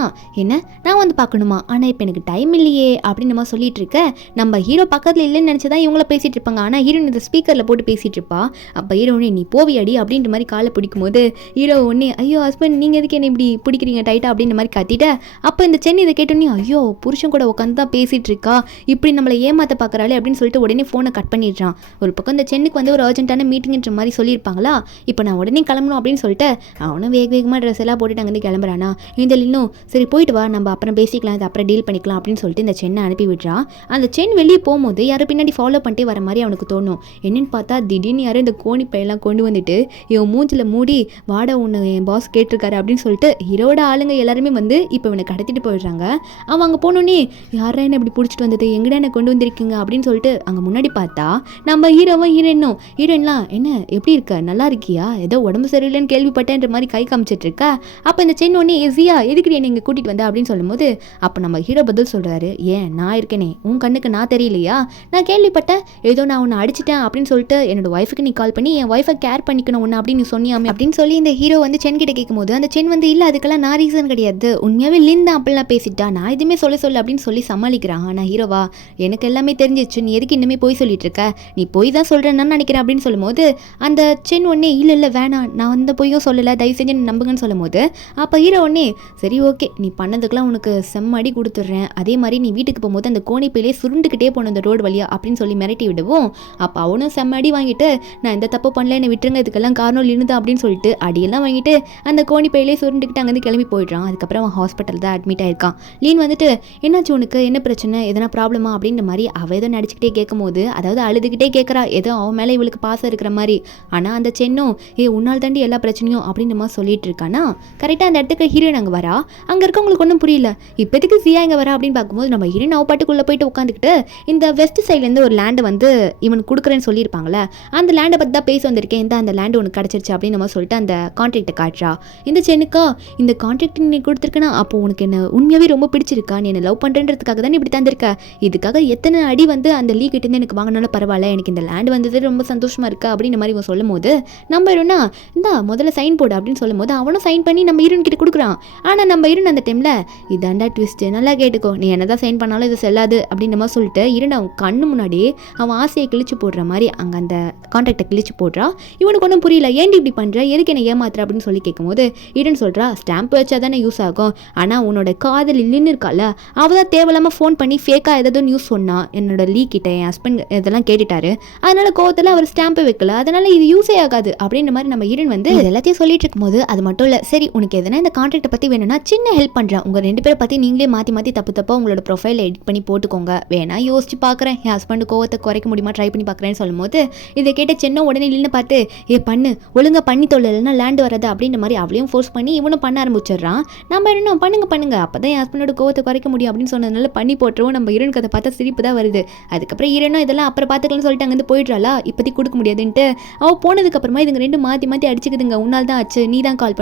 நான் வந்து பார்க்கணுமா, ஆனால் இப்போ எனக்கு டைம் இல்லையே அப்படின்னு நம்ம சொல்லிட்டு இருக்க. நம்ம ஹீரோ பக்கத்தில் இல்லைன்னு நினச்சதான் இவங்கள பேசிகிட்டு இருப்பாங்க. ஆனால் ஹீரோன் இந்த ஸ்பீக்கரில் போட்டு பேசிகிட்டு இருப்பா. அப்போ ஹீரோனே நீ போவியாடி அப்படின்ற மாதிரி காலை பிடிக்கும் போது ஹீரோ ஒன்னே ஐயோ ஹஸ்பண்ட் நீங்கள் எதுக்கு என்ன இப்படி பிடிக்கிறீங்க டைட்டா அப்படின்ற மாதிரி கத்திட்ட. அப்போ இந்த சென்னை இதை கேட்டோன்னே ஐயோ புருஷன் கூட உட்காந்து தான் பேசிகிட்டு இருக்கா, இப்படி நம்மளை ஏமாற்ற பார்க்குறாளே அப்படின்னு சொல்லிட்டு உடனே ஃபோனை கட் பண்ணிடுறான். ஒரு பக்கம் இந்த சென்னுக்கு வந்து ஒரு அர்ஜென்ட்டான மீட்டிங்ன்ற மாதிரி சொல்லியிருப்பாங்களா, இப்போ நான் உடனே கிளம்பணும் அப்படின்னு சொல்லிட்டு அவனும் வேகமாக ட்ரெஸ் எல்லாம் போட்டுட்டு அங்கேருந்து கிளம்புறானா. இந்த இன்னும் சரி போயிட்டு வா, நம்ம அப்புறம் பேசிக்கலாம், இது அப்புறம் டீல் பண்ணிக்கலாம் அப்படின்னு சொல்லிட்டு இந்த சென்னை அனுப்பி விடுறான். அந்த சென் வெளியே போகும்போது யாரும் பின்னாடி ஃபாலோ பண்ணிட்டே வர மாதிரி அவனுக்கு தோணும். என்னன்னு பார்த்தா திடீர்னு யாரும் இந்த கோணி பையெல்லாம் கொண்டு வந்துட்டு இவன் மூஞ்சில் மூடி வாடா ஒன்று என் பாஸ் கேட்டிருக்காரு அப்படின்னு சொல்லிட்டு ஹீரோட ஆளுங்க எல்லாருமே வந்து இப்போ இவனை கடத்திட்டு போயிடுறாங்க. அவன் அங்கே போனோன்னே யாரா என்ன இப்படி பிடிச்சிட்டு வந்தது, எங்கடா என்ன கொண்டு வந்திருக்கீங்க அப்படின்னு சொல்லிட்டு அங்கே முன்னாடி பார்த்தா நம்ம ஹீரோவும் ஹீரோயின்லாம் என்ன எப்படி இருக்க, நல்லா இருக்கியா, ஏதோ உடம்பு சரியில்லைன்னு கேள்விப்பட்டேன்ற மாதிரி கை காமிச்சிட்டு இருக்கா. அப்போ இந்த சென் ஒன்னே எசியா எதுக்கு என்ன இங்கே கூட்டிகிட்டு வந்தா அப்படின்னு சொல்லும்போது அப்போ நம்ம ஹீரோ பதில் சொல்கிறாரு, ஏன் நான் இருக்கேனே உன் கண்ணுக்கு நான் தெரியலையா, நான் கேள்விப்பட்டேன் ஏதோ நான் உன்னை அடிச்சிட்டேன் அப்படின்னு சொல்லிட்டு என்னோட ஒய்ஃபுக்கு நீ கால் பண்ணி என் ஒய்ஃபை கேர் பண்ணிக்கணும் ஒன்று அப்படின்னு நீ சொன்னியாமே அப்படின்னு சொல்லி இந்த ஹீரோ வந்து சென் கிட்ட கேட்கும்போது அந்த சென் வந்து இல்லை அதுக்கெல்லாம் நான் ரீசன் கிடையாது, உண்மையாகவே லின் தான் அப்படிலாம் பேசிட்டா, நான் எதுவுமே சொல்ல அப்படின்னு சொல்லி சமாளிக்கிறான். ஆனால் ஹீரோவா எனக்கு எல்லாமே தெரிஞ்சிச்சு, நீ எதுக்கு இன்னுமே போய் சொல்லிட்டு இருக்க, நீ போய் தான் சொல்கிறேன்னு நினைக்கிறேன் அப்படின்னு சொல்லும்போது அந்த சென் ஒன்னே இல்லை வேணாம் நான் வந்து போயும் சொல்லலை, தயவு செஞ்சு நீ நம்புங்கன்னு சொல்லும்போது அப்போ ஹீரோ ஒன்னே சரி ஓகே நீ பண்ணதுக்கெல்லாம் உனக்கு செம்மடி கொடுத்துட்றேன், அதே மாதிரி நீ வீட்டுக்கு போகும்போது அந்த கோணிப்பையிலே சுருண்டுக்கிட்டே போன அந்த ரோடு வழியா அப்படின்னு சொல்லி மிரட்டி விடுவோம். அப்போ அவனும் செம்மடி வாங்கிட்டு நான் எந்த தப்பு பண்ணல என்னை விட்டுருங்க, இதுக்கெல்லாம் காரணம் லின்னு அப்படின்னு சொல்லிட்டு அடியெல்லாம் வாங்கிட்டு அந்த கோணிப்பையிலே சுருண்டுக்கிட்டு அங்கேருந்து கிளம்பி போயிடுறான். அதுக்கப்புறம் அவன் ஹாஸ்பிட்டல் தான் அட்மிட் ஆயிருக்கான். லீன் வந்துட்டு என்னாச்சு உனக்கு, என்ன பிரச்சனை, எதனா ப்ராப்ளமா அப்படின்ற மாதிரி அவள் ஏதோ நடிச்சுக்கிட்டே கேட்கும் போது அதாவது அழுதுகிட்டே கேட்குறா, ஏதோ அவன் மேலே இவளுக்கு பாசம் இருக்கிற மாதிரி. ஆனால் அந்த சென்னும் உன்னால் தாண்டி எல்லா பிரச்சனையும் அப்படின்ற மாதிரி சொல்லிட்டு இருக்கானா. கரெக்டாக அந்த இடத்துக்கு ஹீரோயின் அங்கே வரா. அங்கே இருக்கவங்களுக்கு ஒன்றும் புரியல, இப்போதைக்கு ஜியா இங்கே வரா அப்படின்னு பார்க்கும்போது நம்ம ஹீரோயின் அவ பாட்டுக்குள்ளே போயிட்டு உட்காந்துக்கிட்டு இந்த வெஸ்ட் சைட்லேருந்து ஒரு லேண்டை வந்து இவனுக்கு கொடுக்குறேன்னு சொல்லியிருப்பாங்களே, அந்த லேண்டை பற்றி தான் பேச வந்திருக்கேன், இந்த அந்த லேண்டு உனக்கு கிடச்சிருச்சு அப்படின்னு நம்ம சொல்லிட்டு அந்த கான்ட்ராக்டை காட்டுறா. இந்த சென்னுக்கா இந்த கான்ட்ராக்ட் நீ கொடுத்துருக்கனா, அப்போ உனக்கு என்ன உண்மையாகவே ரொம்ப பிடிச்சிருக்கா, நீ என்ன லவ் பண்ணுறதுக்காக தான் இப்படி தந்திருக்க, இதுக்காக எத்தனை அடி வந்து அந்த லீக் கிட்டேருந்து எனக்கு வாங்கினாலும் பரவாயில்ல, எனக்கு இந்த லேண்டு வந்தது ரொம்ப சந்தோஷமாக இருக்கா அப்படின்ற மாதிரி இவன் சொல்லும் போது நம்ம ஹீரோனா இந்தா முதல்ல சைன் போடு அப்படின்னு சொல்லும் போது அவனும் சைன் பண்ணி நம்ம ஹீரோன் கிட்ட கொடுக்குறான். ஆனால் நம்ம ஹீரோன் அந்த டைமில் இதாண்டா ட்விஸ்ட்டு, நல்லா கேட்டுக்கோ, நீ என்னதான் சைன் பண்ணாலும் இது செல்லாது அப்படின்ற மாதிரி சொல்லிட்டு ஹீரோன் அவன் கண்ணு முன்னாடி அவன் ஆசையை கிழிச்சு போடுற மாதிரி அங்கே அந்த கான்ட்ராக்டை கிழிச்சு போடுறா. இவனுக்கு ஒன்றும் புரியல, ஏன்டி இப்படி பண்ணுற, எதுக்கு என்ன ஏமாத்துற அப்படின்னு சொல்லி கேட்கும்போது ஹீரோன் சொல்கிறா, ஸ்டாம்ப் வச்சா தானே யூஸ் ஆகும், ஆனால் உன்னோட காதல் இல்லைன்னு இருக்கால அவள் தான் தேவையில்லாமல் ஃபோன் பண்ணி ஃபேக்காக ஏதாவது நியூஸ் சொன்னா, என்னோட லீக் கிட்ட என் ஹஸ்பண்ட் இதெல்லாம் கேட்டுட்டாரு, அதனால கோவத்தில் அவர் ஸ்டாம்பை வைக்கல, அதனால இது யூஸே ஆகாது அப்படின்ற மாதிரி நம்ம ஹீரோன் வந்து எல்லாத்தையும் சொல்லிட்டு இருக்கும்போது அது மட்டும் இல்லை, சரி உனக்கு எதனா இந்த கான்ட்ராக்டை பற்றி வேணும்னா சின்ன ஹெல்ப் பண்ணுறேன், உங்கள் 2 பேரை பற்றி நீங்களே மாற்றி தப்பு தப்பாக உங்களோட ப்ரொஃபைல் எடிட் பண்ணி போட்டுக்கோங்க, வேணா யோசிச்சு பார்க்குறேன், என் ஹஸ்பண்ட் கோவத்தை குறைக்க முடியுமா ட்ரை பண்ணி பார்க்குறேன்னு சொல்லும்போது இதை கேட்ட சின்ன உடனே இல்லைன்னு பார்த்து பண்ணு ஒழுங்காக பண்ணி தொழில்னா லேண்டு வராது அப்படின்ற மாதிரி அவளையும் ஃபோர்ஸ் பண்ணி இவனும் பண்ண ஆரம்பிச்சிடுறான். நம்ம என்ன பண்ணுங்க அப்போ தான் என் ஹஸ்பண்டோட கோவத்தை குறைக்க முடியும் அப்படின்னு சொன்னதுனால பண்ணி போட்டுருவோம். நம்ம ஹீரோனுக்கு அதை பார்த்தா சிரிப்பு தான் வருது. அதுக்கப்புறம் ஹீரோனும் இதெல்லாம் அப்புறம் பார்த்துக்கலாம்னு சொல்லிட்டு அங்கேருந்து போயிடுறாளா, இப்போதைக்கு கொடுக்க முடியாதுன்ட்டு அவள் போனதுக்கப்புறமா இதுங்க 2 மாற்றி அடிச்சுக்குதுங்க, உன்னால் தான் ஆச்சு, நீ தான் கால்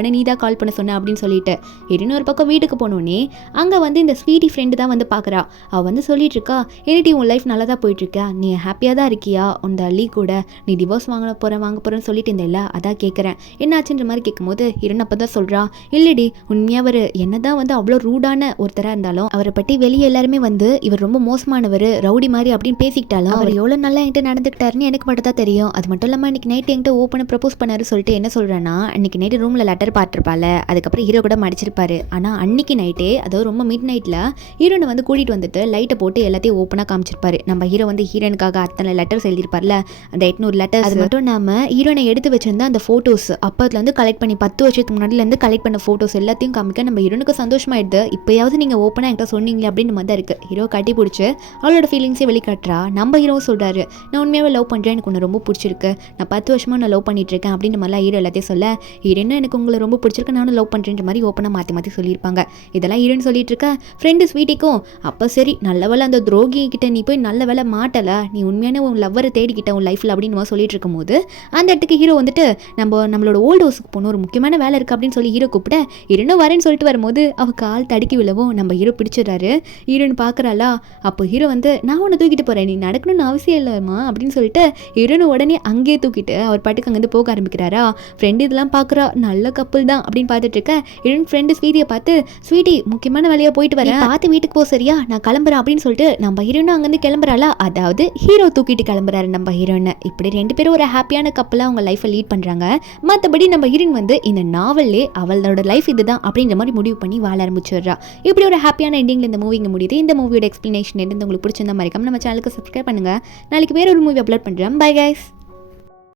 பண்ண சொன்ன அப்படின்னு சொல்லிட்டு ஹீரோன் ஒரு பக்கம் வீட்டுக்கு போனோடனே அங்கே வந்து இந்த ஸ்வீட்டி ஃப்ரெண்டு தான் வந்து பார்க்குறா. அவள் வந்து சொல்லிட்டு இருக்கா, என்னடி உன் லைஃப் நல்லா தான் போயிட்டுருக்கா, நீ ஹாப்பியாக தான் இருக்கியா, உந்த லீ கூட நீ டிவோர்ஸ் வாங்க போகிறேன்னு சொல்லிட்டு இருந்தேல்ல, அதான் கேட்குறேன் என்னாச்சுன்ற மாதிரி கேட்கும்போது ஹீரோன் அப்போ தான் சொல்கிறா, இல்லடி உண்மையாக அவர் என்ன தான் வந்து அவ்வளோ ரூடான ஒருத்தராக இருந்தாலும் அவரை பற்றி வெளியே எல்லாருமே வந்து இவர் ரொம்ப மோசமானவர் ரவுடி மாதிரி அப்படின்னு பேசிக்கிட்டாலும் அவர் எவ்வளோ நல்லா என்கிட்ட நடந்துக்கிட்டாருன்னு எனக்கு மட்டும் தான் தெரியும். அது மட்டும் இல்லாமல் இன்னைக்கு நைட் என்கிட்ட ஓப்பனாக ப்ரப்போஸ் பண்ணாரு சொல்லிட்டு என்ன சொல்கிறேன்னா, அன்றைக்கி நைட்டு ரூமில் லெட்டர் பார்த்துருப்பாள், அதுக்கப்புறம் ஹீரோ கூட மடிச்சிருப்பாரு. ஆனால் அன்றைக்கி நைட்டே அதாவது ரொம்ப மிட் நைட்டில் ஹீரோனை வந்து கூட்டிகிட்டு வந்துட்டு லைட்டை போட்டு எல்லாத்தையும் ஓப்பனாக காமிச்சிருப்பாரு. நம்ம ஹீரோ வந்து ஹீரோனுக்காக அத்தனை லெட்டர்ஸ் எழுதியிருப்பார்ல, அந்த 800 லெட்டர்ஸ். அது மட்டும் நம்ம ஹீரோனை எடுத்து வச்சிருந்தா அந்த ஃபோட்டோஸ் அப்போதுலேருந்து கலெக்ட் பண்ணி 10 வருஷத்துக்கு முன்னாடிலேருந்து கலெக்ட் பண்ண ஃபோட்டோஸ் எல்லாத்தையும் காமிக்க நம்ம ஹீரோனுக்கு சந்தோஷமாயிடுது. இப்போயாவது நீங்கள் ஓப்பனாக என்கிட்ட சொன்னீங்களே அப்படின்னு மாதிரி தான் இருக்குது. ஹீரோ கட்டி பிடிச்சி அவளோட ஃபீலிங்ஸே வெளிக்காட்டுறா. நம்ம ஹீரோவும் சொல்கிறாரு, நான் உண்மையாகவே லவ் பண்ணுறேன், எனக்கு ஒன்று ரொம்ப பிடிச்சிருக்கு, நான் 10 வருஷமாக நான் லவ் பண்ணிட்டு இருக்கேன் அப்படின்ற மாதிரிலாம் ஹீரோ எல்லாத்தையும் சொல்ல, ஹீரோன்னு எனக்கு உங்களை ரொம்ப பிடிச்சிருக்கு, இருக்க நானும் லவ் பண்ணுறேன்ற மாதிரி ஓப்பனாக மாற்றி மாற்றி சொல்லியிருப்பாங்க. இதெல்லாம் ஹீரோயின் சொல்லிட்டு இருக்க ஃப்ரெண்டு ஸ்வீட்டிக்கும் அப்போ சரி நல்ல வேலை அந்த துரோகி கிட்ட நீ போய் நல்ல வேலை மாட்டலை, நீ உண்மையான உன் லவ்வரை தேடிக்கிட்ட உன் லைஃப்பில் அப்படின்னு சொல்லிட்டு இருக்கும்போது அந்த இடத்துக்கு ஹீரோ வந்துட்டு நம்மளோட ஓல்டு ஹவுஸுக்கு போகணும், ஒரு முக்கியமான வேலை இருக்குது அப்படின்னு சொல்லி ஹீரோ கூப்பிட ஹீரோனும் வரேன்னு சொல்லிட்டு வரும்போது அவள் கால் தடுக்கி விழவும் நம்ம ஹீரோ பிடிச்சிடுறாரு. ஹீரோன்னு பார்க்குறாளா, அப்போ ஹீரோ வந்து நான் உன்னை தூக்கிட்டு போகிறேன், நீ நடக்கணும்னு அவசியம் இல்லைம்மா அப்படின்னு சொல்லிட்டு ஹீரோனு உடனே அங்கேயே தூக்கிட்டு அவர் பாட்டுக்கு அங்கேருந்து போக ஆரம்பிக்கிறாரா. ஃப்ரெண்டு இதெல்லாம் பார்க்குறா, நல்ல கப்பல் தான் அப்படின்னு பார்த்துட்டு இருக்க ஹீரோயின் ஃப்ரெண்டு ஸ்வீட்டியை பார்த்து ஸ்வீட்டி முக்கியமான வேலையாக போயிட்டு வரேன், பார்த்து வீட்டுக்கு போ சரியா, நான் கிளம்புறேன் அப்படின்னு சொல்லிட்டு நம்ம ஹீரோனும் அங்கேருந்து கிளம்புறாளா. அதாவது ஹீரோ தூக்கிட்டு கிளம்புறாரு நம்ம ஹீரோயினை. இப்படி 2 பேரும் ஒரு ஹாப்பியான கப்பலாக அவங்க லைஃப்பை லீட் பண்ணுறாங்க. மற்றபடி நம்ம ஹீரோயின் வந்து இந்த நாவல்லே அவளோட லைஃப் இதுதான் அப்படின்ற மாதிரி முடிவு பண்ணி வாழ ஆரம்பிச்சிடுறா. இப்படி ஒரு ஹாப்பியான எண்டிங்கில் இந்த மூவிங்க முடியுது. இந்த மூவியோட எக்ஸ்பிளனேஷன் எது உங்களுக்கு பிடிச்சிருந்தா மறக்காம நம்ம சேனலுக்கு சப்ஸ்கிரைப் பண்ணுங்க. நாளைக்கு வேற ஒரு மூவி அப்லோட் பண்ணுறேன். Bye guys.